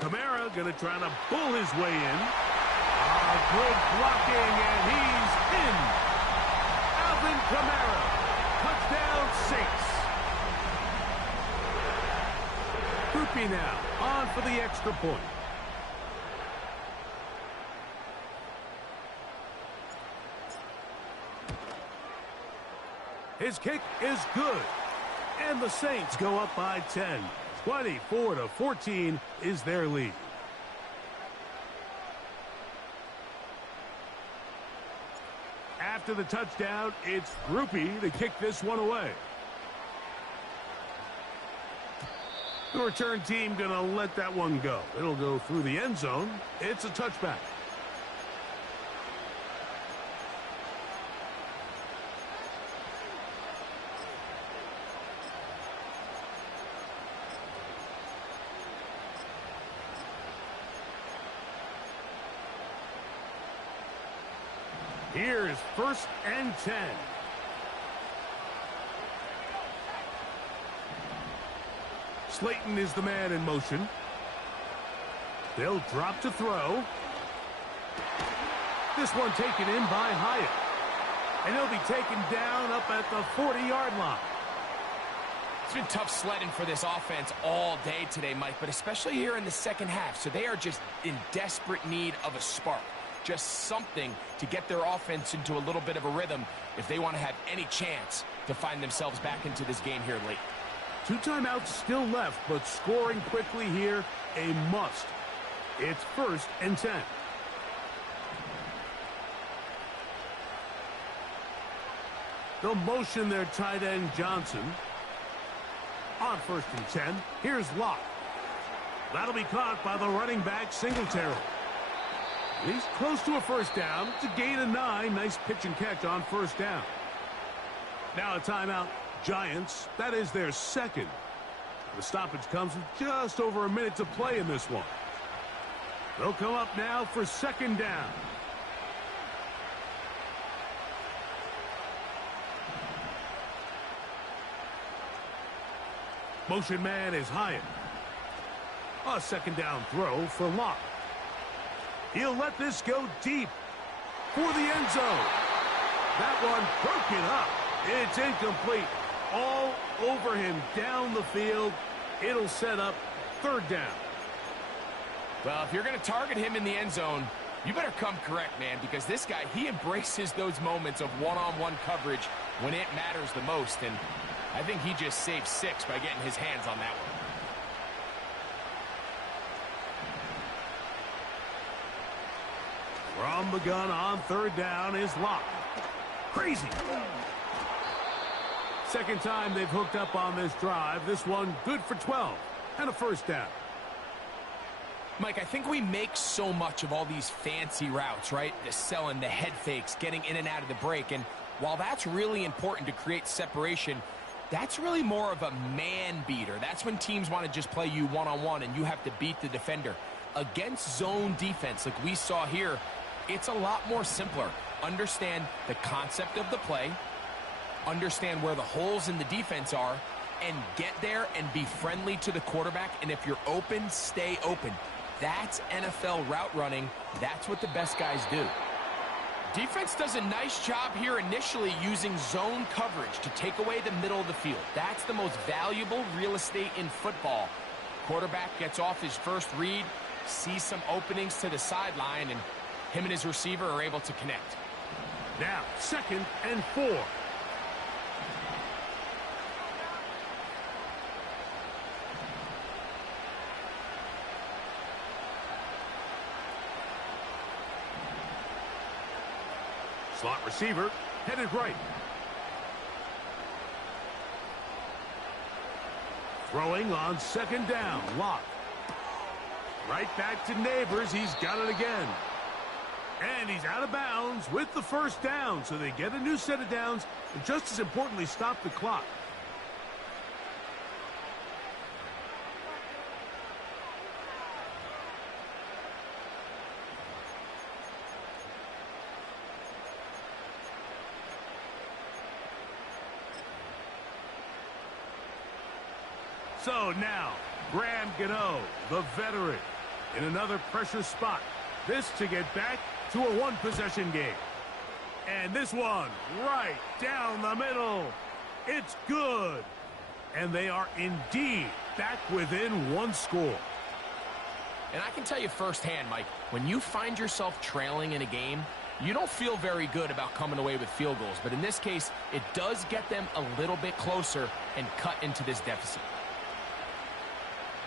Kamara going to try to pull his way in. Good blocking, and he's in. Alvin Kamara. Touchdown Saints. Groupie now on for the extra point. His kick is good. And the Saints go up by 10. 24-14 is their lead. After the touchdown, it's Groupie to kick this one away. The return team going to let that one go. It'll go through the end zone. It's a touchback. Here's 1st and 10. Slayton is the man in motion. They'll drop to throw. This one taken in by Hyatt. And he'll be taken down up at the 40-yard line. It's been tough sledding for this offense all day today, Mike, but especially here in the second half. So they are just in desperate need of a spark. Just something to get their offense into a little bit of a rhythm if they want to have any chance to find themselves back into this game here late. 2 timeouts still left, but scoring quickly here, a must. It's 1st and 10. They'll motion their tight end Johnson. On 1st and 10, here's Locke. That'll be caught by the running back Singletary. He's close to a first down. It's a gain of 9. Nice pitch and catch on 1st down. Now a timeout. Giants. That is their 2nd. The stoppage comes with just over a minute to play in this one. They'll come up now for 2nd down. Motion man is Hyatt. A 2nd down throw for Locke. He'll let this go deep for the end zone. That one broken up. It's incomplete. All over him down the field. It'll set up 3rd down. Well, if you're going to target him in the end zone, you better come correct, man, because this guy, he embraces those moments of one-on-one coverage when it matters the most, and I think he just saved 6 by getting his hands on that one. From the gun on 3rd down is Locke. Crazy. 2nd time they've hooked up on this drive. This one good for 12 and a 1st down. Mike, I think we make so much of all these fancy routes, right? The selling, the head fakes, getting in and out of the break. And while that's really important to create separation, that's really more of a man beater. That's when teams want to just play you one-on-one and you have to beat the defender. Against zone defense like we saw here, it's a lot more simpler. Understand the concept of the play, understand where the holes in the defense are, and get there and be friendly to the quarterback. And if you're open, stay open. That's NFL route running. That's what the best guys do. Defense does a nice job here initially using zone coverage to take away the middle of the field. That's the most valuable real estate in football. Quarterback gets off his first read, sees some openings to the sideline, and him and his receiver are able to connect. Now, 2nd and 4. Slot receiver, headed right. Throwing on 2nd down, Lock. Right back to Neighbors, he's got it again. And he's out of bounds with the 1st down, so they get a new set of downs, and just as importantly, stop the clock. So now, Graham Gano, the veteran, in another pressure spot. This to get back to a one-possession game. And this one right down the middle. It's good. And they are indeed back within one score. And I can tell you firsthand, Mike, when you find yourself trailing in a game, you don't feel very good about coming away with field goals. But in this case, it does get them a little bit closer and cut into this deficit.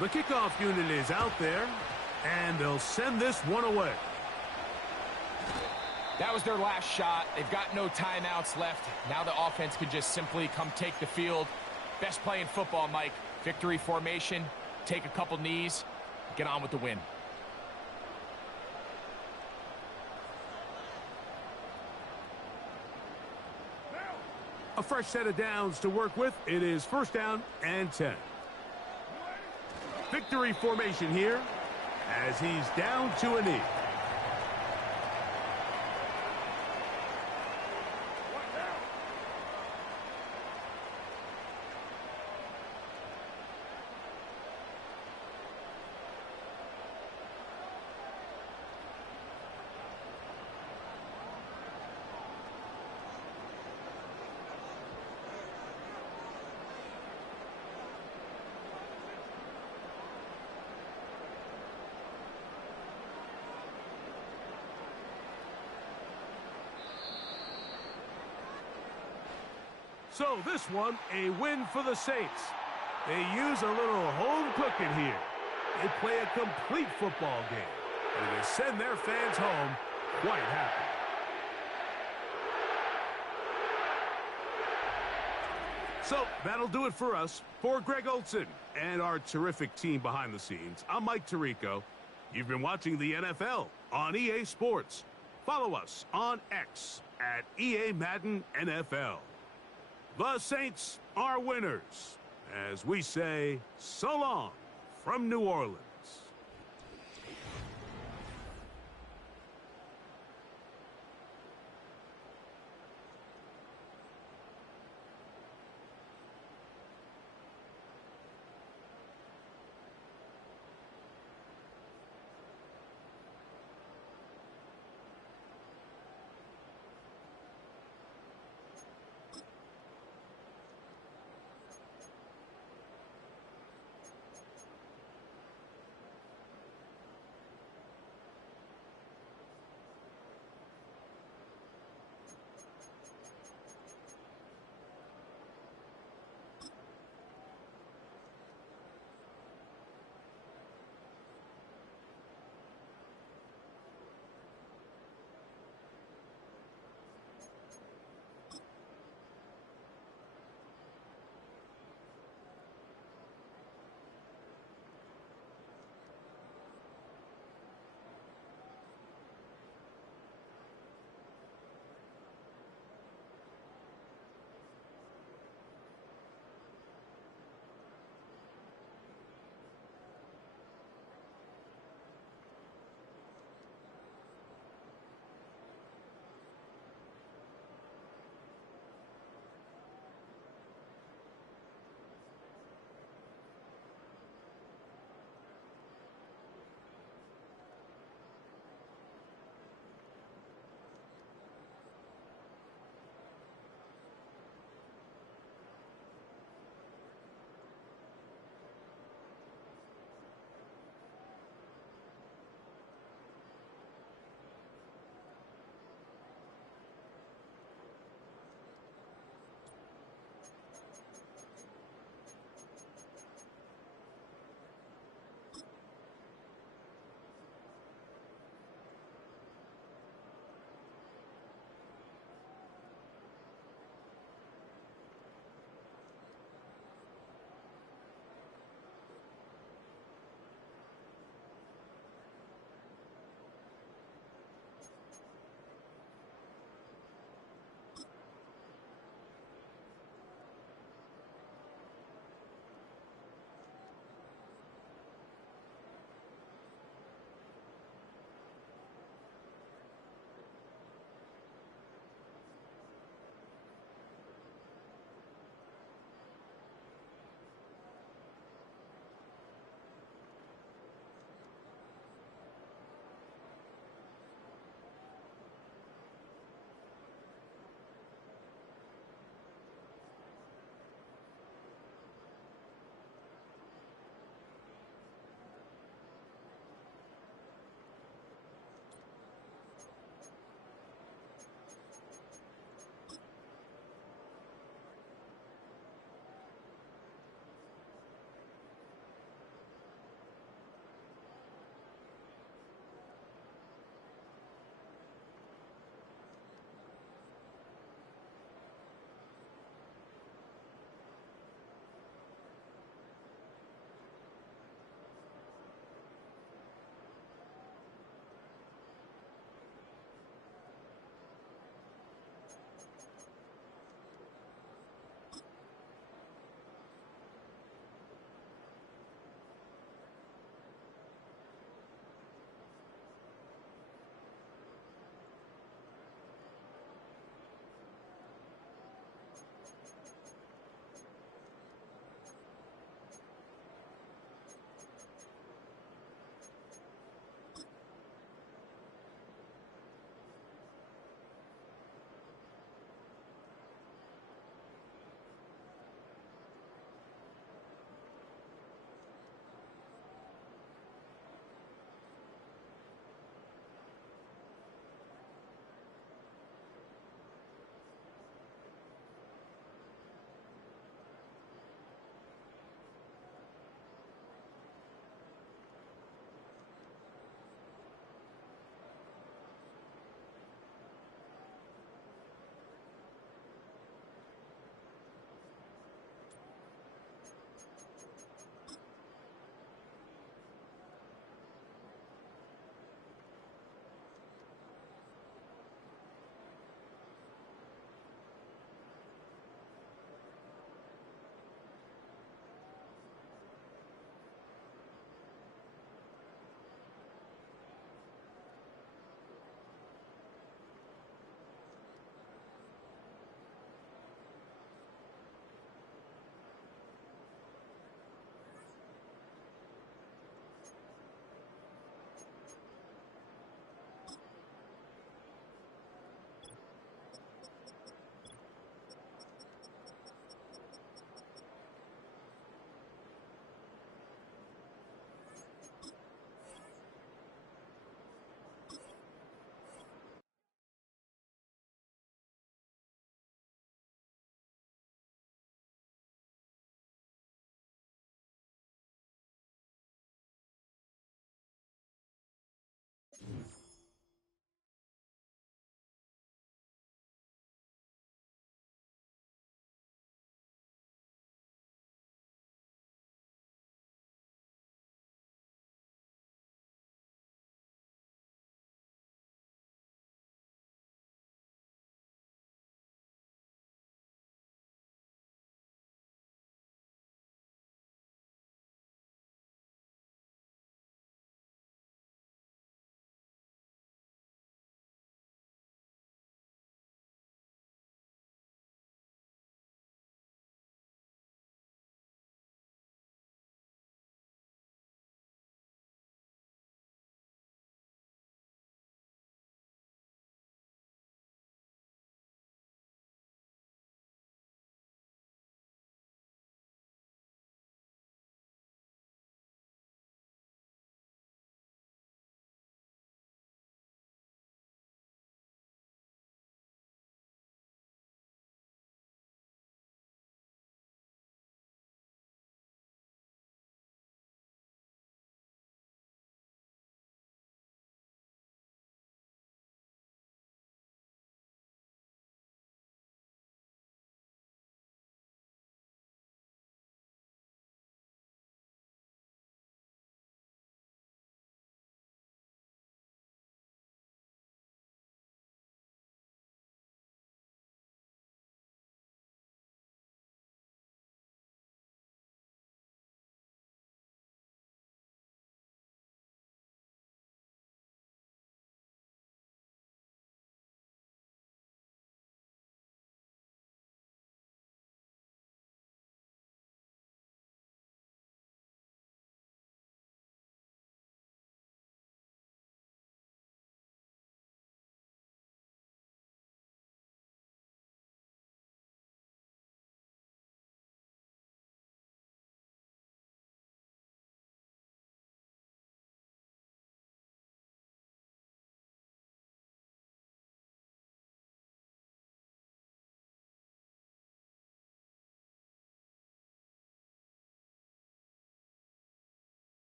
The kickoff unit is out there, and they'll send this one away. That was their last shot. They've got no timeouts left. Now the offense can just simply come take the field. Best play in football, Mike. Victory formation, take a couple knees, get on with the win. A fresh set of downs to work with. It is 1st down and 10. Victory formation here as he's down to a knee. So this one, a win for the Saints. They use a little home cooking here. They play a complete football game, and they send their fans home quite happy. So that'll do it for us. For Greg Olson and our terrific team behind the scenes, I'm Mike Tirico. You've been watching the NFL on EA Sports. Follow us on X at EA Madden NFL. The Saints are winners, as we say so long from New Orleans.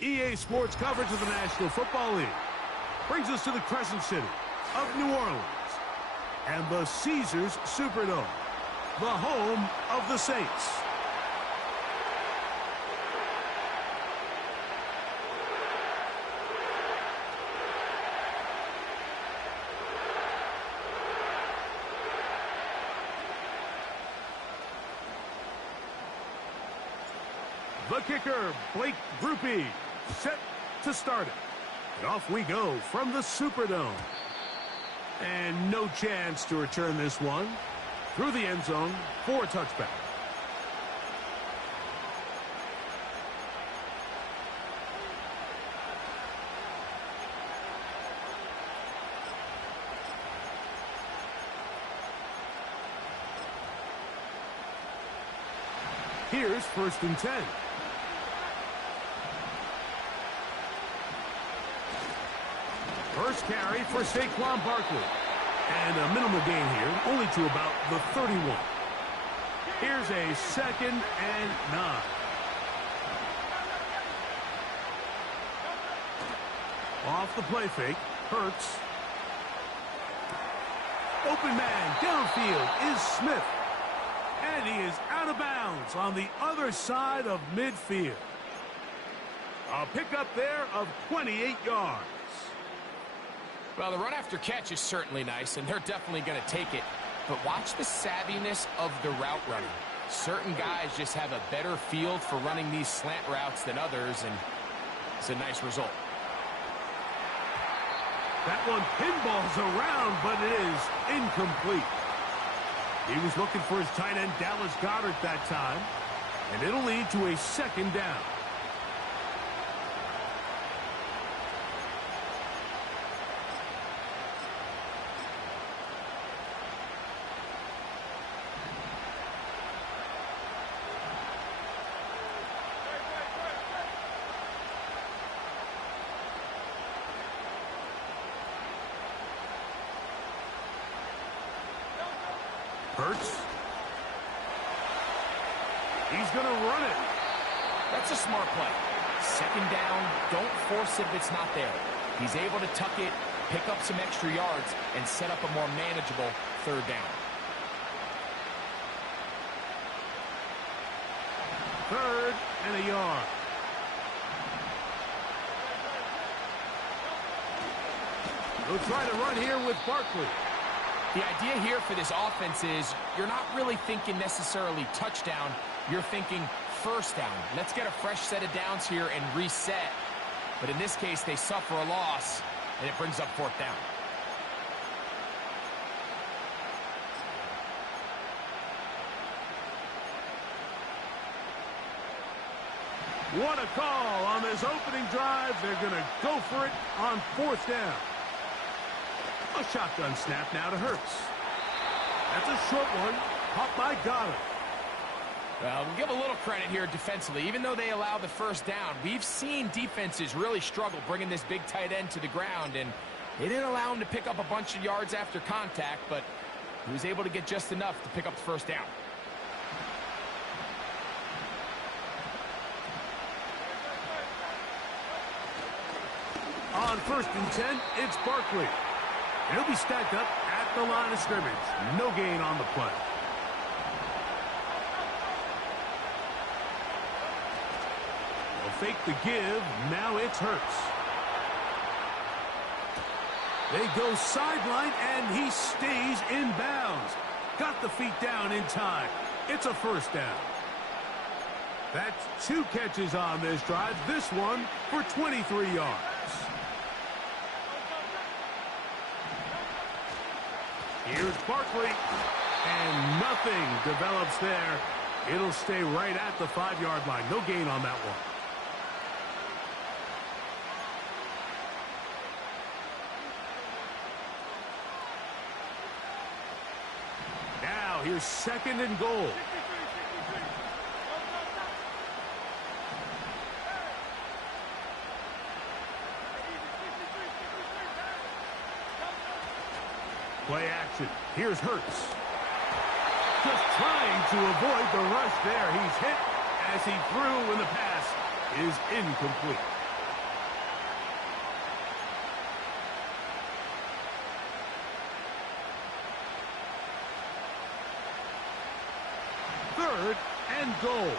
EA Sports coverage of the National Football League brings us to the Crescent City of New Orleans and the Caesars Superdome, the home of the Saints. The kicker, Blake Grupe, set to start it. And off we go from the Superdome. And no chance to return this one through the end zone for a touchback. Here's 1st and 10. First carry for Saquon Barkley. And a minimal gain here, only to about the 31. Here's a 2nd and 9. Off the play fake, Hurts. Open man, downfield is Smith. And he is out of bounds on the other side of midfield. A pickup there of 28 yards. Well, the run after catch is certainly nice, and they're definitely going to take it. But watch the savviness of the route running. Certain guys just have a better feel for running these slant routes than others, and it's a nice result. That one pinballs around, but it is incomplete. He was looking for his tight end, Dallas Goedert, that time, and it'll lead to a 2nd down. Hurts. He's going to run it. That's a smart play. 2nd down, don't force it if it's not there. He's able to tuck it, pick up some extra yards, and set up a more manageable 3rd down. 3rd and a yard. They'll try to run here with Barkley. The idea here for this offense is you're not really thinking necessarily touchdown. You're thinking 1st down. Let's get a fresh set of downs here and reset. But in this case, they suffer a loss, and it brings up 4th down. What a call on this opening drive. They're going to go for it on 4th down. A shotgun snap now to Hurts. That's a short one, caught by Goedert. Well, we'll give a little credit here defensively. Even though they allow the 1st down, we've seen defenses really struggle bringing this big tight end to the ground, and they didn't allow him to pick up a bunch of yards after contact, but he was able to get just enough to pick up the 1st down. On 1st and 10, it's Barkley. He'll be stacked up at the line of scrimmage. No gain on the play. They'll fake the give. Now it's Hurts. They go sideline, and he stays in bounds. Got the feet down in time. It's a 1st down. That's 2 catches on this drive. This one for 23 yards. Here's Barkley, and nothing develops there. It'll stay right at the 5-yard line. No gain on that one. Now, here's 2nd and goal. Play action. Here's Hurts. Just trying to avoid the rush there. He's hit as he threw, and the pass is incomplete. and goal.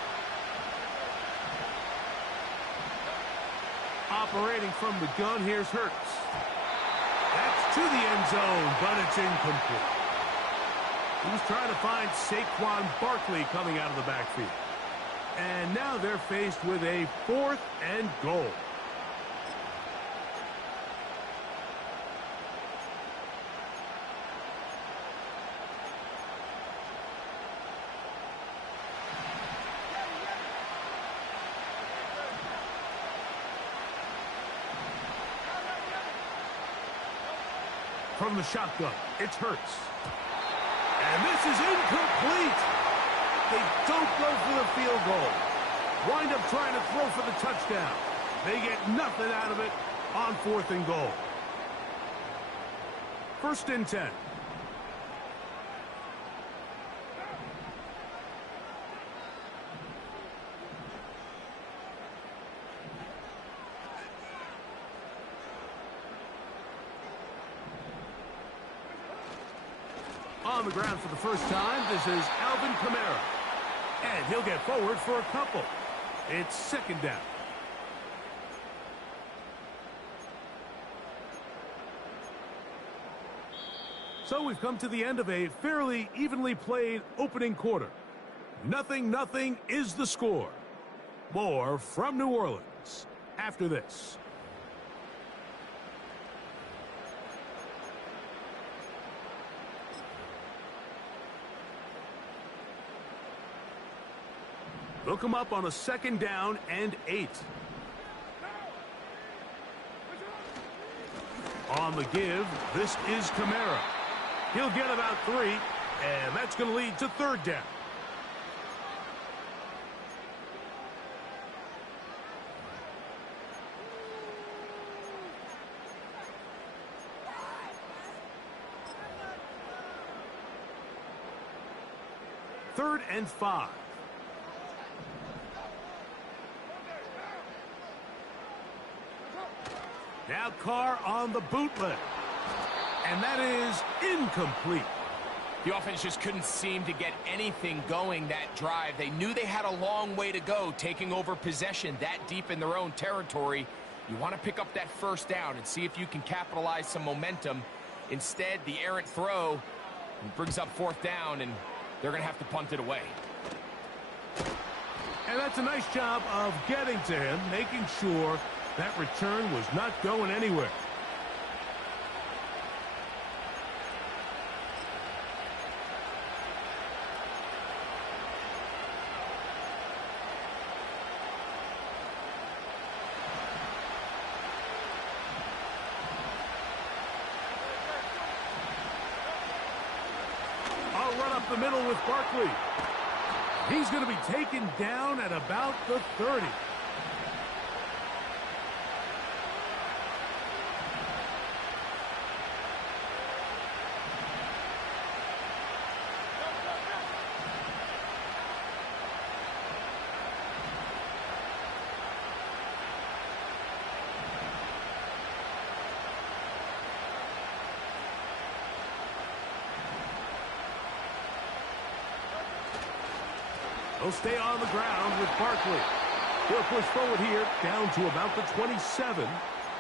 Operating from the gun, here's Hurts. That's to the end zone, but it's incomplete. He was trying to find Saquon Barkley coming out of the backfield. And now they're faced with a 4th and goal. From the shotgun, it's Hurts. And this is incomplete. They don't go for the field goal. Wind up trying to throw for the touchdown. They get nothing out of it on 4th and goal. 1st and 10. On the ground for the first time, this is Alvin Kamara. And he'll get forward for a couple. It's 2nd down. So we've come to the end of a fairly evenly played opening quarter. 0-0 is the score. More from New Orleans after this. They'll come up on a 2nd down and 8. On the give, this is Kamara. He'll get about 3, and that's going to lead to 3rd down. Third and 5. Now Carr on the bootleg. And that is incomplete. The offense just couldn't seem to get anything going that drive. They knew they had a long way to go, taking over possession that deep in their own territory. You want to pick up that 1st down and see if you can capitalize some momentum. Instead, the errant throw brings up 4th down, and they're going to have to punt it away. And that's a nice job of getting to him, making sure that return was not going anywhere. I'll run up the middle with Barkley. He's going to be taken down at about the 30. They'll stay on the ground with Barkley. He'll push forward here down to about the 27.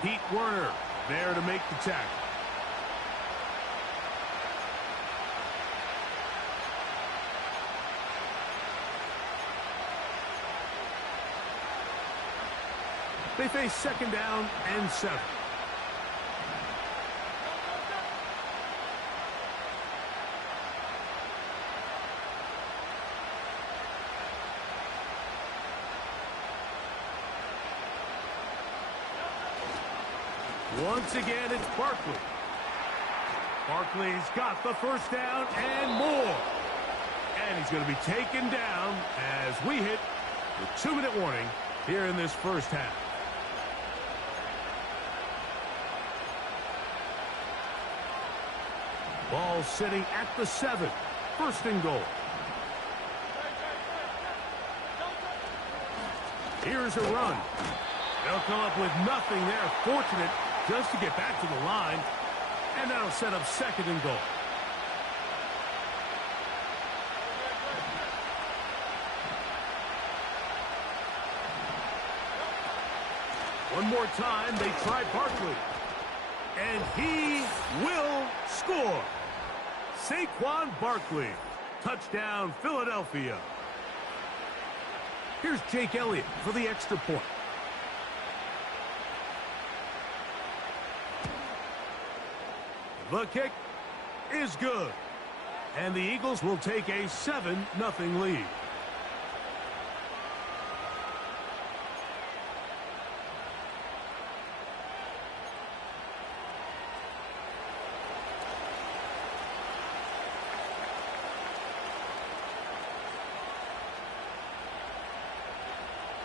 Pete Werner there to make the tackle. They face 2nd down and 7. Once again, it's Barkley. Barkley's got the 1st down and more. And he's going to be taken down as we hit the 2-minute warning here in this 1st half. Ball sitting at the 7. 1st and goal. Here's a run. They'll come up with nothing there. Fortunate just to get back to the line. And that'll set up 2nd and goal. One more time, they try Barkley. And he will score. Saquon Barkley. Touchdown, Philadelphia. Here's Jake Elliott for the extra point. The kick is good. And the Eagles will take a 7-0 lead.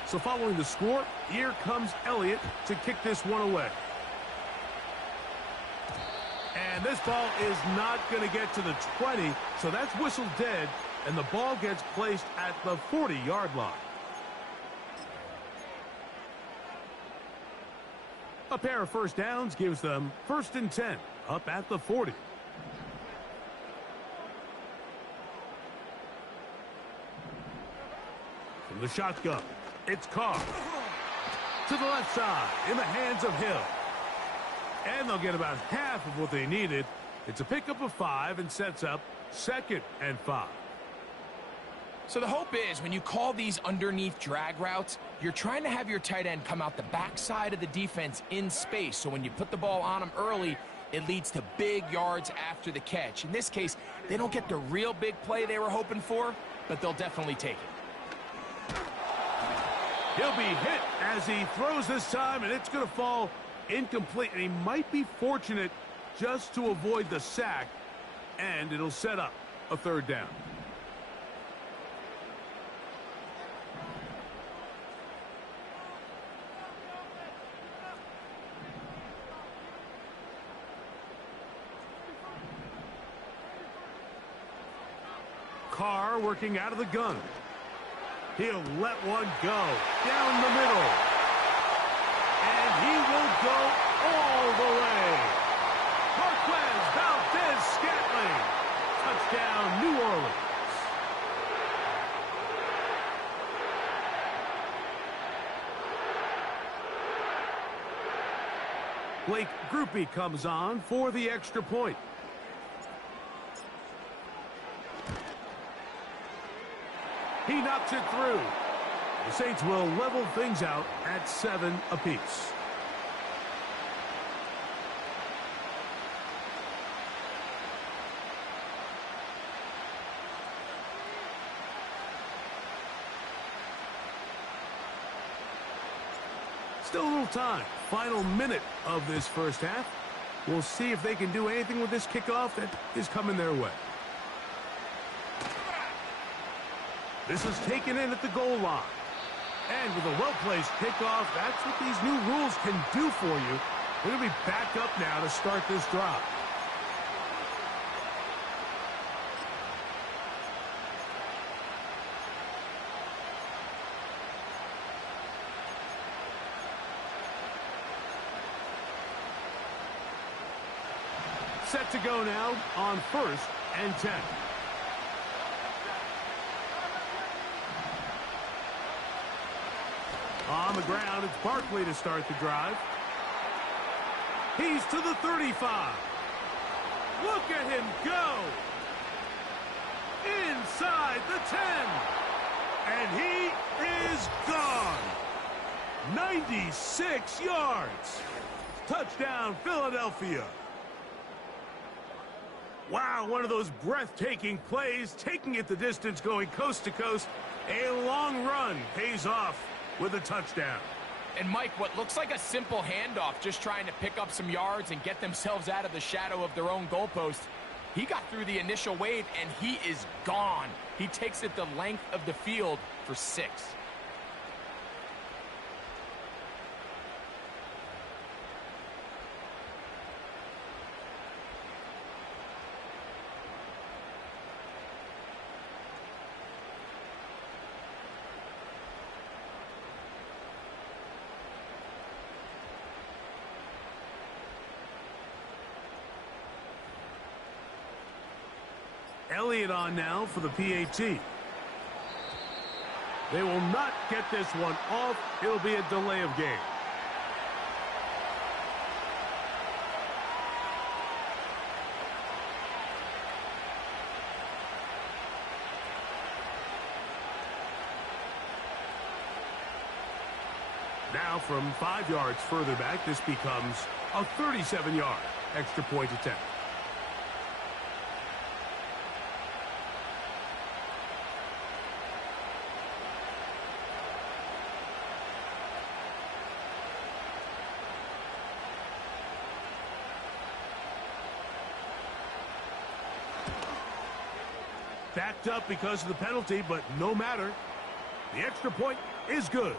So following the score, here comes Elliott to kick this one away. And this ball is not going to get to the 20, so that's whistled dead, and the ball gets placed at the 40-yard line. A pair of first downs gives them 1st and 10, up at the 40. From the shotgun, it's Carr. To the left side, in the hands of Hill. And they'll get about half of what they needed. It's a pickup of 5 and sets up 2nd and 5. So the hope is when you call these underneath drag routes, you're trying to have your tight end come out the backside of the defense in space. So when you put the ball on them early, it leads to big yards after the catch. In this case, they don't get the real big play they were hoping for, but they'll definitely take it. He'll be hit as he throws this time, and it's going to fall incomplete. And he might be fortunate just to avoid the sack, and it'll set up a 3rd down. Carr working out of the gun. He'll let one go down the middle. And he will go all the way. Marquez Valdez-Scantling. Touchdown, New Orleans. Blake Grupe comes on for the extra point. He knocks it through. The Saints will level things out at 7 apiece. Still a little time. Final minute of this first half. We'll see if they can do anything with this kickoff that is coming their way. This is taken in at the goal line. And with a well-placed kickoff, that's what these new rules can do for you. They're going to be back up now to start this drive. Set to go now on 1st and 10. On the ground, it's Barkley to start the drive. He's to the 35. Look at him go. Inside the 10. And he is gone. 96 yards. Touchdown, Philadelphia. Wow, one of those breathtaking plays, taking it the distance, going coast to coast. A long run pays off with a touchdown. And Mike, what looks like a simple handoff, just trying to pick up some yards and get themselves out of the shadow of their own goalpost. He got through the initial wave, and he is gone. He takes it the length of the field for 6. Elliott on now for the PAT. They will not get this one off. It'll be a delay of game. Now from 5 yards further back, this becomes a 37-yard extra point attempt. Backed up because of the penalty, but no matter. The extra point is good.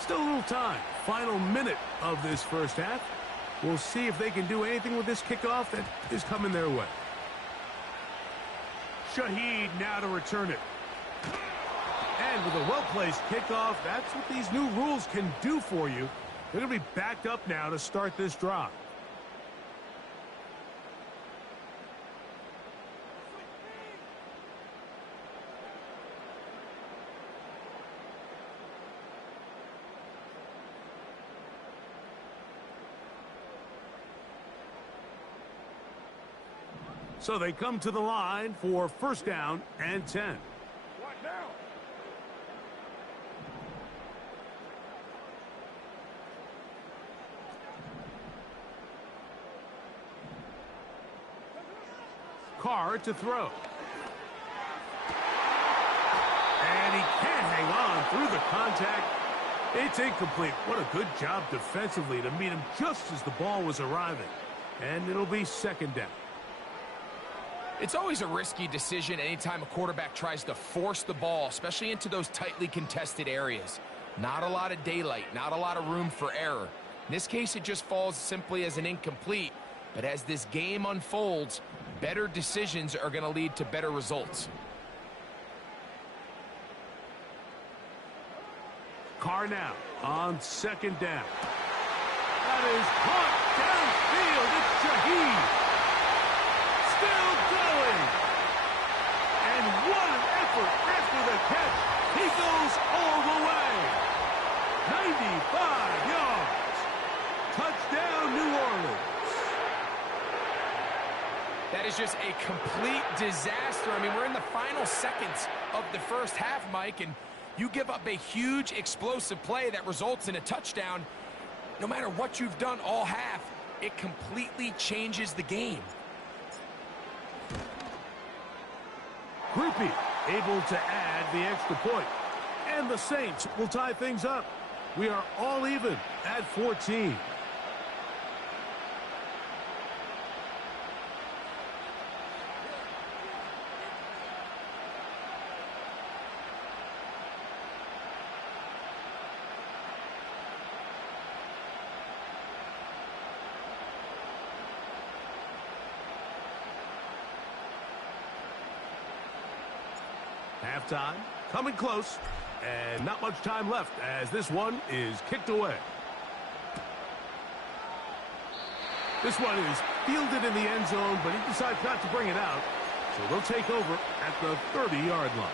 Still a little time. Final minute of this first half. We'll see if they can do anything with this kickoff that is coming their way. Shaheed now to return it. And with a well-placed kickoff, that's what these new rules can do for you. They're going to be backed up now to start this drive. So they come to the line for first down and 10. What now? Carr to throw. And he can't hang on through the contact. It's incomplete. What a good job defensively to meet him just as the ball was arriving. And it'll be second down. It's always a risky decision anytime a quarterback tries to force the ball, especially into those tightly contested areas. Not a lot of daylight, not a lot of room for error. In this case, it just falls simply as an incomplete. But as this game unfolds, better decisions are going to lead to better results. Carr now on second down. That is caught downfield. It's Shaheed. Still going. And what an effort after the catch. He goes all the way. 95 yards. Touchdown, New Orleans. That is just a complete disaster. I mean, we're in the final seconds of the first half, Mike, and you give up a huge explosive play that results in a touchdown. No matter what you've done all half, it completely changes the game. Groupie able to add the extra point. And the Saints will tie things up. We are all even at 14. Halftime, coming close, and not much time left as this one is kicked away. This one is fielded in the end zone, but he decides not to bring it out, so they'll take over at the 30-yard line.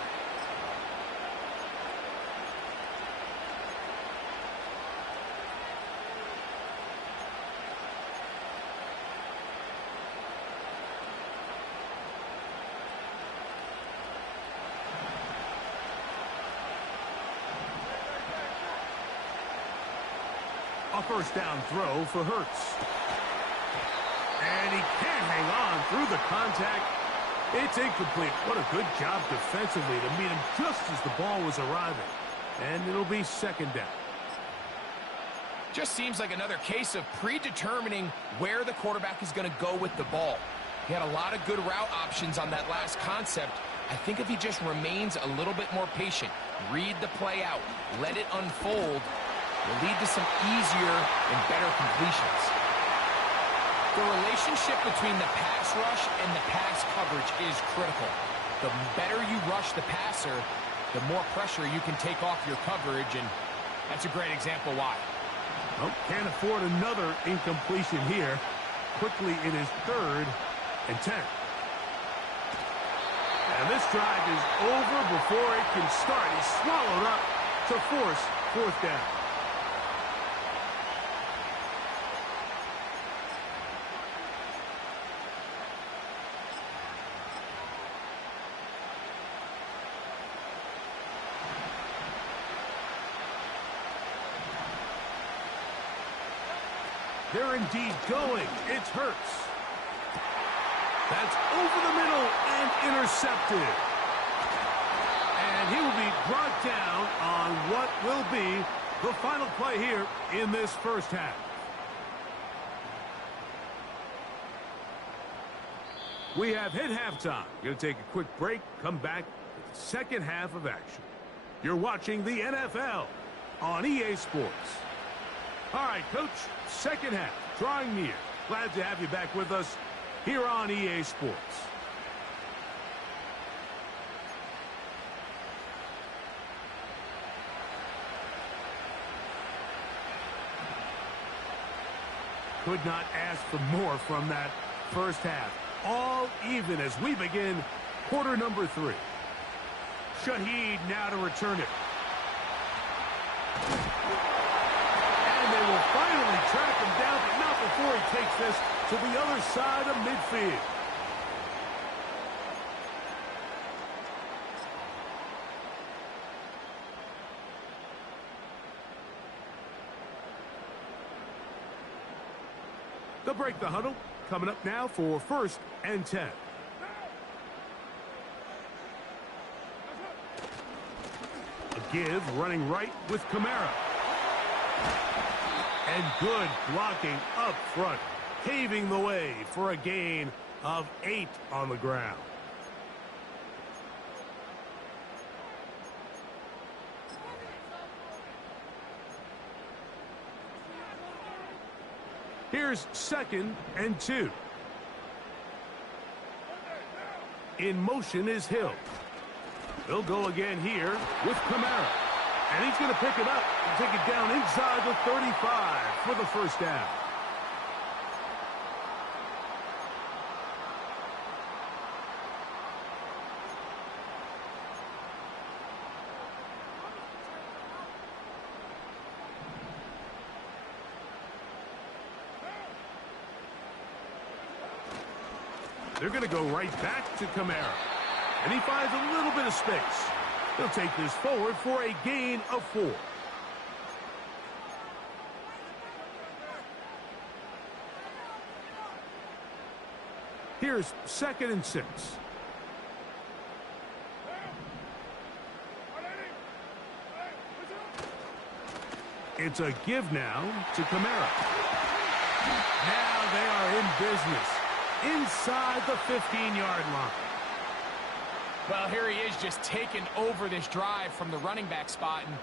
A first down throw for Hurts. And he can't hang on through the contact. It's incomplete. What a good job defensively to meet him just as the ball was arriving. And it'll be second down. Just seems like another case of predetermining where the quarterback is going to go with the ball. He had a lot of good route options on that last concept. I think if he just remains a little bit more patient, read the play out, let it unfold, will lead to some easier and better completions. The relationship between the pass rush and the pass coverage is critical. The better you rush the passer, the more pressure you can take off your coverage, and that's a great example why. Well, can't afford another incompletion here. Quickly, it is 3rd and 10. And this drive is over before it can start. He's swallowed up to force fourth down. They're indeed going. It's Hurts. That's over the middle and intercepted. And he will be brought down on what will be the final play here in this first half. We have hit halftime. Going to take a quick break, come back with the second half of action. You're watching the NFL on EA Sports. All right, Coach, second half, drawing near. Glad to have you back with us here on EA Sports. Could not ask for more from that first half. All even as we begin quarter number 3. Shaheed now to return it. And they will finally track him down, but not before he takes this to the other side of midfield. They'll break the huddle. Coming up now for 1st and 10. A give running right with Kamara. And good blocking up front, paving the way for a gain of 8 on the ground. Here's 2nd and 2. In motion is Hill. He'll go again here with Kamara. And he's going to pick it up and take it down inside the 35 for the first down. They're going to go right back to Kamara. And he finds a little bit of space. He'll take this forward for a gain of 4. Here's 2nd and 6. It's a give now to Kamara. Now they are in business inside the 15-yard line. Well, here he is just taking over this drive from the running back spot. And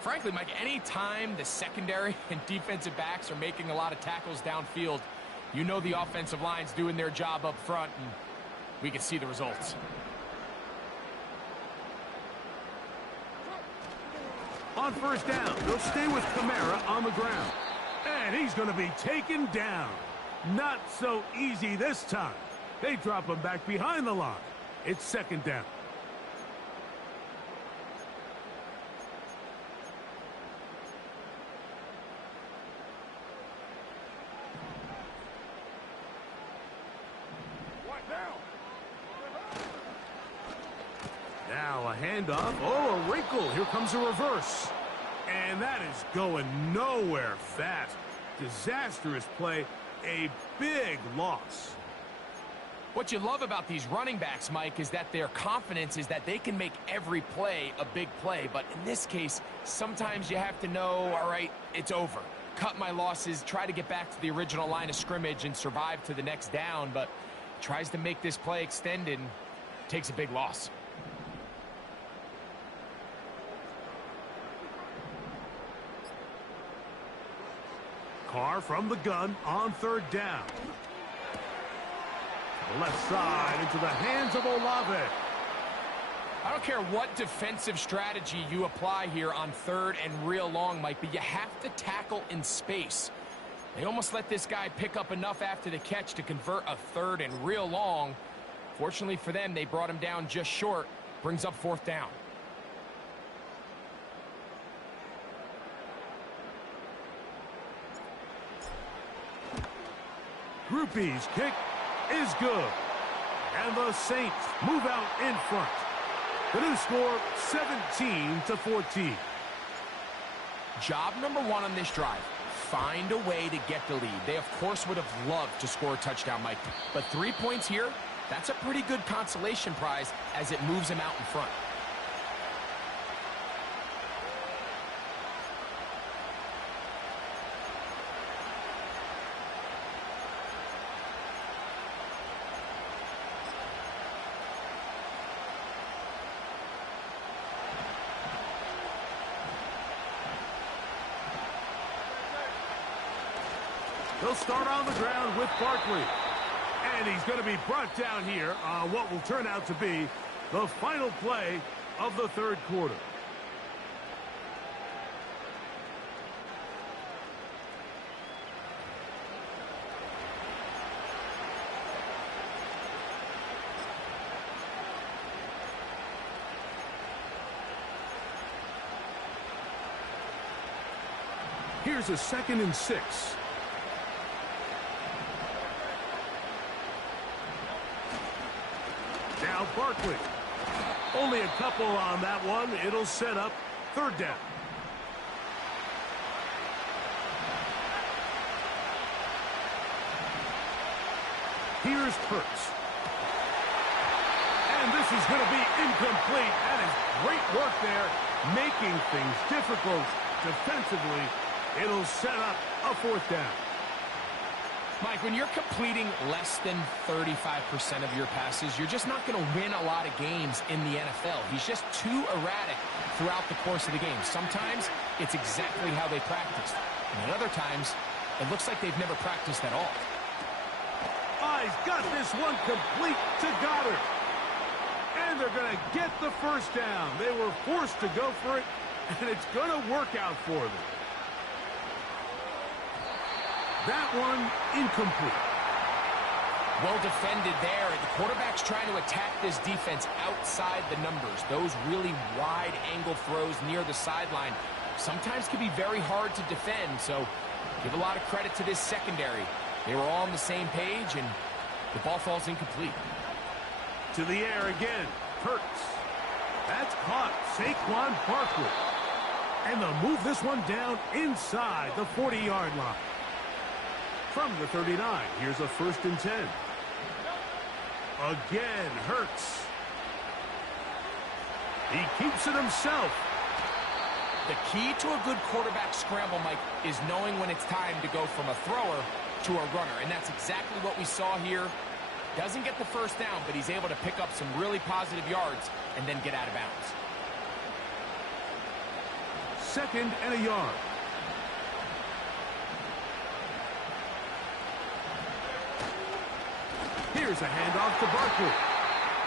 frankly, Mike, any time the secondary and defensive backs are making a lot of tackles downfield, you know the offensive line's doing their job up front, and we can see the results. On first down, they'll stay with Kamara on the ground. And he's going to be taken down. Not so easy this time. They drop him back behind the line. It's 2nd down. What now? Now a handoff. Oh, a wrinkle. Here comes a reverse. And that is going nowhere fast. Disastrous play. A big loss. What you love about these running backs, Mike, is that their confidence is that they can make every play a big play. But in this case, sometimes you have to know, all right, it's over. Cut my losses, try to get back to the original line of scrimmage and survive to the next down. But tries to make this play extended and takes a big loss. Carr from the gun on 3rd down. Left side into the hands of Olave. I don't care what defensive strategy you apply here on 3rd and real long, Mike, but you have to tackle in space. They almost let this guy pick up enough after the catch to convert a 3rd and real long Fortunately for them, they brought him down just short. Brings up 4th down. Groupie's kick is good. And the Saints move out in front. The new score, 17-14. Job number 1 on this drive. Find a way to get the lead. They, of course, would have loved to score a touchdown, Mike. But 3 points here, that's a pretty good consolation prize as it moves them out in front. They'll start on the ground with Barkley. And he's going to be brought down here on what will turn out to be the final play of the 3rd quarter. Here's a 2nd and 6. Now Barkley. Only a couple on that one. It'll set up 3rd down. Here's Hurts. And this is going to be incomplete. That is great work there, making things difficult defensively. It'll set up a 4th down. Mike, when you're completing less than 35% of your passes, you're just not going to win a lot of games in the NFL. He's just too erratic throughout the course of the game. Sometimes it's exactly how they practiced. And at other times, it looks like they've never practiced at all. He's got this one complete to Goddard. And they're going to get the 1st down. They were forced to go for it, and it's going to work out for them. That one incomplete. Well defended there. The quarterback's trying to attack this defense outside the numbers. Those really wide angle throws near the sideline sometimes can be very hard to defend. So give a lot of credit to this secondary. They were all on the same page, and the ball falls incomplete. To the air again. Hurts. That's caught. Saquon Barkley. And they'll move this one down inside the 40-yard line. From the 39, here's a 1st and 10. Again, Hurts. He keeps it himself. The key to a good quarterback scramble, Mike, is knowing when it's time to go from a thrower to a runner. And that's exactly what we saw here. Doesn't get the 1st down, but he's able to pick up some really positive yards and then get out of bounds. 2nd and a yard. Here's a handoff to Barkley.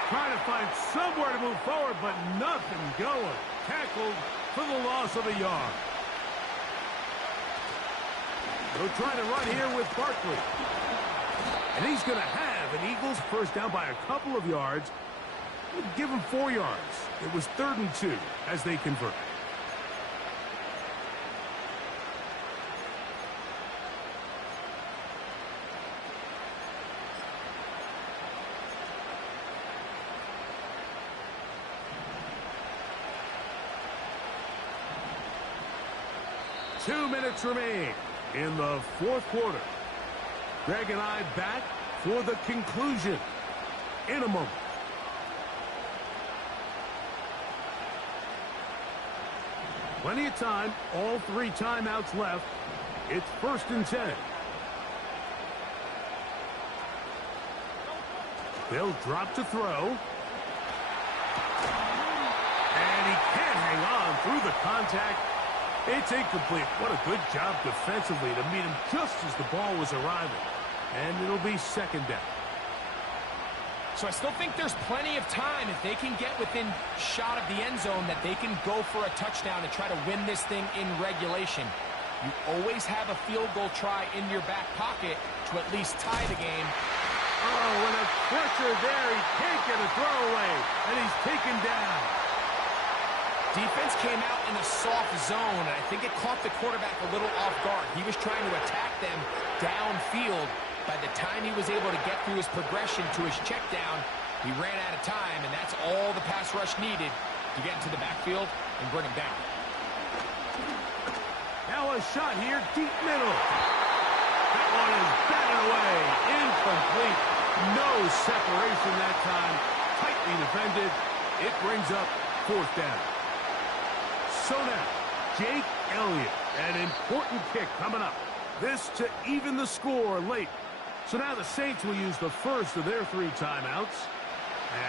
Trying to find somewhere to move forward, but nothing going. Tackled for the loss of a yard. They'll try to run here with Barkley. And he's going to have an Eagles 1st down by a couple of yards. We'll give him 4 yards. It was 3rd and 2 as they convert. Two minutes remain in the 4th quarter. Greg and I back for the conclusion in a moment. Plenty of time. All 3 timeouts left. It's 1st and 10. They'll drop to throw. And he can't hang on through the contact. It's incomplete. What a good job defensively to meet him just as the ball was arriving. And it'll be 2nd down. So I still think there's plenty of time if they can get within shot of the end zone that they can go for a touchdown and try to win this thing in regulation. You always have a field goal try in your back pocket to at least tie the game. Oh, and a pressure there. He can't get a throwaway, and he's taken down. Defense came out in a soft zone, and I think it caught the quarterback a little off guard. He was trying to attack them downfield. By the time he was able to get through his progression to his check down, he ran out of time, and that's all the pass rush needed to get into the backfield and bring him down. Now a shot here, deep middle. That one is batted away, incomplete. No separation that time, tightly defended. It brings up fourth down. So now, Jake Elliott, an important kick coming up. This to even the score late. So now the Saints will use the first of their 3 timeouts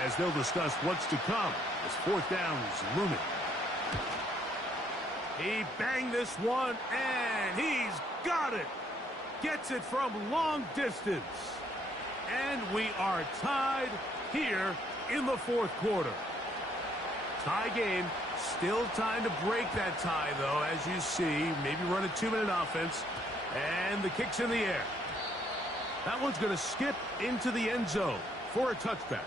as they'll discuss what's to come as fourth down is looming. He banged this one, and he's got it. Gets it from long distance. And we are tied here in the fourth quarter. Tie game. Still time to break that tie, though, as you see. Maybe run a 2-minute offense. And the kick's in the air. That one's going to skip into the end zone for a touchback.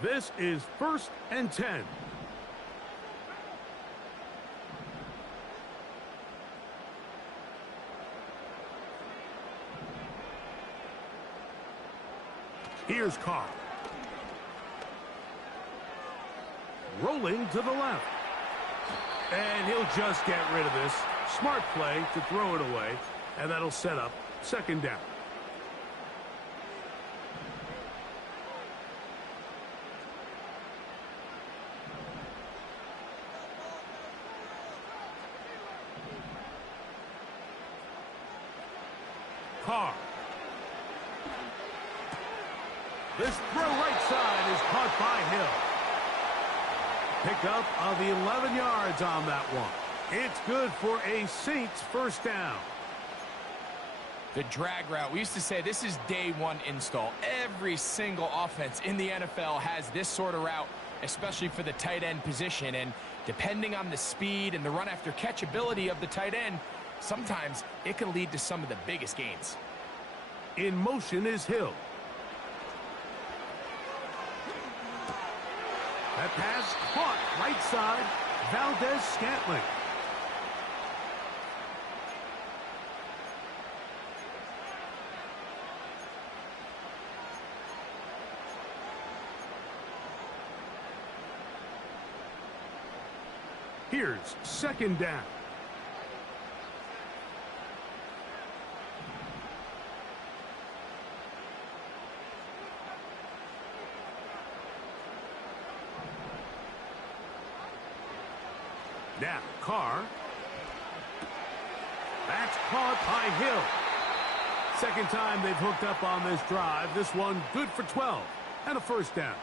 This is 1st and 10. Here's Carr. Rolling to the left. And he'll just get rid of this. Smart play to throw it away. And that'll set up 2nd down. Carr. This throw right side is caught by Hill. Pickup of 11 yards on that one. It's good for a Saints first down. The drag route. We used to say this is day 1 install. Every single offense in the NFL has this sort of route, especially for the tight end position. And depending on the speed and the run after catch ability of the tight end, sometimes it can lead to some of the biggest gains. In motion is Hill. That pass caught right side. Valdez-Scantling. Here's 2nd down. Now, Carr. That's caught by Hill. 2nd time they've hooked up on this drive. This one good for 12 and a first down.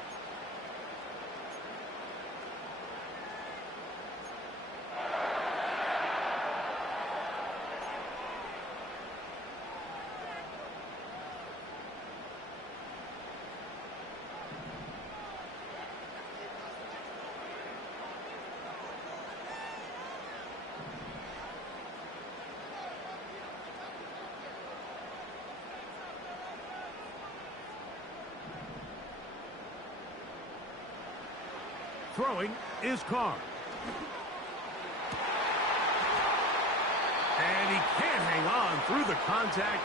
Throwing is Carr. And he can't hang on through the contact.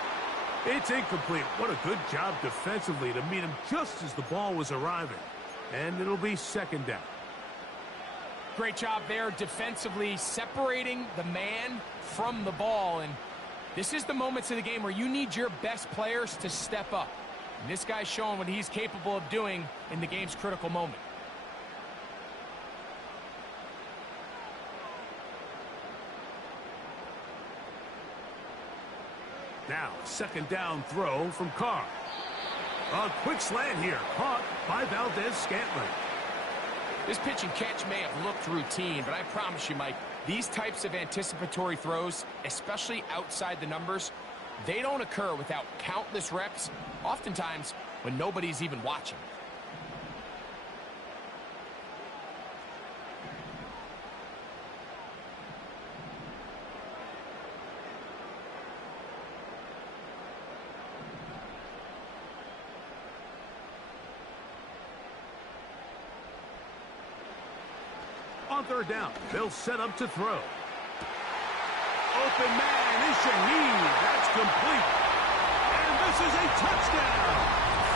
It's incomplete. What a good job defensively to meet him just as the ball was arriving. And it'll be 2nd down. Great job there defensively, separating the man from the ball. And this is the moments of the game where you need your best players to step up. And this guy's showing what he's capable of doing in the game's critical moment. Now, 2nd down throw from Carr. A quick slant here, caught by Valdez-Scantling. This pitch and catch may have looked routine, but I promise you, Mike, these types of anticipatory throws, especially outside the numbers, they don't occur without countless reps, oftentimes when nobody's even watching. on third down. They'll set up to throw. Open man is Shaheed. That's complete. And this is a touchdown.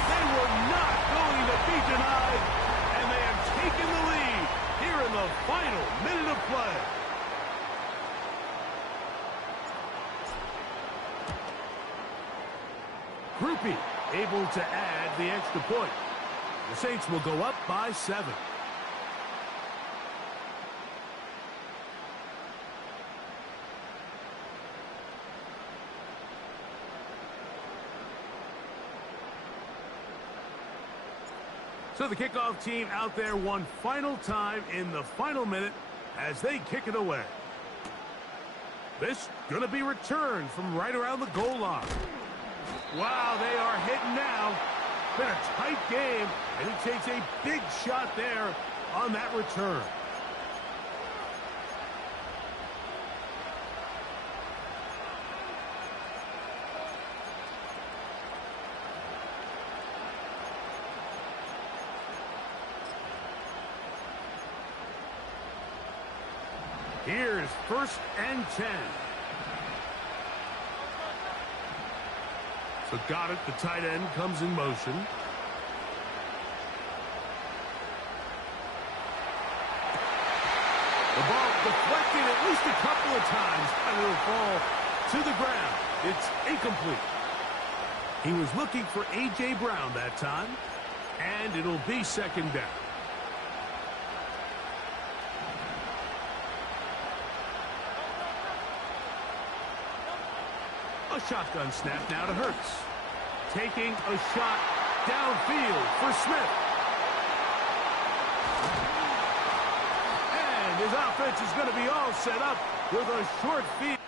They were not going to be denied, and they have taken the lead here in the final minute of play. Groupie able to add the extra point. The Saints will go up by 7. So the kickoff team out there one final time in the final minute as they kick it away. This going to be returned from right around the goal line. Wow, they are hitting now. Been a tight game, and he takes a big shot there on that return. Here's 1st and 10. So got it. The tight end comes in motion. The ball deflected at least a couple of times, and it'll fall to the ground. It's incomplete. He was looking for A.J. Brown that time, and it'll be 2nd down. A shotgun snap now to Hurts. Taking a shot downfield for Smith. And his offense is going to be all set up with a short field.